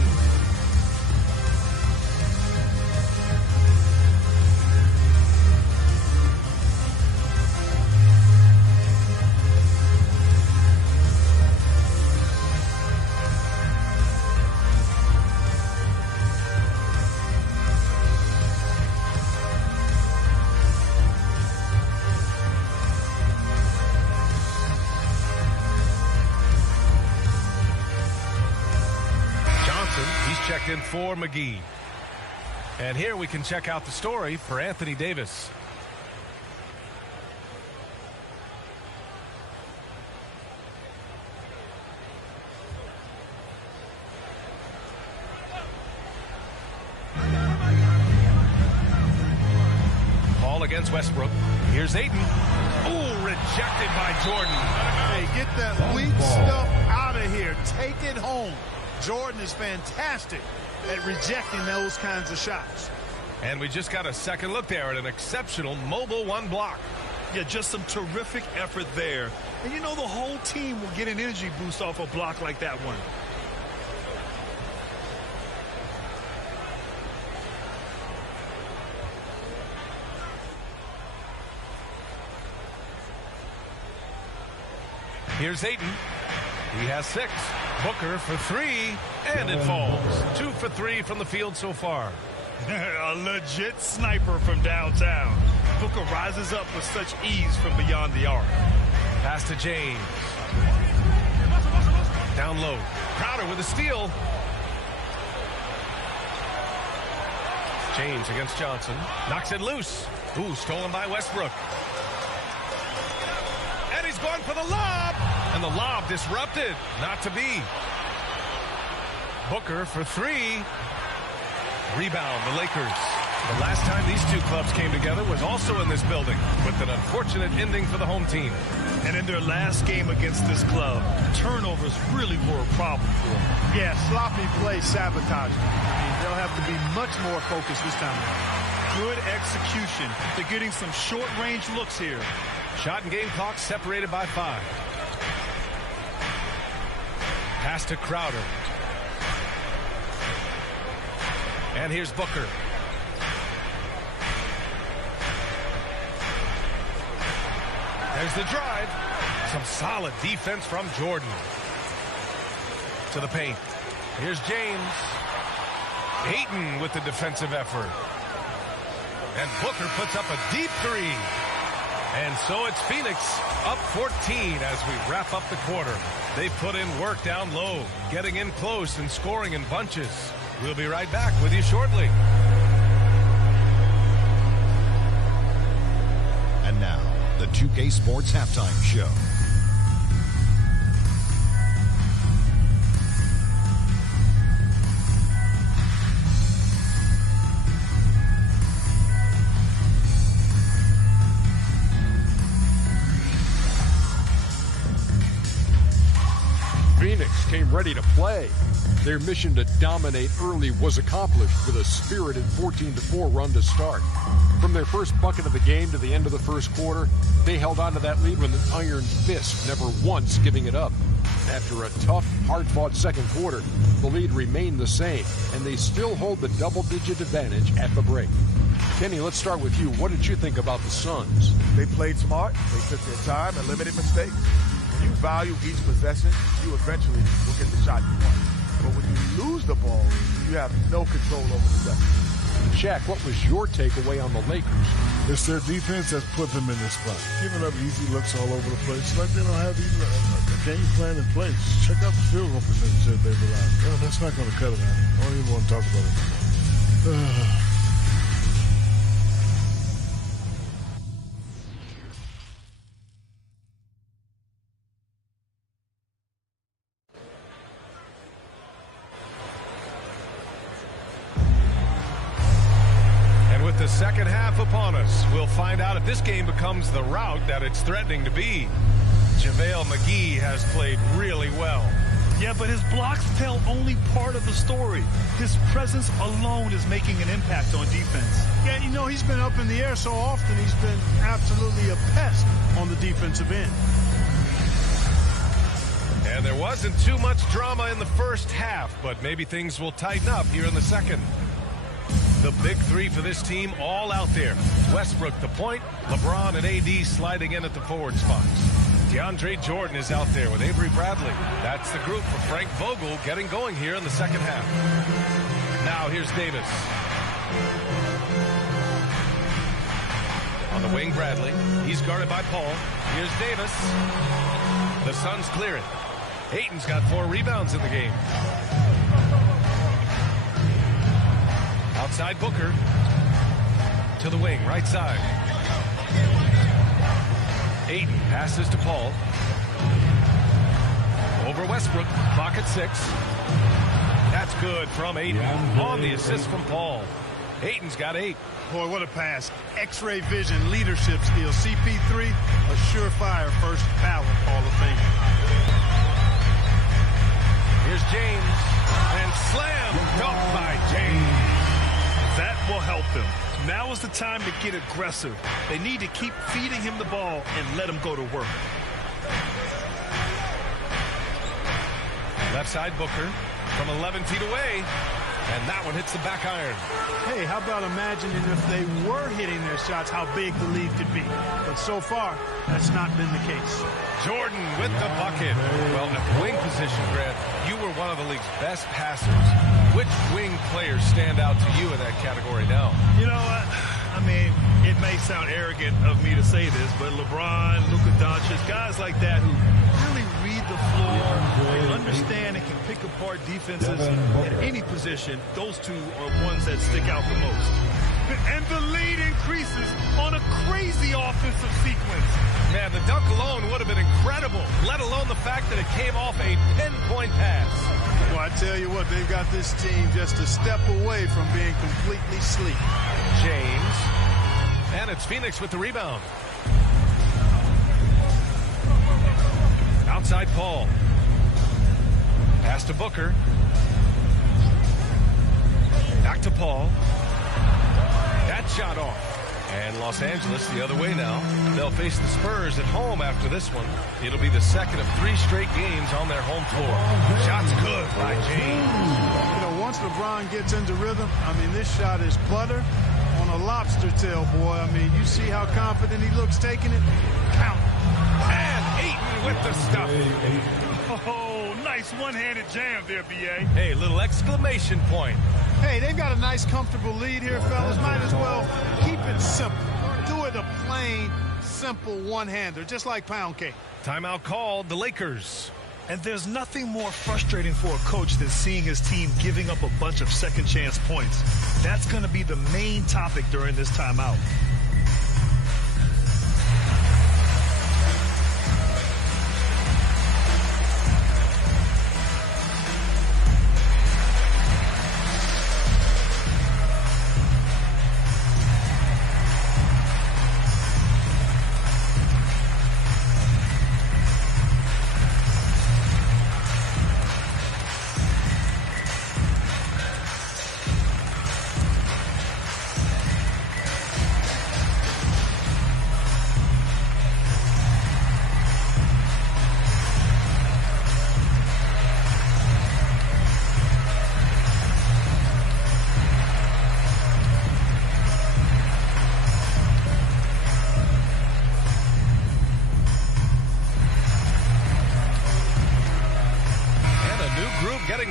second for McGee. And here we can check out the story for Anthony Davis. Ball against Westbrook. Here's Ayton. Ooh, rejected by Jordan. Hey, get that weak stuff out of here. Take it home. Jordan is fantastic at rejecting those kinds of shots. And we just got a second look there at an exceptional mobile one block. Yeah, just some terrific effort there. And you know the whole team will get an energy boost off a block like that one. Here's Ayton. He has 6. Booker for 3, and it falls. 2 for 3 from the field so far. A legit sniper from downtown. Booker rises up with such ease from beyond the arc. Pass to James. Down low. Crowder with a steal. James against Johnson. Knocks it loose. Ooh, stolen by Westbrook. And he's going for the lob. And the lob disrupted. Not to be. Booker for 3. Rebound, the Lakers. The last time these two clubs came together was also in this building, with an unfortunate ending for the home team. And in their last game against this club, turnovers really were a problem for them. Yeah, sloppy play sabotaging. I mean, they'll have to be much more focused this time around. Good execution. They're getting some short-range looks here. Shot and game clock separated by 5. Pass to Crowder. And here's Booker. There's the drive. Some solid defense from Jordan. To the paint. Here's James. Ayton with the defensive effort. And Booker puts up a deep 3. And so it's Phoenix up 14 as we wrap up the quarter. They put in work down low, getting in close and scoring in bunches. We'll be right back with you shortly. And now, the 2K Sports Halftime Show. Phoenix came ready to play. Their mission to dominate early was accomplished with a spirited 14-4 run to start. From their first bucket of the game to the end of the first quarter, they held on to that lead with an iron fist, never once giving it up. After a tough, hard-fought second quarter, the lead remained the same, and they still hold the double-digit advantage at the break. Kenny, let's start with you. What did you think about the Suns? They played smart. They took their time and limited mistakes. When you value each possession, you eventually will get the shot you want. But when you lose the ball, you have no control over the possession. Shaq, what was your takeaway on the Lakers? It's their defense that's put them in this spot. Giving up easy looks all over the place. Like they don't have even a game plan in place. Check out the field goal percentage that they've allowed. Oh, that's not going to cut it out. I don't even want to talk about it anymore. The second half upon us. We'll find out if this game becomes the rout that it's threatening to be. JaVale McGee has played really well. Yeah, but his blocks tell only part of the story. His presence alone is making an impact on defense. Yeah, you know, he's been up in the air so often, he's been absolutely a pest on the defensive end. And there wasn't too much drama in the first half, but maybe things will tighten up here in the second. The big 3 for this team all out there. Westbrook the point, LeBron and AD sliding in at the forward spots. DeAndre Jordan is out there with Avery Bradley. That's the group for Frank Vogel getting going here in the second half. Now here's Davis. On the wing, Bradley. He's guarded by Paul. Here's Davis. The Suns clear it. Ayton's got 4 rebounds in the game. Outside Booker. To the wing, right side. Ayton passes to Paul. Over Westbrook, clock at 6. That's good from Ayton on the assist from Paul. Ayton's got 8. Boy, what a pass. X-ray vision, leadership skills. CP3, a surefire first ballot Hall of Famer. Here's James, and slam dunk by James. That will help them. Now is the time to get aggressive. They need to keep feeding him the ball and let him go to work. Left side Booker from 11 feet away, and that one hits the back iron. Hey, how about imagining if they were hitting their shots, how big the lead could be. But so far, that's not been the case. Jordan with the bucket. Well, at the wing position, Grant, you were one of the league's best passers. Which wing players stand out to you in that category now? You know what? I mean, it may sound arrogant of me to say this, but LeBron, Luka Doncic, guys like that who really read the floor, they understand and can pick apart defenses at any position. Those two are ones that stick out the most. And the lead increases on a crazy offensive sequence. Man, the dunk alone would have been incredible, let alone the fact that it came off a pinpoint pass. Well, I tell you what, they've got this team just a step away from being completely sleep. James, and it's Phoenix with the rebound. Outside Paul. Pass to Booker. Back to Paul. That shot off. And Los Angeles the other way now. They'll face the Spurs at home after this one. It'll be the second of 3 straight games on their home floor. Shots good by James. You know, once LeBron gets into rhythm, I mean, this shot is butter on a lobster tail, boy. I mean, you see how confident he looks taking it? Count. And Ayton with the stuff. Oh, nice one-handed jam there, B.A. Hey, little exclamation point. Hey, they've got a nice, comfortable lead here, fellas. Might as well keep it simple. Do it a plain, simple one-hander, just like pound cake. Timeout called, the Lakers. And there's nothing more frustrating for a coach than seeing his team giving up a bunch of second-chance points. That's going to be the main topic during this timeout.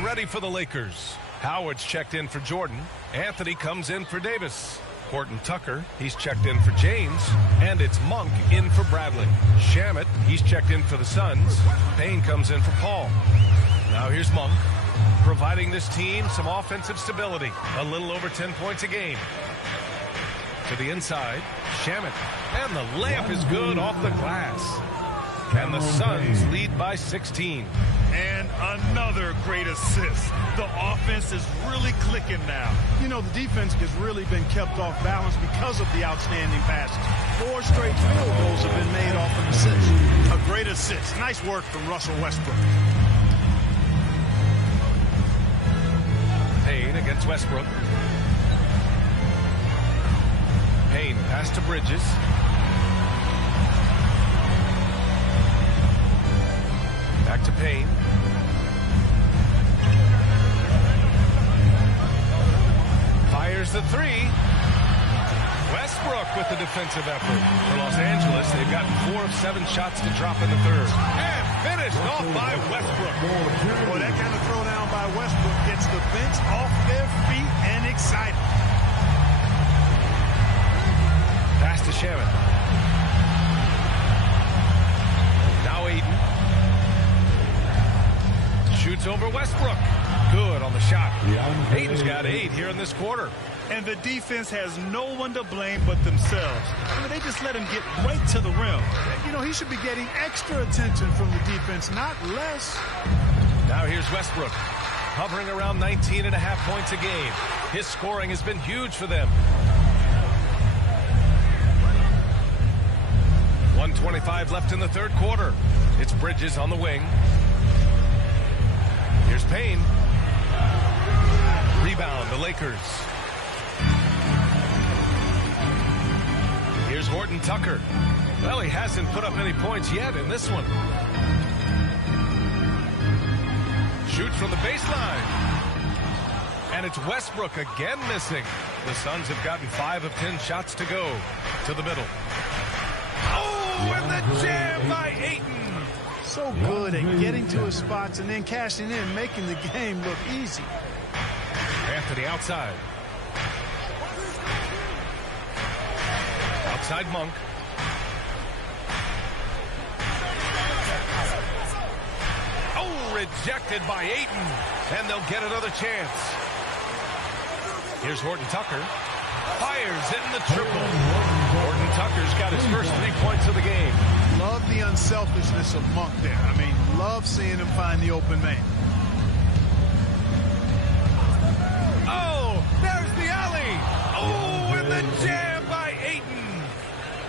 Ready for the Lakers. Howard's checked in for Jordan. Anthony comes in for Davis. Horton Tucker, he's checked in for James. And it's Monk in for Bradley. Shamet, he's checked in for the Suns. Payne comes in for Paul. Now here's Monk, providing this team some offensive stability. A little over 10 points a game. To the inside, Shamet. And the layup is good off the glass. And the Suns lead by 16. And another great assist. The offense is really clicking now. You know, the defense has really been kept off balance because of the outstanding passes. 4 straight field goals have been made off an assist. A great assist. Nice work from Russell Westbrook. Payne against Westbrook. Payne pass to Bridges. Back to Payne. Fires the 3. Westbrook with the defensive effort. For Los Angeles, they've gotten 4 of 7 shots to drop in the third. And finished off by Westbrook. Boy, that kind of throwdown by Westbrook gets the bench off their feet and excited. Pass to Shamet. Now Ayton. Shoots over Westbrook. Good on the shot. Ayton's got 8 here in this quarter. And the defense has no one to blame but themselves. I mean, they just let him get right to the rim. You know, he should be getting extra attention from the defense, not less. Now here's Westbrook, hovering around 19.5 points a game. His scoring has been huge for them. 1:25 left in the third quarter. It's Bridges on the wing. Here's Payne. Rebound, the Lakers. Here's Horton Tucker. Well, he hasn't put up any points yet in this one. Shoots from the baseline. And it's Westbrook again missing. The Suns have gotten 5 of 10 shots to go. To the middle. Oh, and the jam by Ayton. So good at getting to his spots and then cashing in, making the game look easy. Anthony outside. Outside Monk. Oh, rejected by Ayton. And they'll get another chance. Here's Horton Tucker. Fires in the triple. Horton Tucker's got his first 3 points of the game. Love the unselfishness of Monk there. I mean, love seeing him find the open man. Oh, there's the alley. Oh, and the jam by Ayton.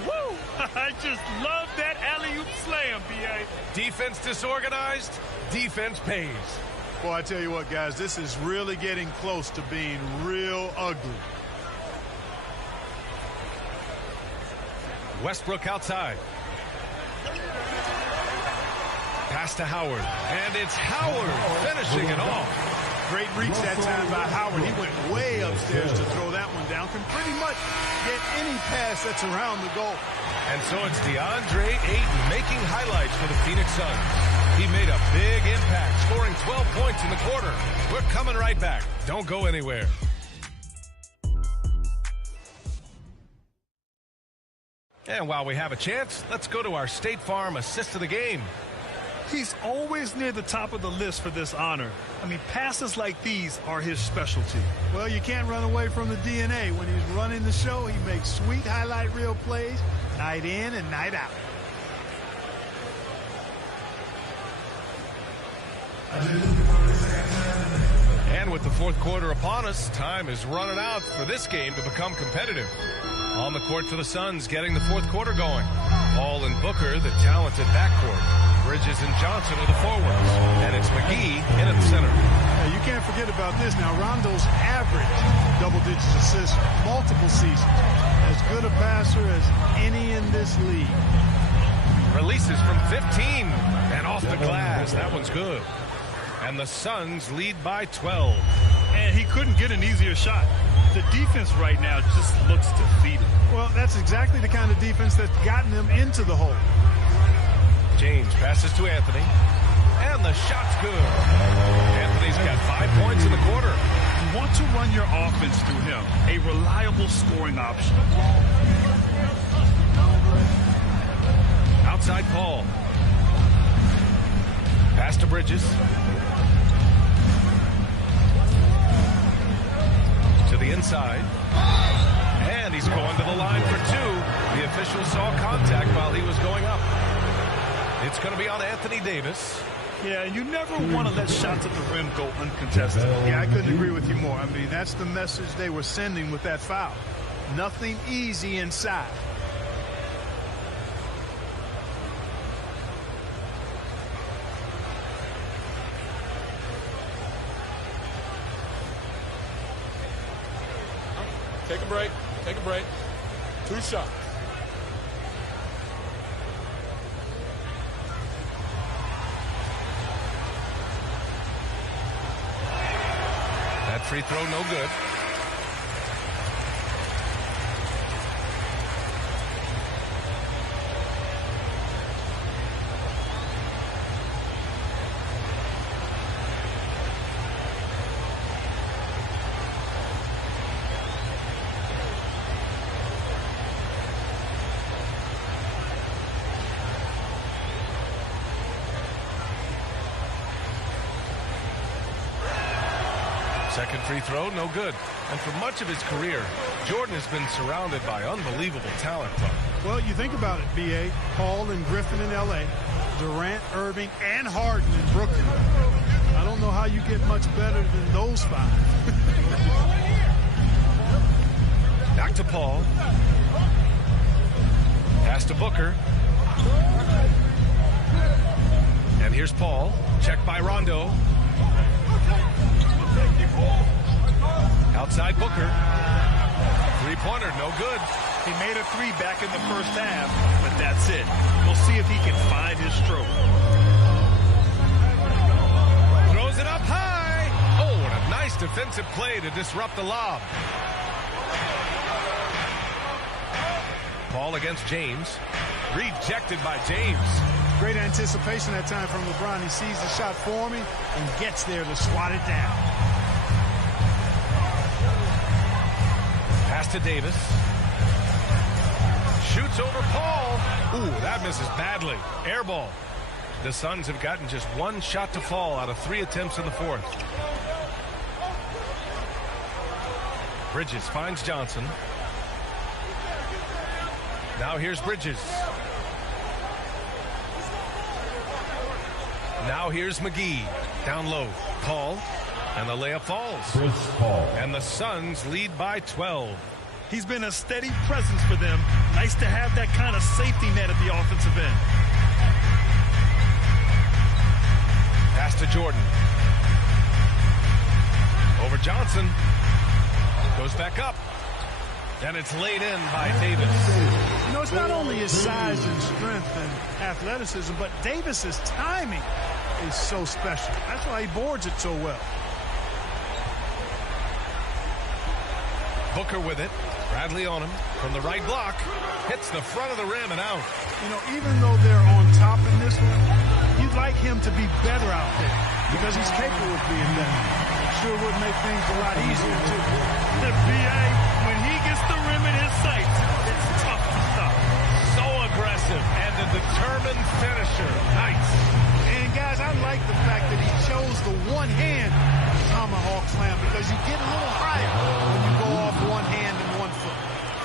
Woo! I just love that alley-oop slam, B.A. Defense disorganized, defense pays. Boy, I tell you what, guys, this is really getting close to being real ugly. Westbrook outside. Pass to Howard. And it's Howard finishing it off. Great reach that time by Howard. He went way upstairs to throw that one down. Can pretty much get any pass that's around the goal. And so it's DeAndre Ayton making highlights for the Phoenix Suns. He made a big impact, scoring 12 points in the quarter. We're coming right back. Don't go anywhere. And while we have a chance, let's go to our State Farm assist of the game. He's always near the top of the list for this honor. I mean, passes like these are his specialty. Well, you can't run away from the DNA. When he's running the show, he makes sweet highlight reel plays night in and night out. And with the fourth quarter upon us, time is running out for this game to become competitive. On the court for the Suns, getting the fourth quarter going. Paul and Booker, the talented backcourt. Bridges and Johnson are the forwards. And it's McGee in at the center. Yeah, you can't forget about this. Now, Rondo's average double-digit assists multiple seasons. As good a passer as any in this league. Releases from 15 and off the glass. That one's good. And the Suns lead by 12. And he couldn't get an easier shot. The defense right now just looks defeated. Well, that's exactly the kind of defense that's gotten them into the hole. James passes to Anthony. And the shot's good. Anthony's got 5 points in the quarter. You want to run your offense through him. A reliable scoring option. Outside Paul. Pass to Bridges. To the inside. And he's going to the line for 2. The official saw contact while he was going up. It's going to be on Anthony Davis. Yeah, you never want to let shots at the rim go uncontested. Yeah, I couldn't agree with you more. I mean, that's the message they were sending with that foul. Nothing easy inside. Take a break. Take a break. 2 shots. That free throw no good. Second free throw, no good. And for much of his career, Jordan has been surrounded by unbelievable talent. Well, you think about it, B.A. Paul and Griffin in L.A., Durant, Irving, and Harden in Brooklyn. I don't know how you get much better than those five. Back to Paul. Pass to Booker. And here's Paul. Checked by Rondo. Outside Booker. Three-pointer, no good. He made a three back in the first half, but that's it. We'll see if he can find his stroke. Throws it up high. Oh, what a nice defensive play to disrupt the lob. Paul against James. Rejected by James. Great anticipation that time from LeBron. He sees the shot forming and gets there to swat it down. Pass to Davis. Shoots over Paul. Ooh, that misses badly. Air ball. The Suns have gotten just one shot to fall out of 3 attempts in the fourth. Bridges finds Johnson. Now here's Bridges. Now here's McGee. Down low. Paul. And the layup falls. Chris Paul. And the Suns lead by 12. He's been a steady presence for them. Nice to have that kind of safety net at the offensive end. Pass to Jordan. Over Johnson. Goes back up. And it's laid in by Davis. You know, it's not only his size and strength and athleticism, but Davis's timing is so special. That's why he boards it so well. Booker with it. Bradley on him from the right block. Hits the front of the rim and out. You know, even though they're on top in this one, you'd like him to be better out there because he's capable of being better. It sure would make things a lot easier, too. The BA, when he gets the rim in his sights, it's tough to stop. So aggressive and a determined finisher. Nice. And, guys, I like the fact that he chose the one-hand tomahawk slam because you get a little higher when you go off one hand and one foot.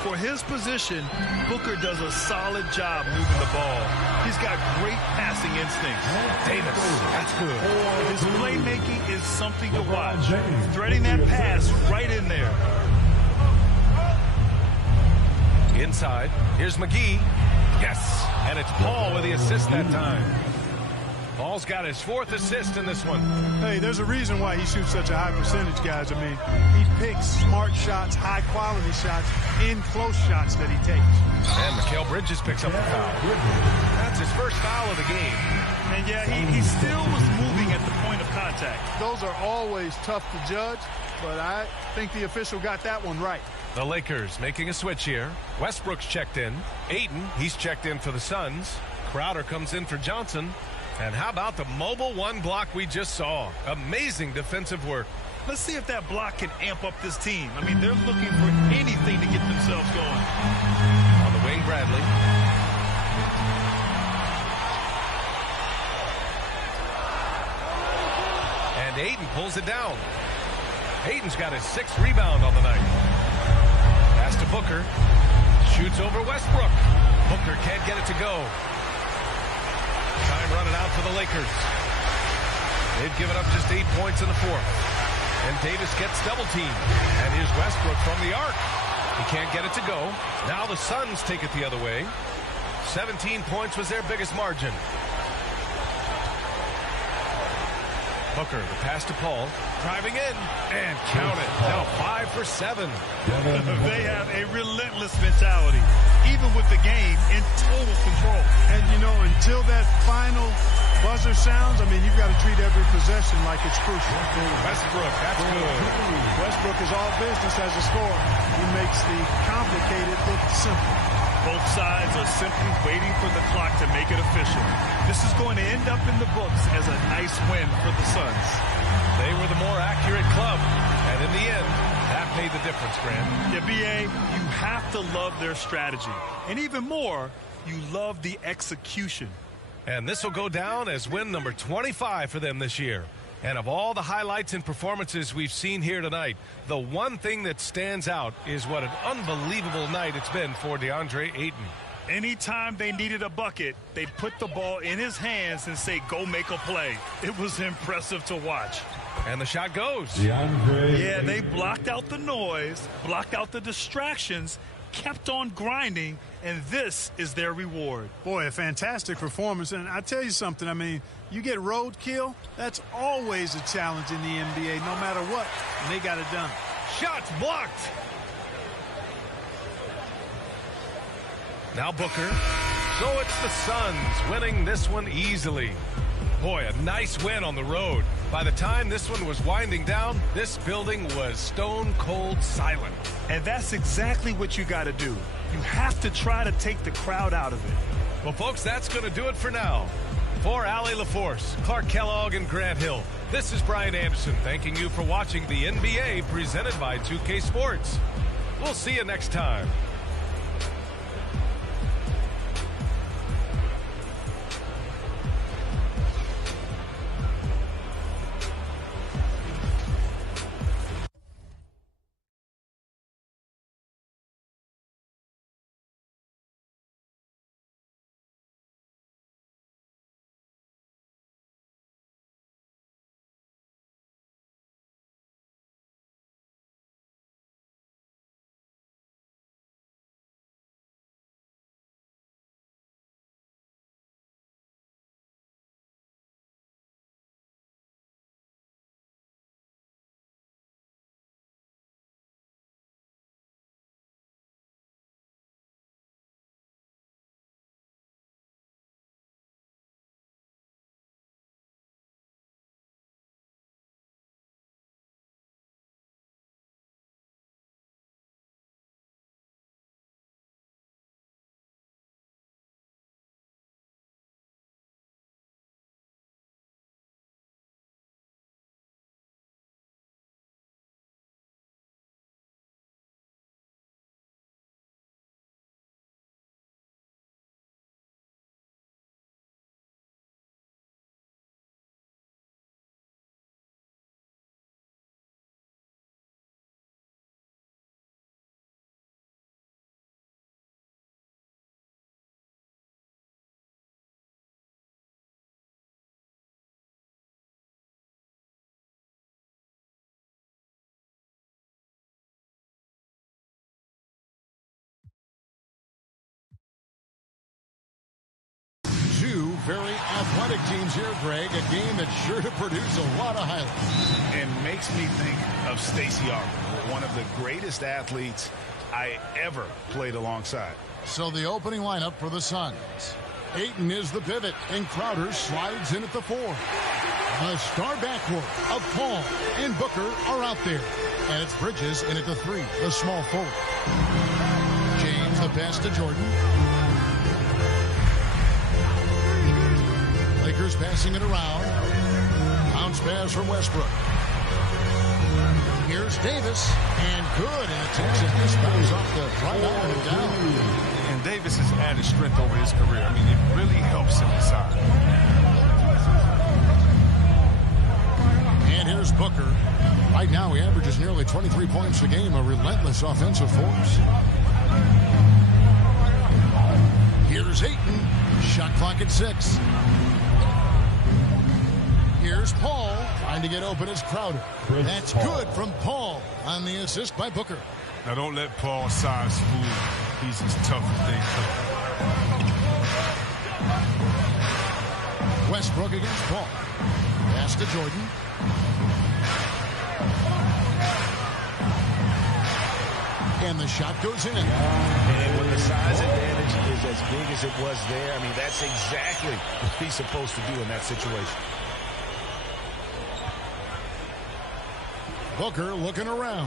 For his position, Booker does a solid job moving the ball. He's got great passing instincts. Davis, that's good. His playmaking is something to watch. Threading that pass right in there. Inside, here's McGee. Yes, and it's Paul with the assist that time. Paul's got his 4th assist in this one. Hey, there's a reason why he shoots such a high percentage, guys. I mean, he picks smart shots, high-quality shots, in close shots that he takes. And Mikal Bridges picks up the foul. That's his first foul of the game. And, yeah, he still was moving at the point of contact. Those are always tough to judge, but I think the official got that one right. The Lakers making a switch here. Westbrook's checked in. Ayton, he's checked in for the Suns. Crowder comes in for Johnson. And how about the mobile one block we just saw? Amazing defensive work. Let's see if that block can amp up this team. I mean, they're looking for anything to get themselves going. On the wing, Bradley. And Ayton pulls it down. Ayton's got his 6th rebound on the night. Pass to Booker. Shoots over Westbrook. Booker can't get it to go. Time running out for the Lakers. They've given up just 8 points in the fourth. And Davis gets double teamed. And here's Westbrook from the arc. He can't get it to go. Now the Suns take it the other way. 17 points was their biggest margin. Booker, the pass to Paul. Driving in. And count it. Now 5 for 7. They have a relentless mentality, even with the game in total control. And, you know, until that final buzzer sounds, I mean, you've got to treat every possession like it's crucial. Westbrook, that's good. Westbrook is all business as a scorer. He makes the complicated look simple. Both sides are simply waiting for the clock to make it official. This is going to end up in the books as a nice win for the Suns. They were the more accurate club, and in the end, that made the difference, Grant. Yeah, B.A., you have to love their strategy. And even more, you love the execution. And this will go down as win number 25 for them this year. And of all the highlights and performances we've seen here tonight, the one thing that stands out is what an unbelievable night it's been for DeAndre Ayton. Anytime they needed a bucket, they'd put the ball in his hands and say, go make a play. It was impressive to watch. And the shot goes. Yeah, they blocked out the noise, blocked out the distractions, kept on grinding, and this is their reward. Boy, a fantastic performance. And I tell you something, I mean, you get roadkill, that's always a challenge in the NBA, no matter what, and they got it done. Shots blocked. Now Booker. So it's the Suns winning this one easily. Boy, a nice win on the road. By the time this one was winding down, this building was stone cold silent. And that's exactly what you got to do. You have to try to take the crowd out of it. Well, folks, that's going to do it for now. For Allie LaForce, Clark Kellogg, and Grant Hill, this is Brian Anderson thanking you for watching the NBA presented by 2K Sports. We'll see you next time. Two very athletic teams here, Greg. A game that's sure to produce a lot of highlights. And makes me think of Stacey Arthur, one of the greatest athletes I ever played alongside. So the opening lineup for the Suns. Ayton is the pivot, and Crowder slides in at the 4. The star backcourt of Paul and Booker are out there. And it's Bridges in at the 3, the small forward. James, the pass to Jordan. Lakers passing it around. Bounce pass from Westbrook. Here's Davis, and good, and it takes it just bounce off the right arm and down. And Davis has added strength over his career. I mean, it really helps him inside. And here's Booker. Right now, he averages nearly 23 points a game, a relentless offensive force. Here's Ayton. Shot clock at 6. Here's Paul trying to get open as Crowder. That's good from Paul on the assist by Booker. Now don't let Paul size fool. He's as tough as they come. Westbrook against Paul. Pass to Jordan. And the shot goes in. And when the size advantage is as big as it was there, I mean, that's exactly what he's supposed to do in that situation. Booker looking around.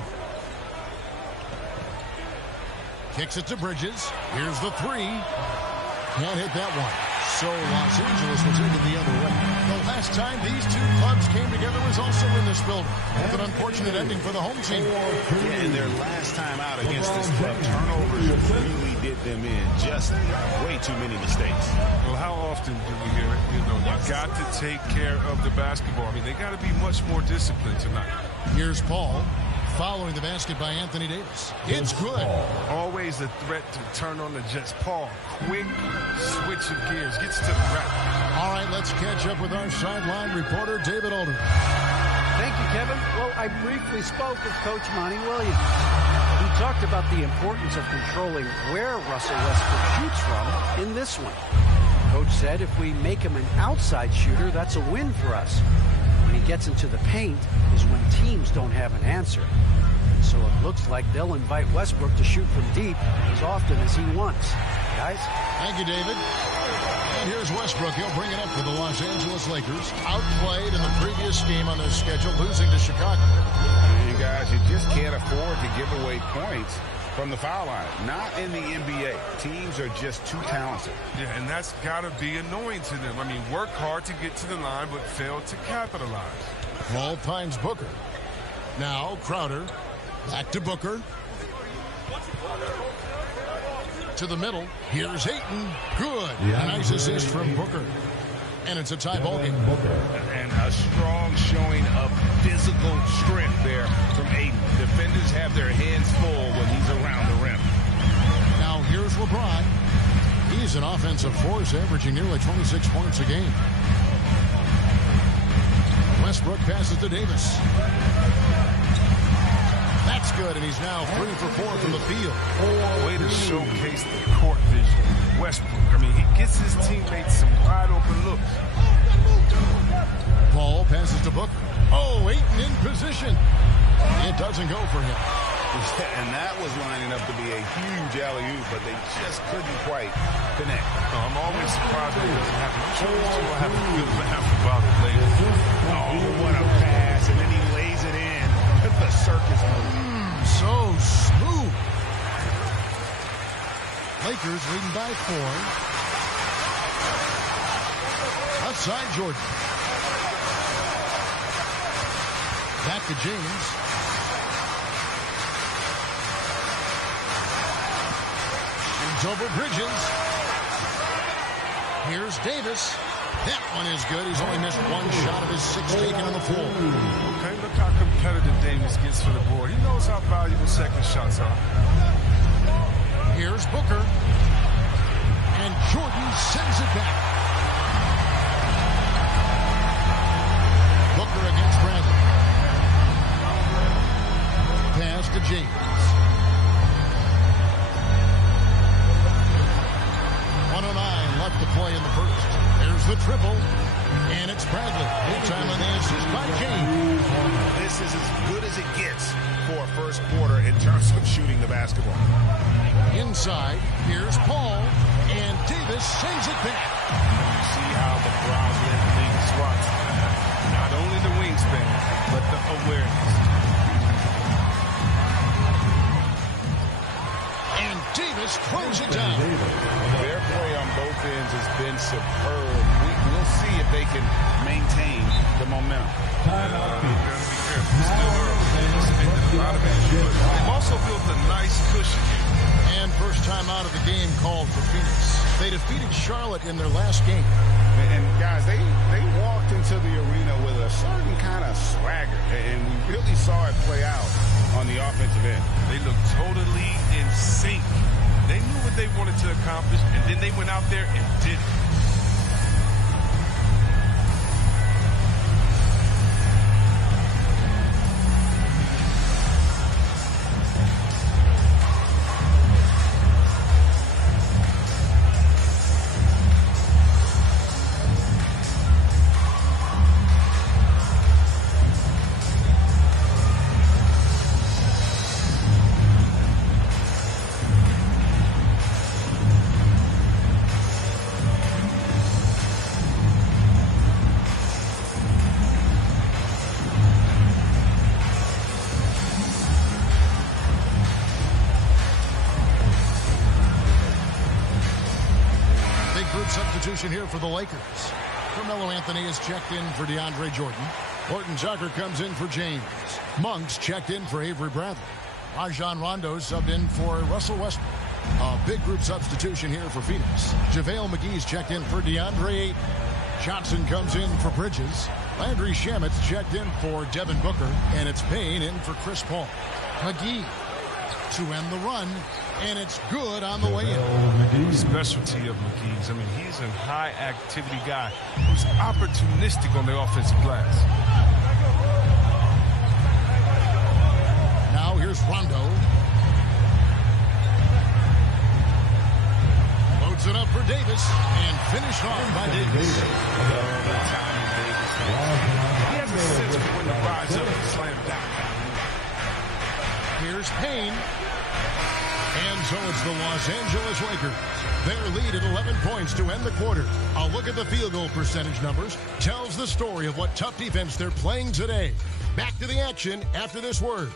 Kicks it to Bridges. Here's the 3. Can't hit that one. So Los Angeles will take it the other way. The last time these two clubs came together was also in this building, with an unfortunate ending for the home team. Yeah, and their last time out against this club, turnovers really did did them in. Just way too many mistakes. Well, how often do we hear it? You know, you got to take care of the basketball. I mean, they got to be much more disciplined tonight. Here's Paul following the basket by Anthony Davis. It's good. Always a threat to turn on the Jets. Paul, quick switch of gears, gets to the rack. All right, let's catch up with our sideline reporter, David Alder. Thank you, Kevin. Well, I briefly spoke with Coach Monty Williams. He talked about the importance of controlling where Russell Westbrook shoots from in this one. Coach said if we make him an outside shooter, that's a win for us. When he gets into the paint is when teams don't have an answer. So it looks like they'll invite Westbrook to shoot from deep as often as he wants. Guys? Thank you, David. And here's Westbrook. He'll bring it up for the Los Angeles Lakers. Outplayed in the previous game on their schedule, losing to Chicago. You guys, you just can't afford to give away points from the foul line. Not in the NBA. Teams are just too talented. Yeah, and that's got to be annoying to them. I mean, work hard to get to the line, but fail to capitalize. Ball finds Booker. Now Crowder. Back to Booker. To the middle. Here's Ayton. Good. A nice assist from Booker. And it's a tie ball game. And a strong showing of physical strength there from Ayton. Defenders have their hands full when he's around the rim. Now here's LeBron. He's an offensive force, averaging nearly 26 points a game. Westbrook passes to Davis. That's good, and he's now 3 for 4 from the field. Way to showcase the court vision. Westbrook, I mean, he gets his teammates some wide open looks. Paul passes to Booker. Oh, Ayton in position. It doesn't go for him. And that was lining up to be a huge alley-oop, but they just couldn't quite connect. No, I'm always surprised when it doesn't happen. I'm sure we'll have a good laugh about it later. Oh, what a pass, and then he lays it in with the circus move. So smooth. Lakers leading by 4. Outside Jordan. Back to James. It's over Bridges. Here's Davis. That one is good. He's only missed one shot of his 6 taken on the floor. Okay, look how competitive Davis gets for the board. He knows how valuable second shots are. Here's Booker. And Jordan sends it back. Booker against Bradley. Pass to James. 109 left to play in the first. There's the triple. And it's Bradley. Big time on the assist by James. This is as good as it gets for a first quarter in terms of shooting the basketball. Inside, here's Paul. And Davis sends it back. You see how the Browns lead swats. Not only the wingspan, but the awareness. And Davis throws it down. Their play on both ends has been superb. We'll see if they can maintain the momentum. They've also built a nice cushion here. And first time out of the game called for Phoenix. They defeated Charlotte in their last game. And guys, they walked into the arena with a certain kind of swagger. And we really saw it play out on the offensive end. They looked totally in sync. They knew what they wanted to accomplish, and then they went out there and did it. Substitution here for the Lakers. Carmelo Anthony is checked in for DeAndre Jordan. Horton Tucker comes in for James. Monks checked in for Avery Bradley. Rajon Rondo subbed in for Russell Westbrook. A Big group substitution here for Phoenix. JaVale McGee's checked in for DeAndre Ayton. Johnson comes in for Bridges. Landry Shamet's checked in for Devin Booker. And it's Payne in for Chris Paul. McGee to end the run. And it's good on the way in. Specialty of McGee's. I mean, he's a high-activity guy who's opportunistic on the offensive glass. Now here's Rondo. Loads it up for Davis. And finished off by Davis. He has a sense of when to rise up and slam down. Here's Payne. And so it's the Los Angeles Lakers. Their lead at 11 points to end the quarter. A look at the field goal percentage numbers tells the story of what tough defense they're playing today. Back to the action after this word.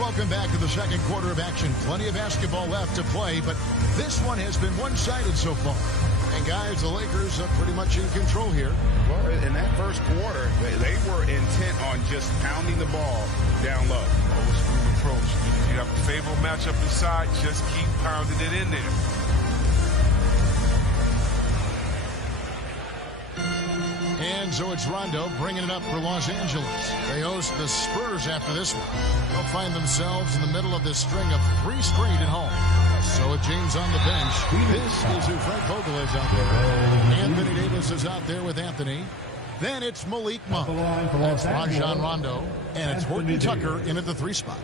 Welcome back to the second quarter of action. Plenty of basketball left to play, but this one has been one-sided so far. And guys, the Lakers are pretty much in control here. Well, in that first quarter, they were intent on just pounding the ball down low. Old school approach. You have a favorable matchup inside, just keep pounding it in there. And so it's Rondo bringing it up for Los Angeles. They host the Spurs after this one. They'll find themselves in the middle of this string of 3 straight at home. So with James on the bench, this is who Fred Vogel is out there. Anthony Davis is out there with Anthony. Then it's Malik Monk. That's Rajon Rondo. And it's Horton Tucker in at the 3 spot.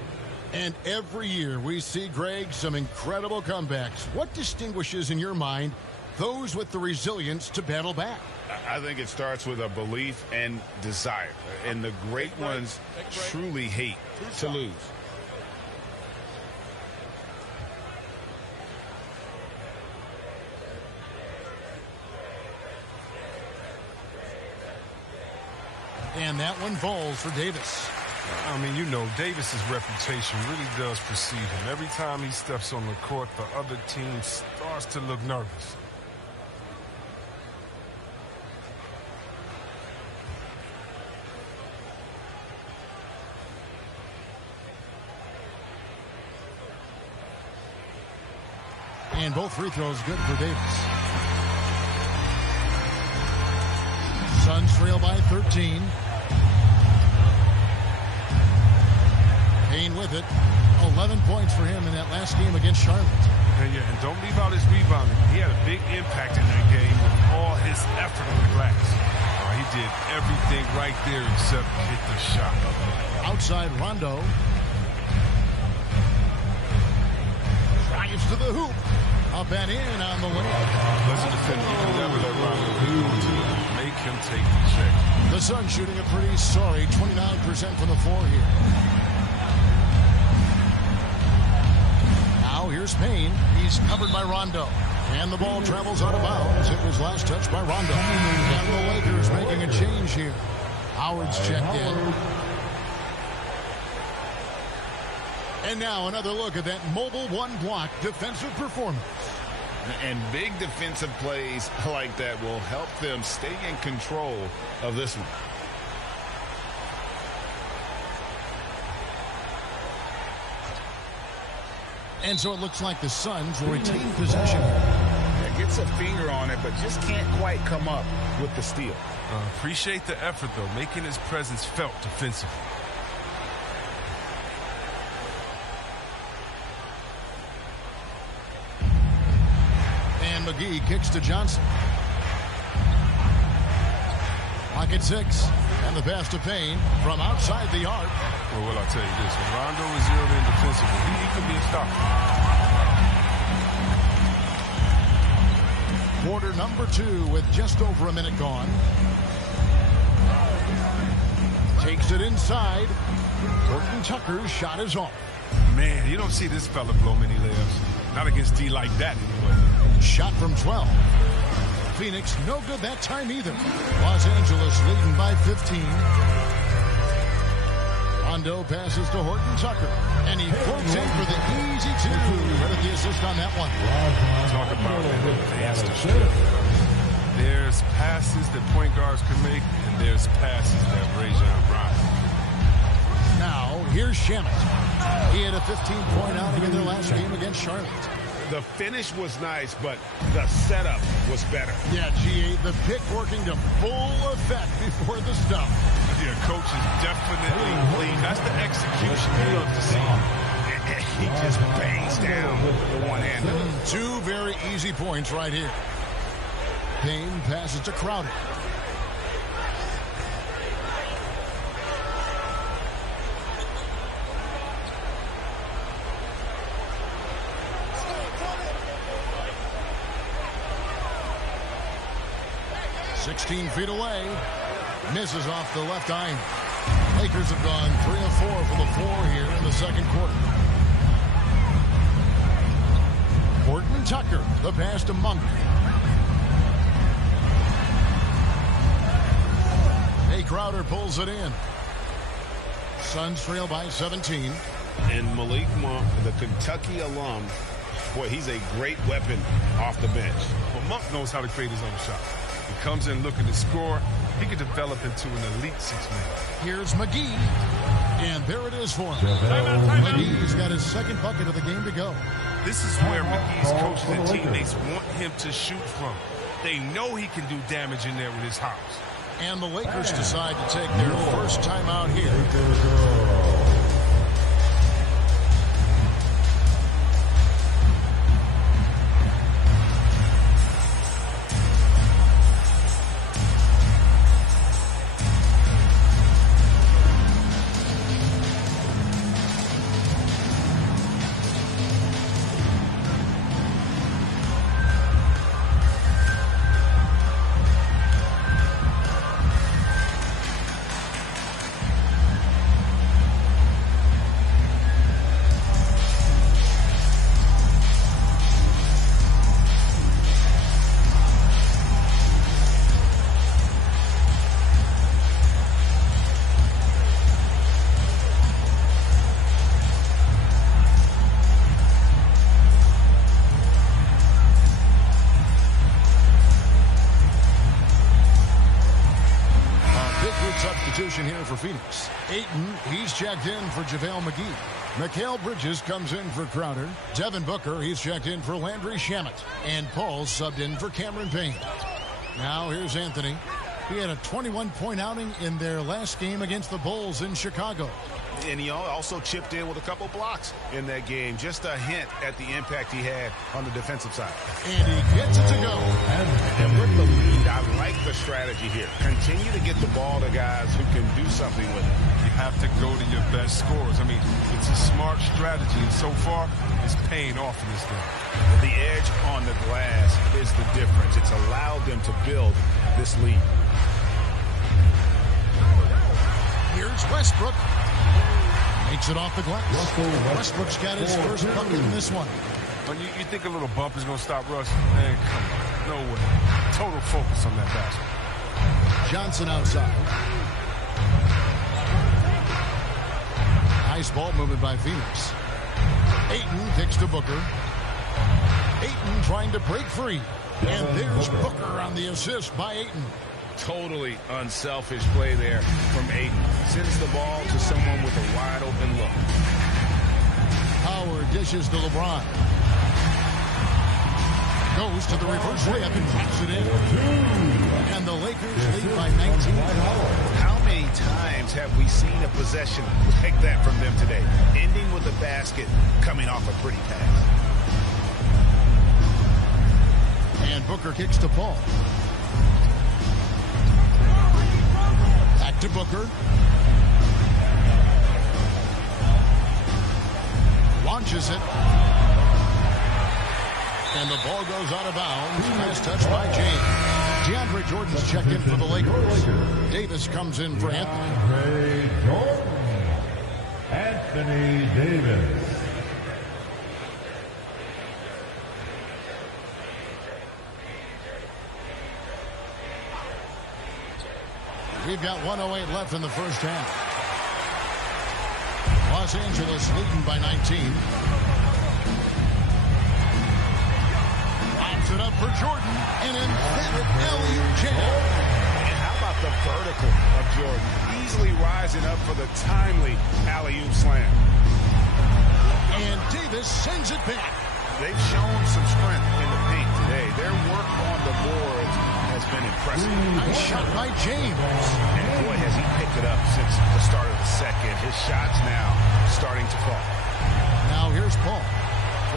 And every year we see, Greg, some incredible comebacks. What distinguishes in your mind those with the resilience to battle back? I think it starts with a belief and desire. And the great ones truly hate to lose. And that one falls for Davis. I mean, you know, Davis's reputation really does precede him. Every time he steps on the court, the other team starts to look nervous. And both free throws good for Davis. Suns trail by 13. Payne with it. 11 points for him in that last game against Charlotte. Yeah, and don't leave out his rebounding. He had a big impact in that game with all his effort on the glass. He did everything right there except hit the shot. Outside Rondo. Drives to the hoop. Up and in on the lane. As a defender, you can never let Rondo to make him take the check. The Suns shooting a pretty sorry 29% from the floor here. Now here's Payne. He's covered by Rondo. And the ball travels out of bounds. It was last touched by Rondo. And the Lakers making a change here. Howard's checked in. And now another look at that mobile one-block defensive performance. And big defensive plays like that will help them stay in control of this one. And so it looks like the Suns will retain possession. Gets a finger on it, but just can't quite come up with the steal. Appreciate the effort, though, making his presence felt defensively. And McGee kicks to Johnson. Clock at 6. And the pass to Payne from outside the arc. Well, I'll tell you this. When Rondo is zeroed in defensively, he could be a stopper. Quarter number 2 with just over a minute gone. Takes it inside. Horton Tucker's shot is off. Man, you don't see this fella blow many layups. Not against D like that anyway. Shot from 12. Phoenix, no good that time either. Los Angeles leading by 15. Rondo passes to Horton Tucker, and he floats in for the easy two. Credit the assist on that one. Talk about advanced shooting. There's passes that point guards can make, and there's passes that Rajon Rondo. Now, here's Shamet. He had a 15-point outing in their last game against Charlotte. The finish was nice, but the setup was better. Yeah, GA, the pick working to full effect before the stop. Yeah, coach is definitely pleased. That's the execution you love to see. He just bangs down the one-hander. Two very easy points right here. Payne passes to Crowder. Feet away. Misses off the left iron. Lakers have gone 3 of 4 for the floor here in the second quarter. Horton Tucker, the pass to Monk. Hey, Crowder pulls it in. Suns trail by 17. And Malik Monk, the Kentucky alum, boy, he's a great weapon off the bench. Well, Monk knows how to create his own shot. He comes in looking to score. He could develop into an elite six-man. Here's McGee. And there it is for him. McGee's got his second bucket of the game to go. This is where McGee's coaches and teammates want him to shoot from. They know he can do damage in there with his hops. And the Lakers decide to take their first time out here. Here for Phoenix. Ayton, he's checked in for JaVale McGee. Mikal Bridges comes in for Crowder. Devin Booker, he's checked in for Landry Shamet. And Paul subbed in for Cameron Payne. Now here's Anthony. He had a 21-point outing in their last game against the Bulls in Chicago. And he also chipped in with a couple blocks in that game. Just a hint at the impact he had on the defensive side. And he gets it to go. And with the lead, I like the strategy here. Continue to get the ball to guys who can do something with it. You have to go to your best scorers. I mean, it's a smart strategy, and so far, it's paying off in this game. The edge on the glass is the difference. It's allowed them to build this lead. Here's Westbrook. Makes it off the glass. Westbrook's got his first bucket in this one. When you think a little bump is going to stop Russ? Man, come on. No way. Total focus on that basket. Johnson outside. Nice ball movement by Phoenix. Ayton kicks to Booker. Ayton trying to break free. And there's Booker on the assist by Ayton. Totally unselfish play there from Ayton. Sends the ball to someone with a wide open look. Howard dishes to LeBron. Goes to the reverse layup and drops it in. And the Lakers lead by 19. How many times have we seen a possession like that from them today? Ending with a basket, coming off a pretty pass. And Booker kicks to Paul. Back to Booker. Launches it. And the ball goes out of bounds. Nice touch by James. DeAndre Jordan's checked in for the Lakers. Davis comes in for Anthony. Anthony Davis. We've got 1:08 left in the first half. Los Angeles leading by 19. Lines it up for Jordan. An emphatic alley-oop jam. And how about the vertical of Jordan? Easily rising up for the timely alley-oop slam. And Davis sends it back. They've shown some strength in the paint today. Their work on the boards has been impressive. Nice shot by James. And boy, has he picked it up since the start of the second. His shots now starting to fall. Now here's Paul.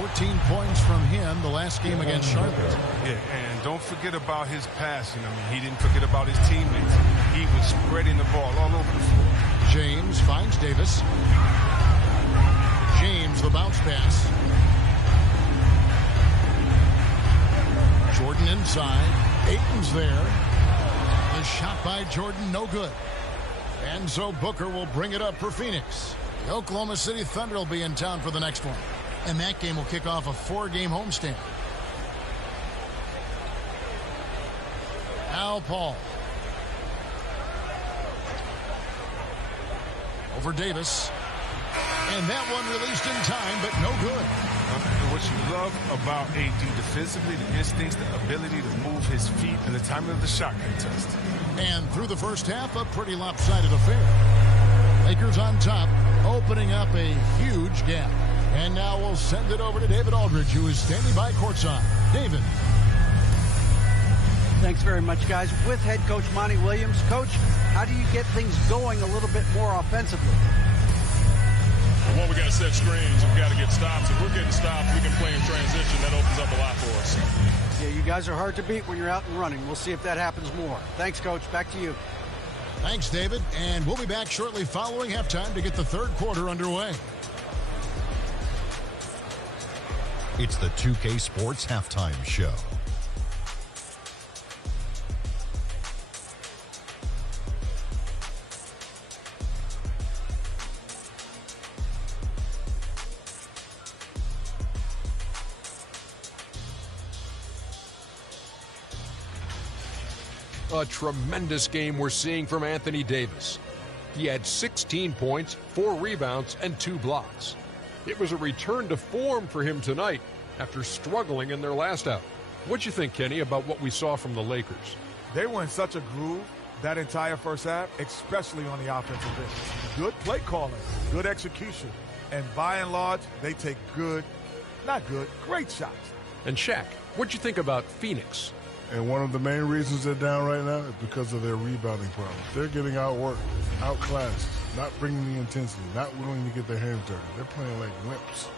14 points from him the last game against Charlotte. Yeah, and don't forget about his passing. I mean, he didn't forget about his teammates. He was spreading the ball all over the floor. James finds Davis. James, the bounce pass. Jordan inside. Ayton's there. The shot by Jordan, no good. And so Booker will bring it up for Phoenix. The Oklahoma City Thunder will be in town for the next one. And that game will kick off a 4-game homestand. Now Paul. Over Davis. And that one released in time, but no good. What you love about AD defensively, the instincts, the ability to move his feet, and the timing of the shot contest. And through the first half, a pretty lopsided affair. Lakers on top, opening up a huge gap. And now we'll send it over to David Aldridge, who is standing by courtside. David. Thanks very much, guys. With head coach Monty Williams. Coach, how do you get things going a little bit more offensively? Well, we got to set screens. We've got to get stops. If we're getting stops, we can play in transition. That opens up a lot for us. Yeah, you guys are hard to beat when you're out and running. We'll see if that happens more. Thanks, Coach. Back to you. Thanks, David. And we'll be back shortly following halftime to get the third quarter underway. It's the 2K Sports Halftime Show. A tremendous game we're seeing from Anthony Davis. He had 16 points, 4 rebounds, and 2 blocks. It was a return to form for him tonight after struggling in their last out. What'd you think, Kenny, about what we saw from the Lakers? They were in such a groove that entire first half, especially on the offensive end. Good play calling, good execution, and by and large, they take great shots. And Shaq, what'd you think about Phoenix? And one of the main reasons they're down right now is because of their rebounding problems. They're getting outworked, outclassed, not bringing the intensity, not willing to get their hands dirty. They're playing like wimps.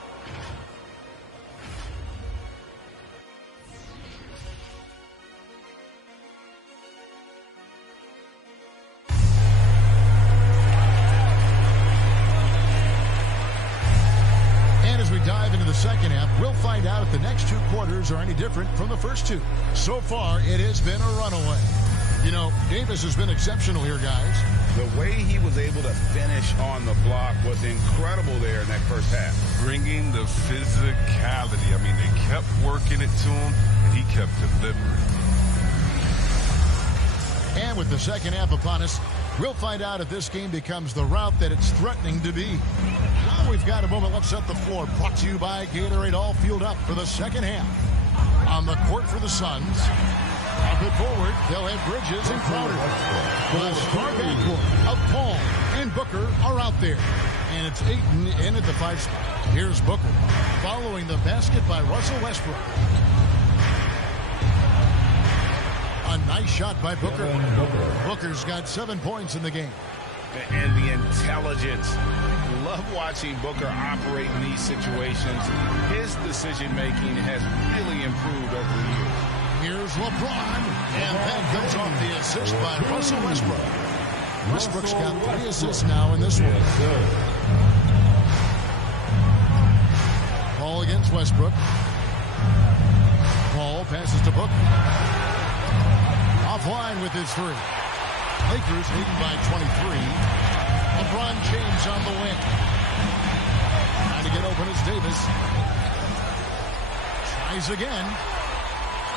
Second half, we'll find out if the next 2 quarters are any different from the first 2. So far, it has been a runaway. You know, Davis has been exceptional here, guys. The way he was able to finish on the block was incredible there in that first half. Bringing the physicality. I mean, they kept working it to him, and he kept delivering. And with the second half upon us, we'll find out if this game becomes the route that it's threatening to be. Well, we've got a moment. Let's set the floor. Brought to you by Gatorade. All fueled up for the second half. On the court for the Suns. Up it forward. They'll have Bridges and Crowder. The star backcourt of Paul and Booker are out there. And it's Ayton in at the 5 spot. Here's Booker. Following the basket by Russell Westbrook. A nice shot by Booker. Booker's got 7 points in the game. And the intelligence. Love watching Booker operate in these situations. His decision-making has really improved over the years. Here's LeBron. And that comes off the assist by Russell Westbrook. Westbrook's got 3 assists now in this one. Paul against Westbrook. Paul passes to Booker. Offline with his 3. Lakers leading by 23. LeBron James on the wing. Trying to get open is Davis. Tries again.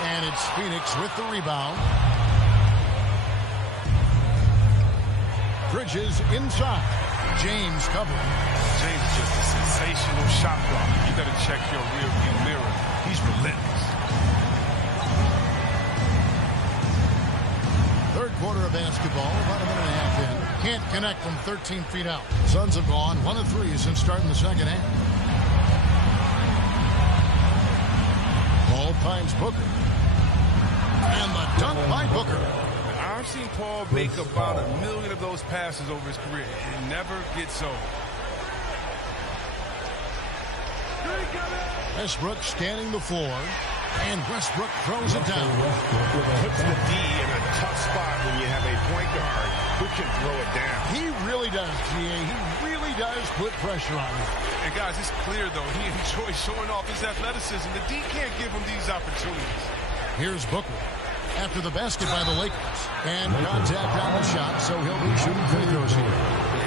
And it's Phoenix with the rebound. Bridges inside. James covering. James is just a sensational shot blocker. You got to check your rear view mirror. He's relentless. Third quarter of basketball, about a minute and a half in. Can't connect from 13 feet out. Suns have gone 1 of 3 since starting the second half. Paul finds Booker. And the dunk by Booker. I've seen Paul make about 1 million of those passes over his career. It never gets old. Westbrook scanning the floor. And Westbrook throws it down. Puts the D in a tough spot when you have a point guard who can throw it down. He really does, GA. He really does put pressure on him. And guys, it's clear, though, he enjoys showing off his athleticism. The D can't give him these opportunities. Here's Booker. After the basket by the Lakers. And contact on the shot, so he'll be shooting free throws here.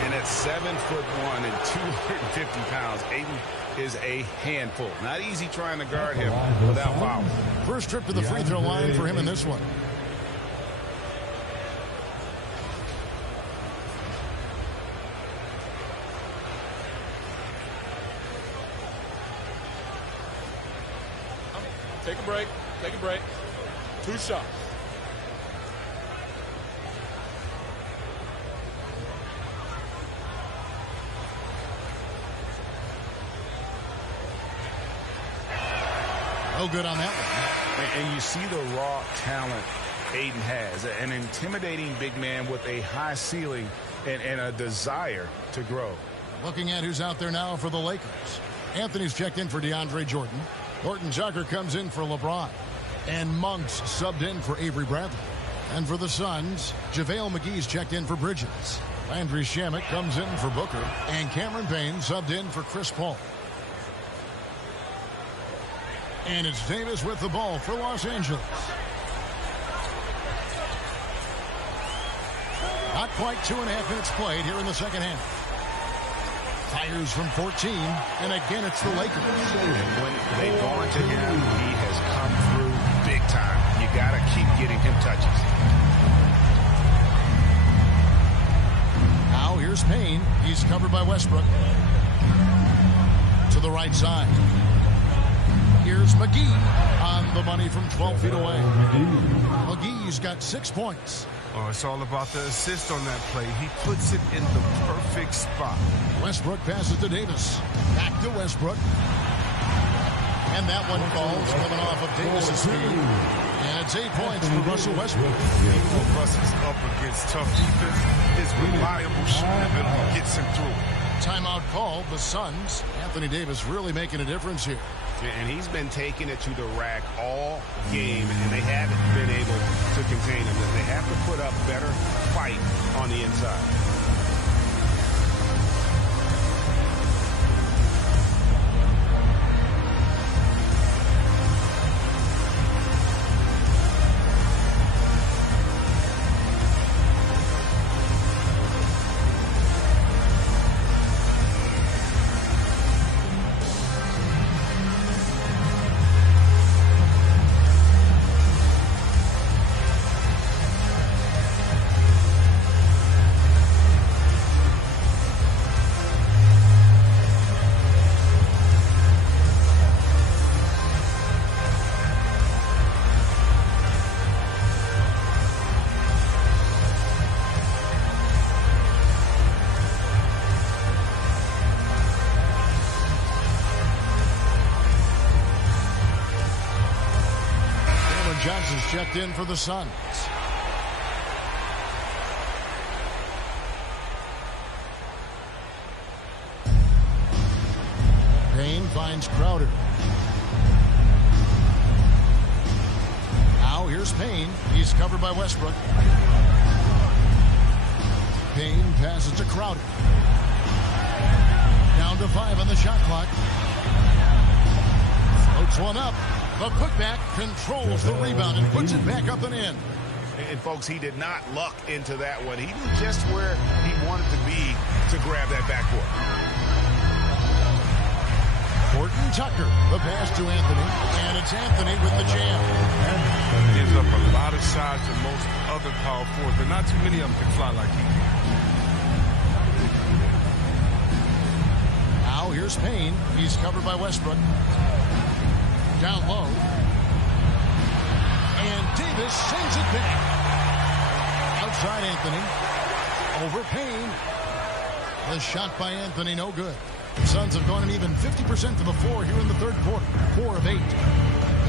And at 7'1" and 250 pounds, Ayton is a handful. Not easy trying to guard him without foul. First trip to the free throw line for him in this one. Take a break. Take a break. 2 shots. No good on that one. And you see the raw talent Ayton has. An intimidating big man with a high ceiling and a desire to grow. Looking at who's out there now for the Lakers. Anthony's checked in for DeAndre Jordan. Horton Tucker comes in for LeBron. And Monk's subbed in for Avery Bradley. And for the Suns, JaVale McGee's checked in for Bridges. Landry Shamet comes in for Booker. And Cameron Payne subbed in for Chris Paul. And it's Davis with the ball for Los Angeles. Not quite 2.5 minutes played here in the second half. Fires from 14, and again it's the Lakers. And when they've gone to him, he has come through big time. You got to keep getting him touches. Now here's Payne. He's covered by Westbrook. To the right side. Here's McGee on the money from 12 feet away. McGee's got 6 points. Oh, it's all about the assist on that play. He puts it in the perfect spot. Westbrook passes to Davis. Back to Westbrook. And that one falls coming off of Davis's feet. And it's 8 points for Russell Westbrook. Even when Russ is up against tough defense, his reliable shooting ability gets him through. Timeout called. The Suns. Anthony Davis really making a difference here. And he's been taking it to the rack all game, and they haven't been able to contain him. They have to put up better fight on the inside. Johnson's checked in for the Suns. Payne finds Crowder. Now here's Payne. He's covered by Westbrook. Payne passes to Crowder. Down to 5 on the shot clock. Floats one up. The putback controls the rebound and puts it back up and in. And folks, he did not luck into that one. He knew just where he wanted to be to grab that backboard. Horton Tucker, the pass to Anthony, and it's Anthony with the jam. Gives up a lot of size to most other power forwards, but not too many of them can fly like he can. Now here's Payne. He's covered by Westbrook. Down low. And Davis sends it back. Outside Anthony. Over Payne. The shot by Anthony, no good. The Suns have gone an even 50% to the floor here in the third quarter. 4 of 8.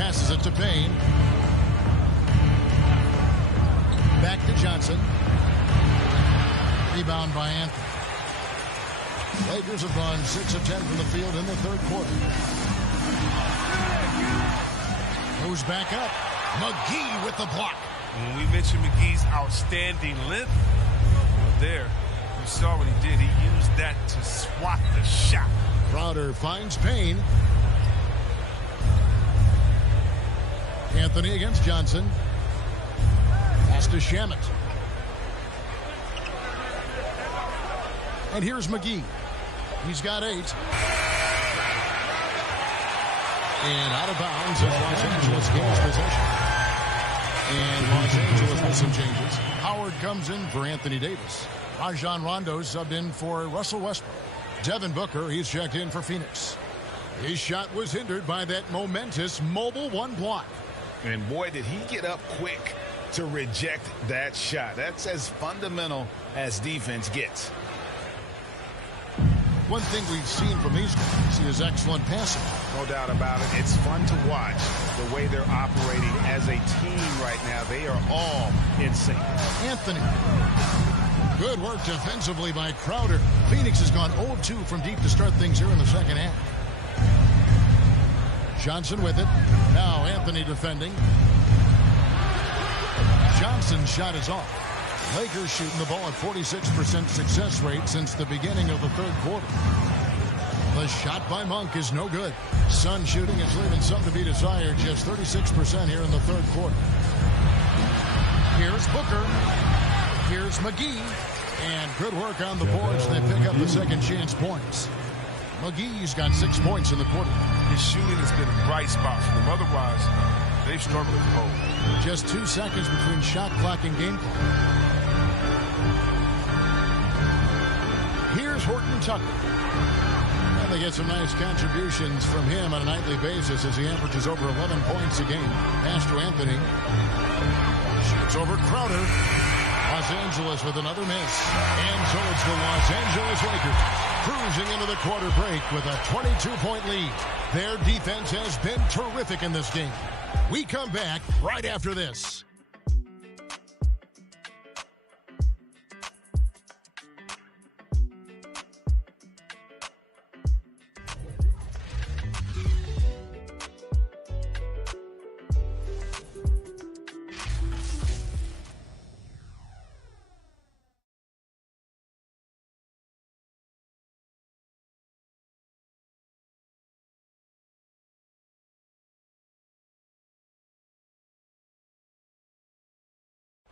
Passes it to Payne. Back to Johnson. Rebound by Anthony. Lakers have gone 6 of 10 from the field in the third quarter. Goes back up. McGee with the block. When we mentioned McGee's outstanding length, well, there, you saw what he did. He used that to swat the shot. Crowder finds Payne. Anthony against Johnson. Pass to Shamet. And here's McGee. He's got 8. And out of bounds as Los Angeles gains possession. And Los Angeles with some changes. Howard comes in for Anthony Davis. Rajon Rondo subbed in for Russell Westbrook. Devin Booker, he's checked in for Phoenix. His shot was hindered by that momentous mobile 1 block. And boy, did he get up quick to reject that shot. That's as fundamental as defense gets. One thing we've seen from these guys is excellent passing. No doubt about it. It's fun to watch the way they're operating as a team right now. They are all in sync. Anthony. Good work defensively by Crowder. Phoenix has gone 0 of 2 from deep to start things here in the second half. Johnson with it. Now Anthony defending. Johnson's shot is off. Lakers shooting the ball at 46% success rate since the beginning of the third quarter. The shot by Monk is no good. Sun shooting is leaving some to be desired. Just 36% here in the third quarter. Here's Booker. Here's McGee. And good work on the boards. They pick up the second chance points. McGee's got 6 points in the quarter. His shooting has been a bright spot for them. Otherwise, they've struggled to hold. Just 2 seconds between shot clock and game clock. Here's Horton Tucker. And they get some nice contributions from him on a nightly basis as he averages over 11 points a game. Pass to Anthony. Shoots over Crowder. Los Angeles with another miss. And so it's the Los Angeles Lakers cruising into the quarter break with a 22-point lead. Their defense has been terrific in this game. We come back right after this.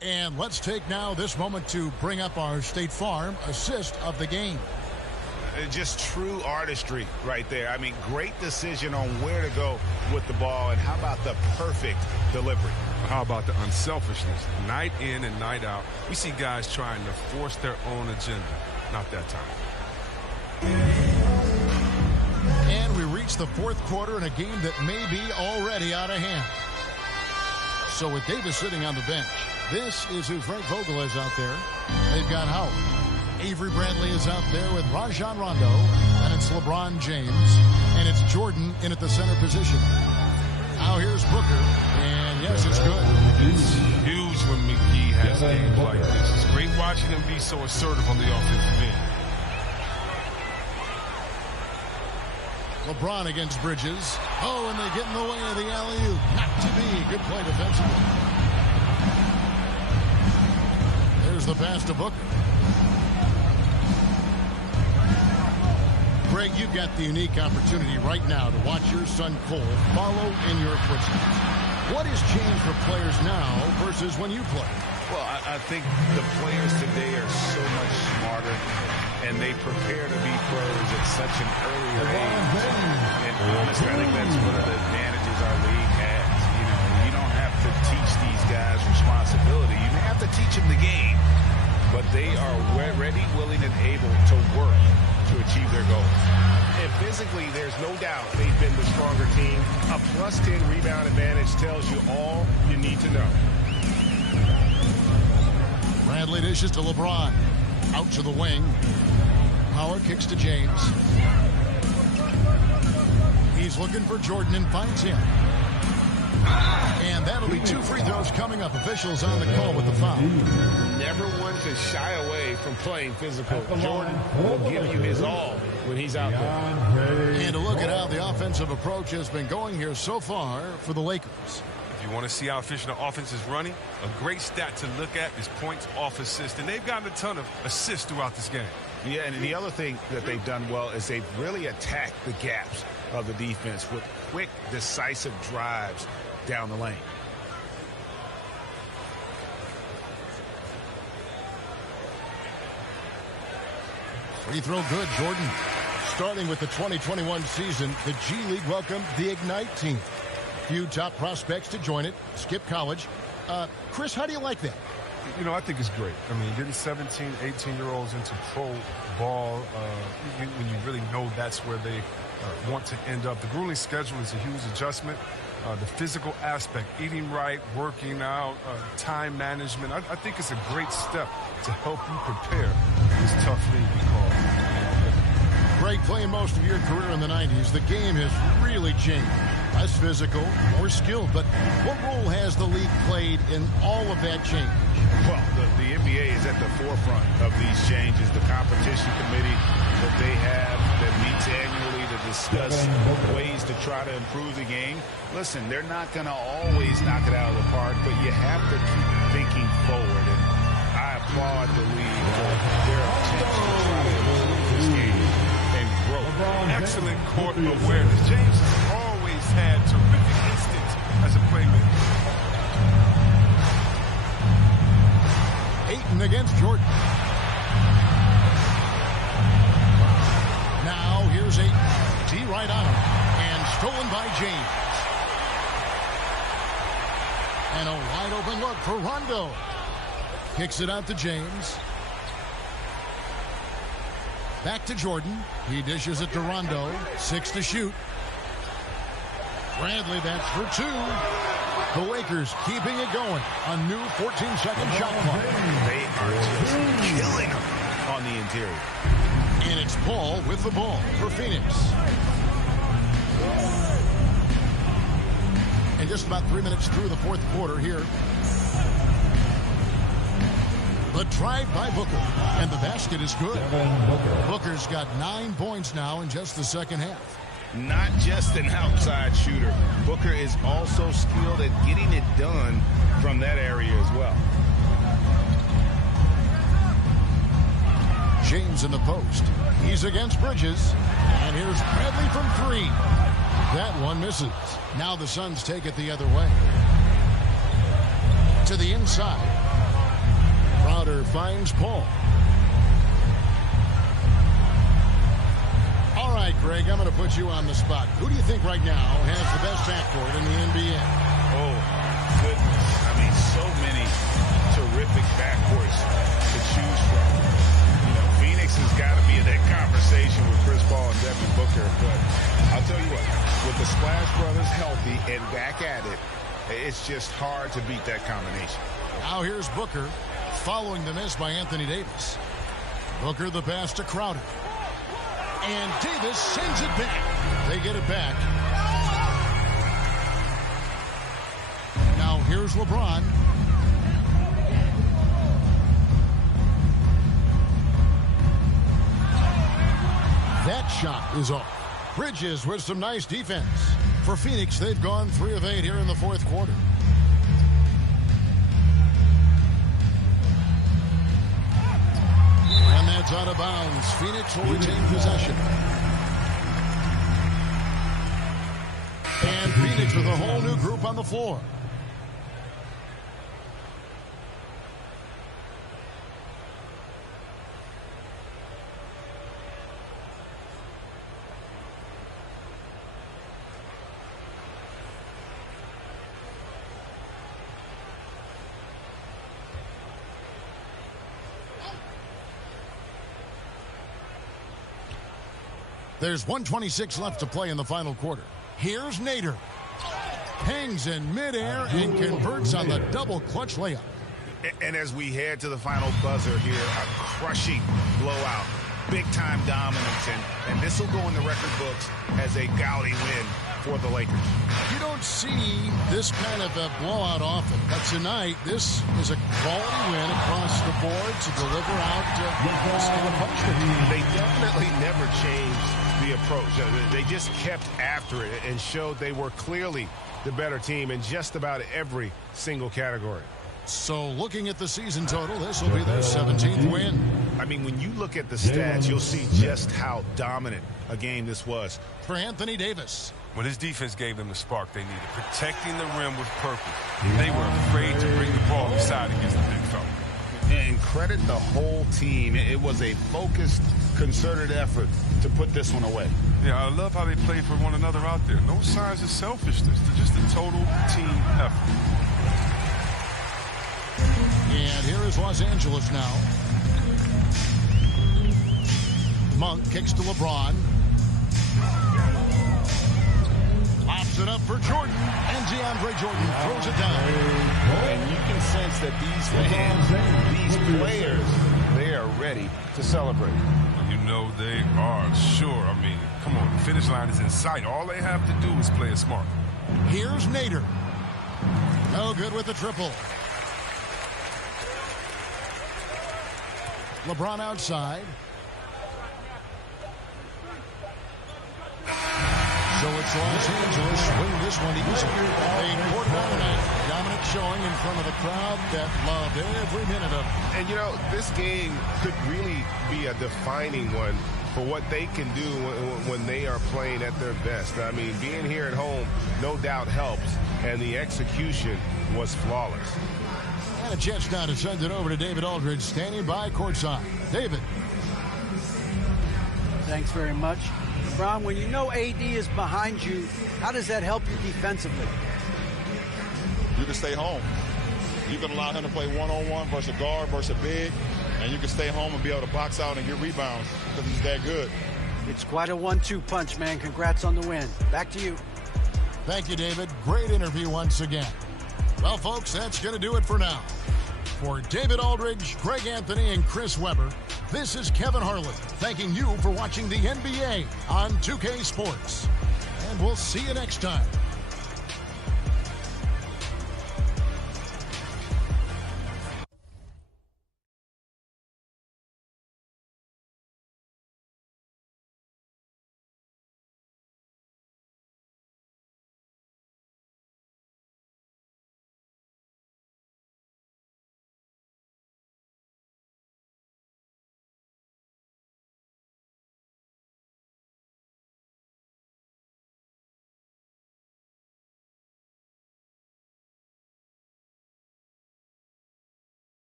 And let's take now this moment to bring up our State Farm assist of the game. Just true artistry right there. I mean, great decision on where to go with the ball, and how about the perfect delivery? How about the unselfishness? Night in and night out, we see guys trying to force their own agenda. Not that time. And we reach the fourth quarter in a game that may be already out of hand. So with Davis sitting on the bench, this is who Frank Vogel is out there. They've got Howard. Avery Bradley is out there with Rajon Rondo. And it's LeBron James. And it's Jordan in at the center position. Now here's Booker. And yes, it's good. It's huge when McGee has games like this. It's great watching him be so assertive on the offensive end. LeBron against Bridges. Oh, and they get in the way of the alley-oop. Not to be. Good play defensively. There's the pass to Booker. Greg, you've got the unique opportunity right now to watch your son Cole follow in your footsteps. What has changed for players now versus when you played? Well, I think the players today are so much smarter, and they prepare to be pros at such an earlier age. And honestly, I think that's one of the advantages our league has. You know, you don't have to teach these guys responsibility. You may have to teach them the game, but they are ready, willing, and able to work to achieve their goals. And physically, there's no doubt they've been the stronger team. A plus 10 rebound advantage tells you all you need to know. Bradley dishes to LeBron. Out to the wing. Power kicks to James. He's looking for Jordan and finds him. And that'll be 2 free throws coming up. Officials on the call with the foul. Never one to shy away from playing physical. Jordan will give you his all when he's out there. And to look at how the offensive approach has been going here so far for the Lakers. If you want to see how efficient the offense is running, a great stat to look at is points off assist. And they've gotten a ton of assists throughout this game. Yeah, and the other thing that they've done well is they've really attacked the gaps of the defense with quick, decisive drives down the lane. Free throw good, Jordan. Starting with the 2021 season, the G League welcomed the Ignite team. Few top prospects to join it. Skip college. Chris, how do you like that? You know, I think it's great. I mean, getting 17, 18-year-olds into pro ball, when you really know that's where they want to end up. The grueling schedule is a huge adjustment. The physical aspect, eating right, working out, time management. I think it's a great step to help you prepare for this tough league we call it. Greg, playing most of your career in the 90s, the game has really changed. Less physical, more skilled. But what role has the league played in all of that change? Well, the NBA is at the forefront of these changes. The competition committee that they have that meets annually to discuss ways to try to improve the game. Listen, they're not going to always knock it out of the park, but you have to keep thinking forward. And I applaud the league for their attempts to try to improve this game and grow. Excellent court awareness. James has always had terrific instincts as a playmaker. Ayton against Jordan. Now here's Ayton. T right on him. And stolen by James. And a wide open look for Rondo. Kicks it out to James. Back to Jordan. He dishes it to Rondo. 6 to shoot. Bradley, that's for 2. The Lakers keeping it going. A new 14-second shot clock. They are just killing them on the interior. And it's Paul with the ball for Phoenix. And just about 3 minutes through the fourth quarter here. The drive by Booker. And the basket is good. Booker's got 9 points now in just the second half. Not just an outside shooter. Booker is also skilled at getting it done from that area as well. James in the post. He's against Bridges. And here's Bradley from 3. That one misses. Now the Suns take it the other way. To the inside. Crowder finds Paul. All right, Greg, I'm going to put you on the spot. Who do you think right now has the best backcourt in the NBA? Oh, goodness. I mean, so many terrific backcourts to choose from. You know, Phoenix has got to be in that conversation with Chris Paul and Devin Booker. But I'll tell you what, with the Splash Brothers healthy and back at it, it's just hard to beat that combination. Now here's Booker following the miss by Anthony Davis. Booker the pass to Crowder. And Davis sends it back. They get it back. Now here's LeBron. That shot is off. Bridges with some nice defense. For Phoenix, they've gone 3 of 8 here in the fourth quarter. And that's out of bounds. Phoenix will retain possession. And Phoenix with a whole new group on the floor. There's 1:26 left to play in the final quarter. Here's Nader. Hangs in midair and converts on the double clutch layup. And as we head to the final buzzer here, a crushing blowout. Big-time dominance, and this will go in the record books as a gaudy win for the Lakers. You don't see this kind of a blowout often, but tonight this is a quality win across the board to deliver out the punishment. They definitely never changed the approach. They just kept after it and showed they were clearly the better team in just about every single category. So looking at the season total, this will be their 17th win. I mean, when you look at the stats, you'll see just how dominant a game this was. For Anthony Davis. Well, his defense gave them the spark they needed. Protecting the rim with purpose. They were afraid to bring the ball inside against the big fella. And credit the whole team. It was a focused, concerted effort to put this one away. Yeah, I love how they played for one another out there. No signs of selfishness. They're just a total team effort. And here is Los Angeles now. Monk kicks to LeBron. Pops it up for Jordan. And DeAndre Jordan throws it down. And you can sense that these fans, these players, they are ready to celebrate. You know they are, sure. I mean, come on, the finish line is in sight. All they have to do is play it smart. Here's Nader. No good with the triple. LeBron outside. So it's Los Angeles win this one easy. A important night. Dominant showing in front of the crowd that loved every minute of it. And, you know, this game could really be a defining one for what they can do when they are playing at their best. I mean, being here at home no doubt helps, and the execution was flawless. And a chance now to send it over to David Aldridge, standing by courtside. David. Thanks very much. Ron, when you know AD is behind you, how does that help you defensively? You can stay home. You can allow him to play one-on-one versus a guard versus a big, and you can stay home and be able to box out and get rebounds because he's that good. It's quite a 1-2 punch, man. Congrats on the win. Back to you. Thank you, David. Great interview once again. Well, folks, that's going to do it for now. For David Aldridge, Greg Anthony, and Chris Webber, this is Kevin Harlan thanking you for watching the NBA on 2K Sports. And we'll see you next time.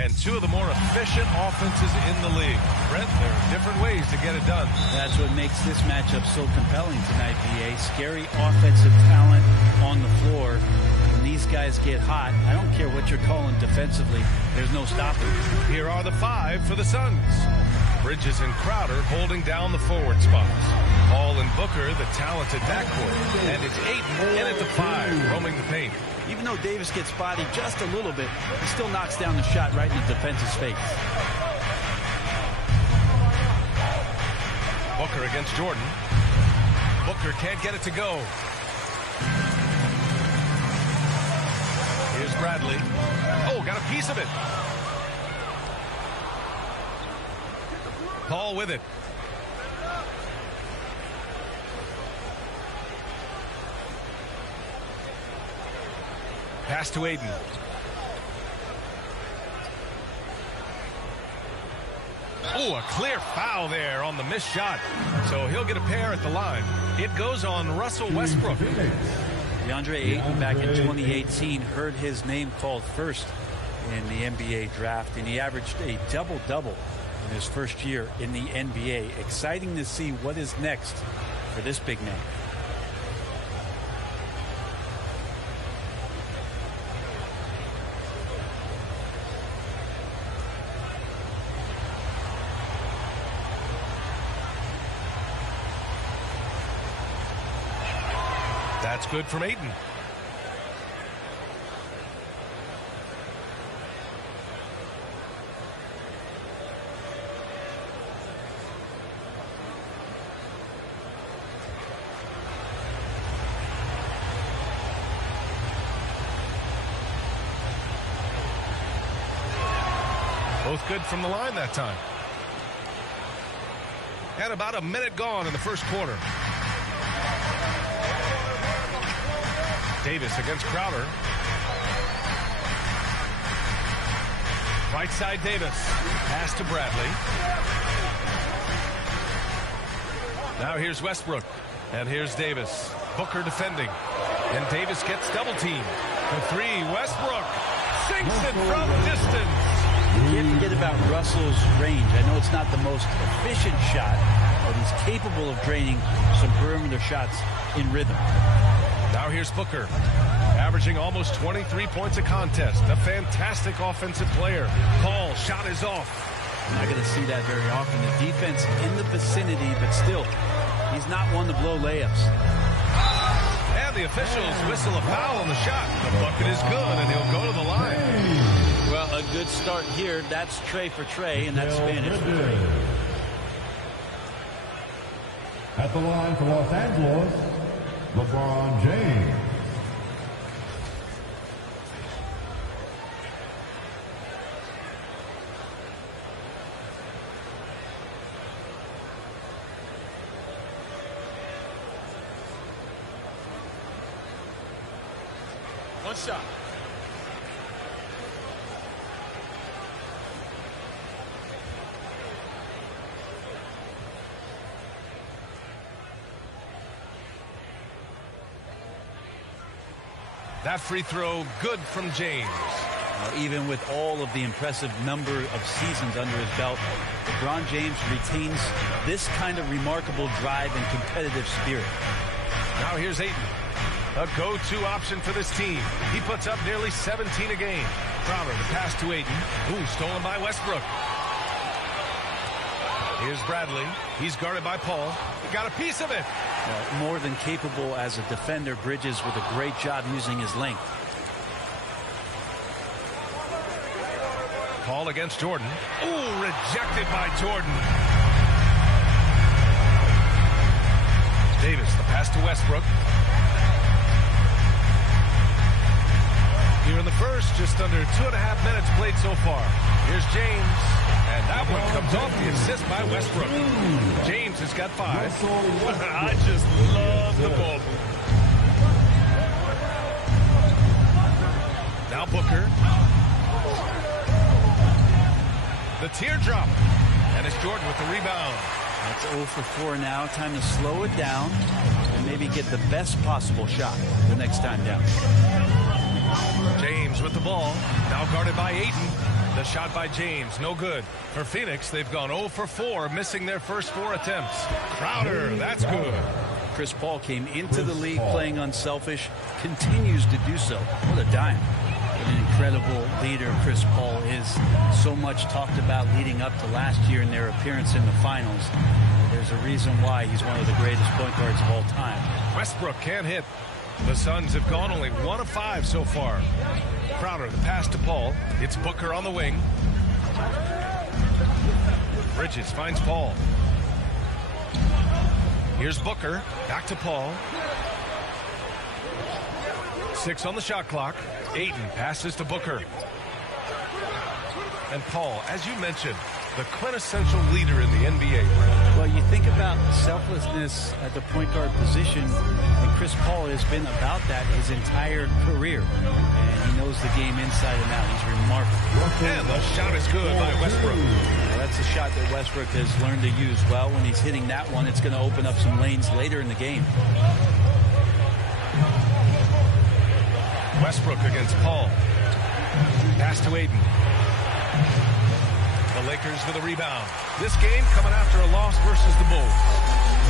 and two of the more efficient offenses in the league. Brent, there are different ways to get it done. That's what makes this matchup so compelling tonight, BA. Scary offensive talent on the floor. When these guys get hot, I don't care what you're calling defensively, there's no stopping. Here are the five for the Suns. Bridges and Crowder holding down the forward spots. Paul and Booker, the talented backcourt. And it's Ayton in at the 5, roaming the paint. Even though Davis gets bodied just a little bit, he still knocks down the shot right in the defensive space. Booker against Jordan. Booker can't get it to go. Here's Bradley. Oh, got a piece of it. Paul with it. Pass to Ayton. Oh, a clear foul there on the missed shot. So he'll get a pair at the line. It goes on Russell Westbrook. DeAndre Ayton back in 2018 heard his name called first in the NBA draft, and he averaged a double-double in his first year in the NBA. Exciting to see what is next for this big man. That's good from Ayton. Both good from the line that time. And about a minute gone in the first quarter. Davis against Crowder. Right side Davis. Pass to Bradley. Now here's Westbrook. And here's Davis. Booker defending. And Davis gets double teamed. The three. Westbrook sinks it from distance. You can't forget about Russell's range. I know it's not the most efficient shot, but he's capable of draining some perimeter shots in rhythm. Now here's Booker, averaging almost 23 points a contest. A fantastic offensive player. Paul, shot is off. I'm not going to see that very often. The defense in the vicinity, but still, he's not one to blow layups. And the officials whistle a foul on the shot. The bucket is good, and he'll go to the line. Well, a good start here. That's Trey for Trey, and that's Spanish for Trey. At the line for Los Angeles, LeBron James. One shot. That free throw good from James. Even with all of the impressive number of seasons under his belt, LeBron James retains this kind of remarkable drive and competitive spirit. Now here's Ayton. A go-to option for this team. He puts up nearly 17 a game. Crowder, the pass to Ayton. Ooh, stolen by Westbrook. Here's Bradley. He's guarded by Paul. He got a piece of it. More than capable as a defender, Bridges with a great job using his length. Paul against Jordan. Ooh, rejected by Jordan. Davis, the pass to Westbrook. Here in the first, just under 2.5 minutes played so far. Here's James. And that one comes off the assist by Westbrook. James has got 5. I just love the ball. Now Booker. The teardrop. And it's Jordan with the rebound. That's 0 for 4 now. Time to slow it down and maybe get the best possible shot the next time down. James with the ball. Now guarded by Ayton. The shot by James, no good. For Phoenix, they've gone 0 for 4, missing their first 4 attempts. Crowder, that's good. Chris Paul came into the league playing unselfish, continues to do so. What a dime. What an incredible leader Chris Paul is. So much talked about leading up to last year in their appearance in the finals. There's a reason why he's one of the greatest point guards of all time. Westbrook can't hit. The Suns have gone only 1 of 5 so far. Crowder, the pass to Paul. It's Booker on the wing. Bridges finds Paul. Here's Booker. Back to Paul. 6 on the shot clock. Ayton passes to Booker. And Paul, as you mentioned, the quintessential leader in the NBA. Well, you think about selflessness at the point guard position, and Chris Paul has been about that his entire career. And he knows the game inside and out. He's remarkable. And the shot is good by Westbrook. That's a shot that Westbrook has learned to use well. When he's hitting that one, it's going to open up some lanes later in the game. Westbrook against Paul. Pass to Ayton. The Lakers with a rebound. This game coming after a loss versus the Bulls.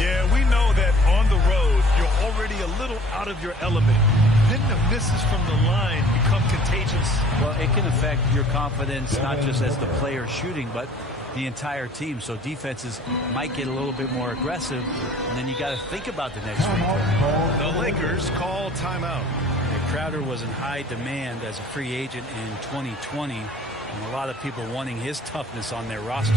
Yeah, we know that on the road, you're already a little out of your element. Then the misses from the line become contagious. Well, it can affect your confidence, not just as the player shooting, but the entire team. So defenses might get a little bit more aggressive, and then you got to think about the next week. The Lakers call timeout. Crowder was in high demand as a free agent in 2020, and a lot of people wanting his toughness on their roster.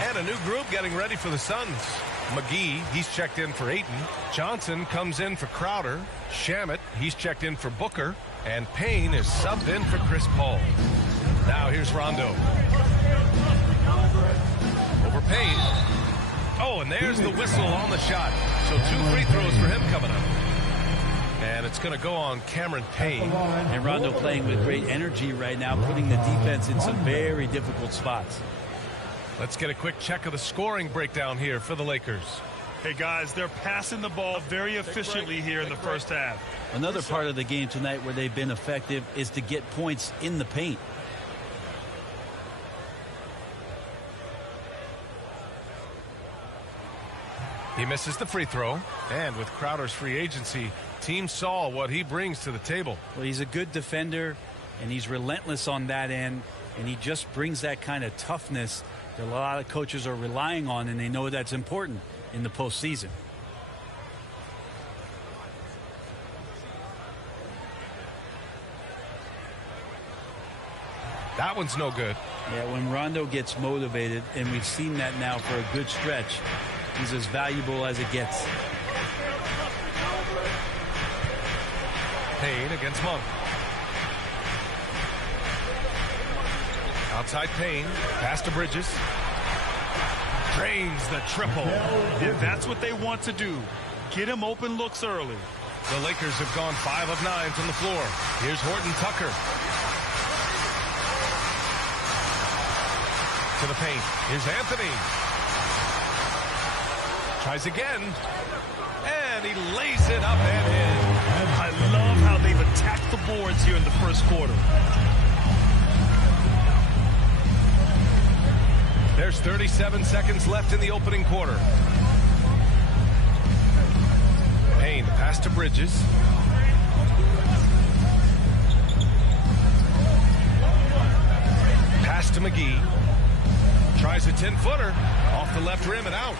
And a new group getting ready for the Suns. McGee, he's checked in for Ayton. Johnson comes in for Crowder. Shamet, he's checked in for Booker. And Payne is subbed in for Chris Paul. Now here's Rondo. Over Payne. Oh, and there's the whistle on the shot. So 2 free throws for him coming up. And it's going to go on Cameron Payne. And Rondo playing with great energy right now, putting the defense in some very difficult spots. Let's get a quick check of the scoring breakdown here for the Lakers. Hey, guys, they're passing the ball very efficiently here in the first half. Another part of the game tonight where they've been effective is to get points in the paint. He misses the free throw. And with Crowder's free agency, teams saw what he brings to the table. Well, he's a good defender, and he's relentless on that end, and he just brings that kind of toughness that a lot of coaches are relying on, and they know that's important in the postseason. That one's no good. Yeah, when Rondo gets motivated, and we've seen that now for a good stretch, he's as valuable as it gets. Payne against Monk. Outside Payne, pass to Bridges. Drains the triple. Yeah, that's what they want to do. Get him open looks early. The Lakers have gone 5 of 9 from the floor. Here's Horton Tucker. To the paint. Here's Anthony. Tries again. And he lays it up and in. I love how they've attacked the boards here in the first quarter. There's 37 seconds left in the opening quarter. Payne, pass to Bridges. Pass to McGee. Tries a 10-footer. Off the left rim and out.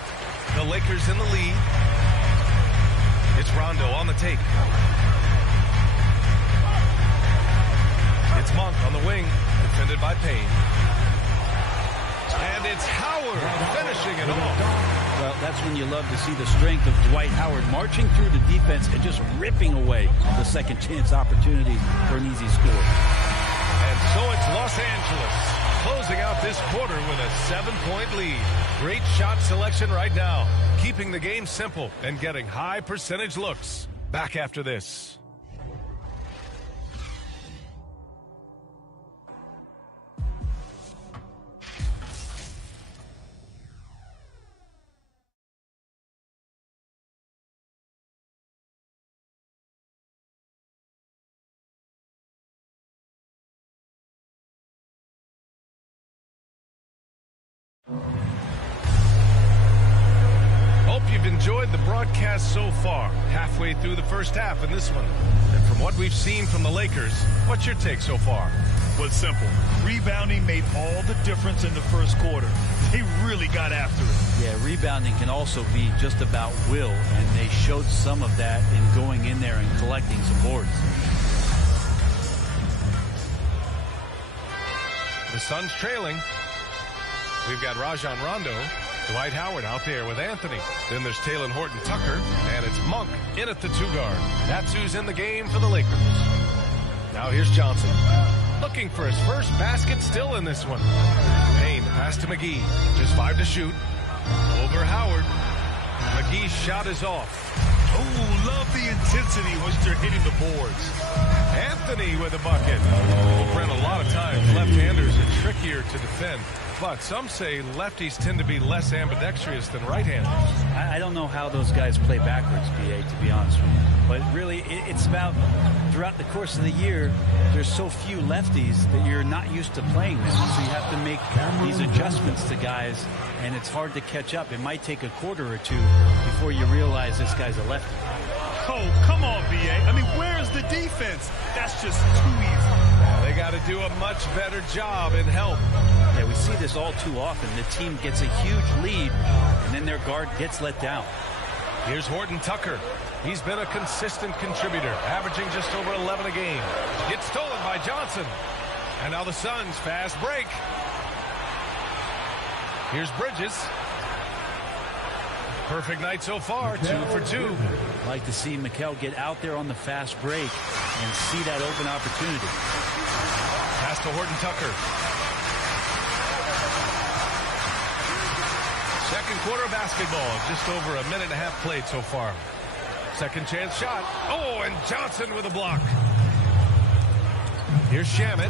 The Lakers in the lead. It's Rondo on the take. It's Monk on the wing. Defended by Payne. And it's Howard finishing it off. Well, that's when you love to see the strength of Dwight Howard marching through the defense and just ripping away the second chance opportunity for an easy score. And so it's Los Angeles closing out this quarter with a 7-point lead. Great shot selection right now, keeping the game simple and getting high percentage looks. Back after this. Hope you've enjoyed the broadcast so far. Halfway through the first half in this one. And from what we've seen from the Lakers, what's your take so far? Well, it's simple. Rebounding made all the difference in the first quarter. They really got after it. Yeah, rebounding can also be just about will, and they showed some of that in going in there and collecting some boards. The Suns trailing. We've got Rajon Rondo, Dwight Howard out there with Anthony. Then there's Talen Horton-Tucker, and it's Monk in at the 2-guard. That's who's in the game for the Lakers. Now here's Johnson, looking for his first basket still in this one. Payne, pass to McGee, just 5 to shoot. Over Howard. McGee's shot is off. Oh, love the intensity once they're hitting the boards. Anthony with a bucket. Well, Brent, a lot of times left-handers are trickier to defend. But some say lefties tend to be less ambidextrous than right-handers. I don't know how those guys play backwards, BA, to be honest with you. But really, it's about throughout the course of the year, there's so few lefties that you're not used to playing them. So you have to make these adjustments to guys, and it's hard to catch up. It might take a quarter or two before you realize this guy's a lefty. Oh, come on, BA. I mean, where's the defense? That's just too easy. They got to do a much better job in help. Yeah, we see this all too often. The team gets a huge lead, and then their guard gets let down. Here's Horton-Tucker. He's been a consistent contributor, averaging just over 11 a game. Gets stolen by Johnson. And now the Suns fast break. Here's Bridges. Perfect night so far, 2 for 2. Like to see Mikal get out there on the fast break and see that open opportunity. Pass to Horton-Tucker. Second quarter basketball, just over a minute and a half played so far. Second chance shot. Oh, and Johnson with a block. Here's Shamet.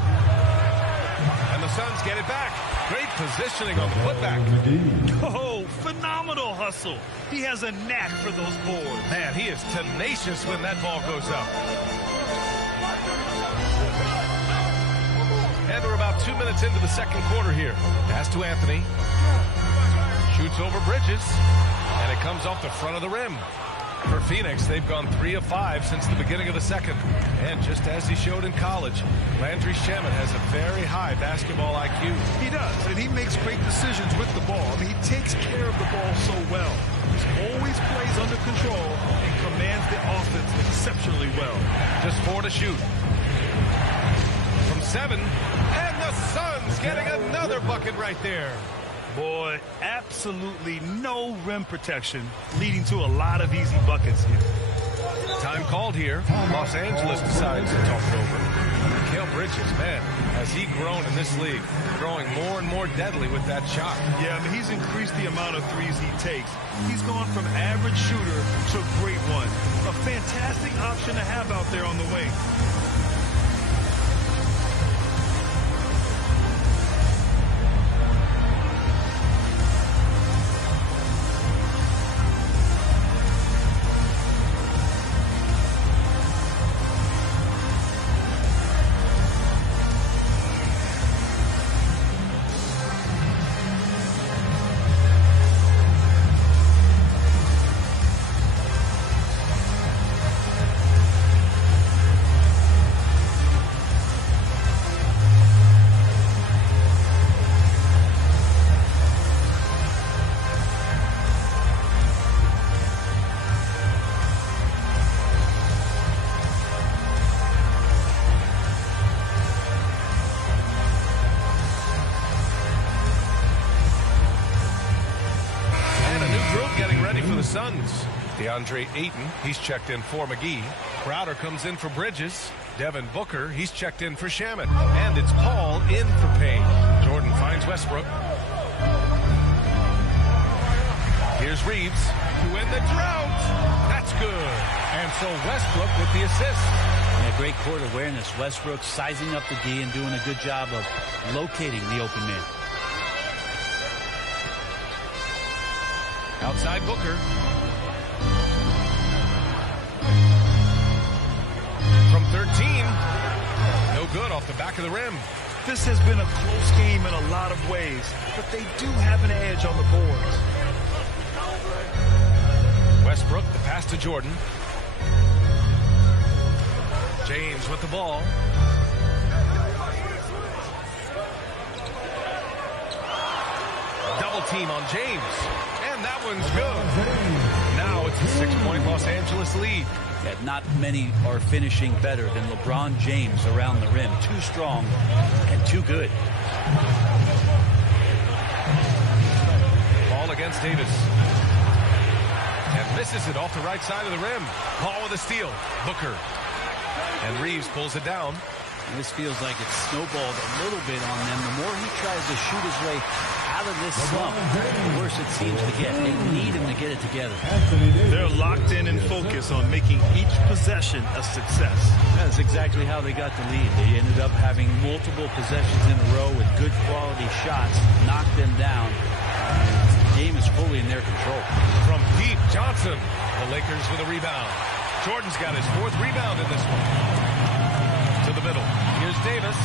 And the Suns get it back. Great positioning on the putback. Oh, phenomenal hustle. He has a knack for those boards. Man, he is tenacious when that ball goes up. And we're about 2 minutes into the second quarter here. Pass to Anthony. Shoots over Bridges. And it comes off the front of the rim. For Phoenix, they've gone 3 of 5 since the beginning of the second. And just as he showed in college, Landry Shamet has a very high basketball IQ. He does, and he makes great decisions with the ball. I mean, he takes care of the ball so well. He always plays under control and commands the offense exceptionally well. Just 4 to shoot. From 7, and the Suns getting another bucket right there. Boy, absolutely no rim protection, leading to a lot of easy buckets here. Time called here. Los Angeles decides to talk it over. Mikal Bridges, man, has he grown in this league, growing more and more deadly with that shot. Yeah, I mean, he's increased the amount of threes he takes. He's gone from average shooter to great one. A fantastic option to have out there on the wing. DeAndre Ayton, he's checked in for McGee. Crowder comes in for Bridges. Devin Booker, he's checked in for Shaman. And it's Paul in for Payne. Jordan finds Westbrook. Here's Reeves to win the drought. That's good. And so Westbrook with the assist. Yeah, great court awareness. Westbrook sizing up the D and doing a good job of locating the open man. Outside Booker. From 13. No good off the back of the rim. This has been a close game in a lot of ways, but they do have an edge on the boards. Westbrook, the pass to Jordan. James with the ball. Double team on James. And that one's good. Now it's a 6-point Los Angeles lead. Yeah, not many are finishing better than LeBron James around the rim. Too strong and too good. Ball against Davis. And misses it off the right side of the rim. Paul with a steal. Booker. And Reeves pulls it down. This feels like it's snowballed a little bit on them. The more he tries to shoot his way out of this slump, the worse it seems to get. They need him to get it together. They're locked in and focused on making each possession a success. That's exactly how they got the lead. They ended up having multiple possessions in a row with good quality shots, knocked them down. The game is fully in their control. From deep, Johnson. The Lakers with a rebound. Jordan's got his 4th rebound in this one. To the middle. Here's Davis.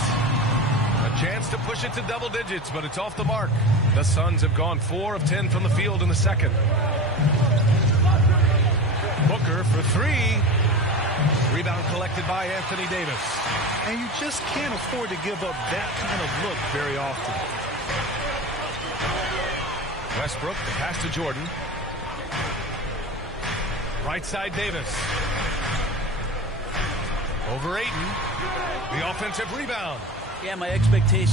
A chance to push it to double digits, but it's off the mark. The Suns have gone 4 of 10 from the field in the second. Booker for 3. Rebound collected by Anthony Davis. And you just can't afford to give up that kind of look very often. Westbrook, the pass to Jordan. Right side Davis. Over Ayton. The offensive rebound. Yeah, my expectation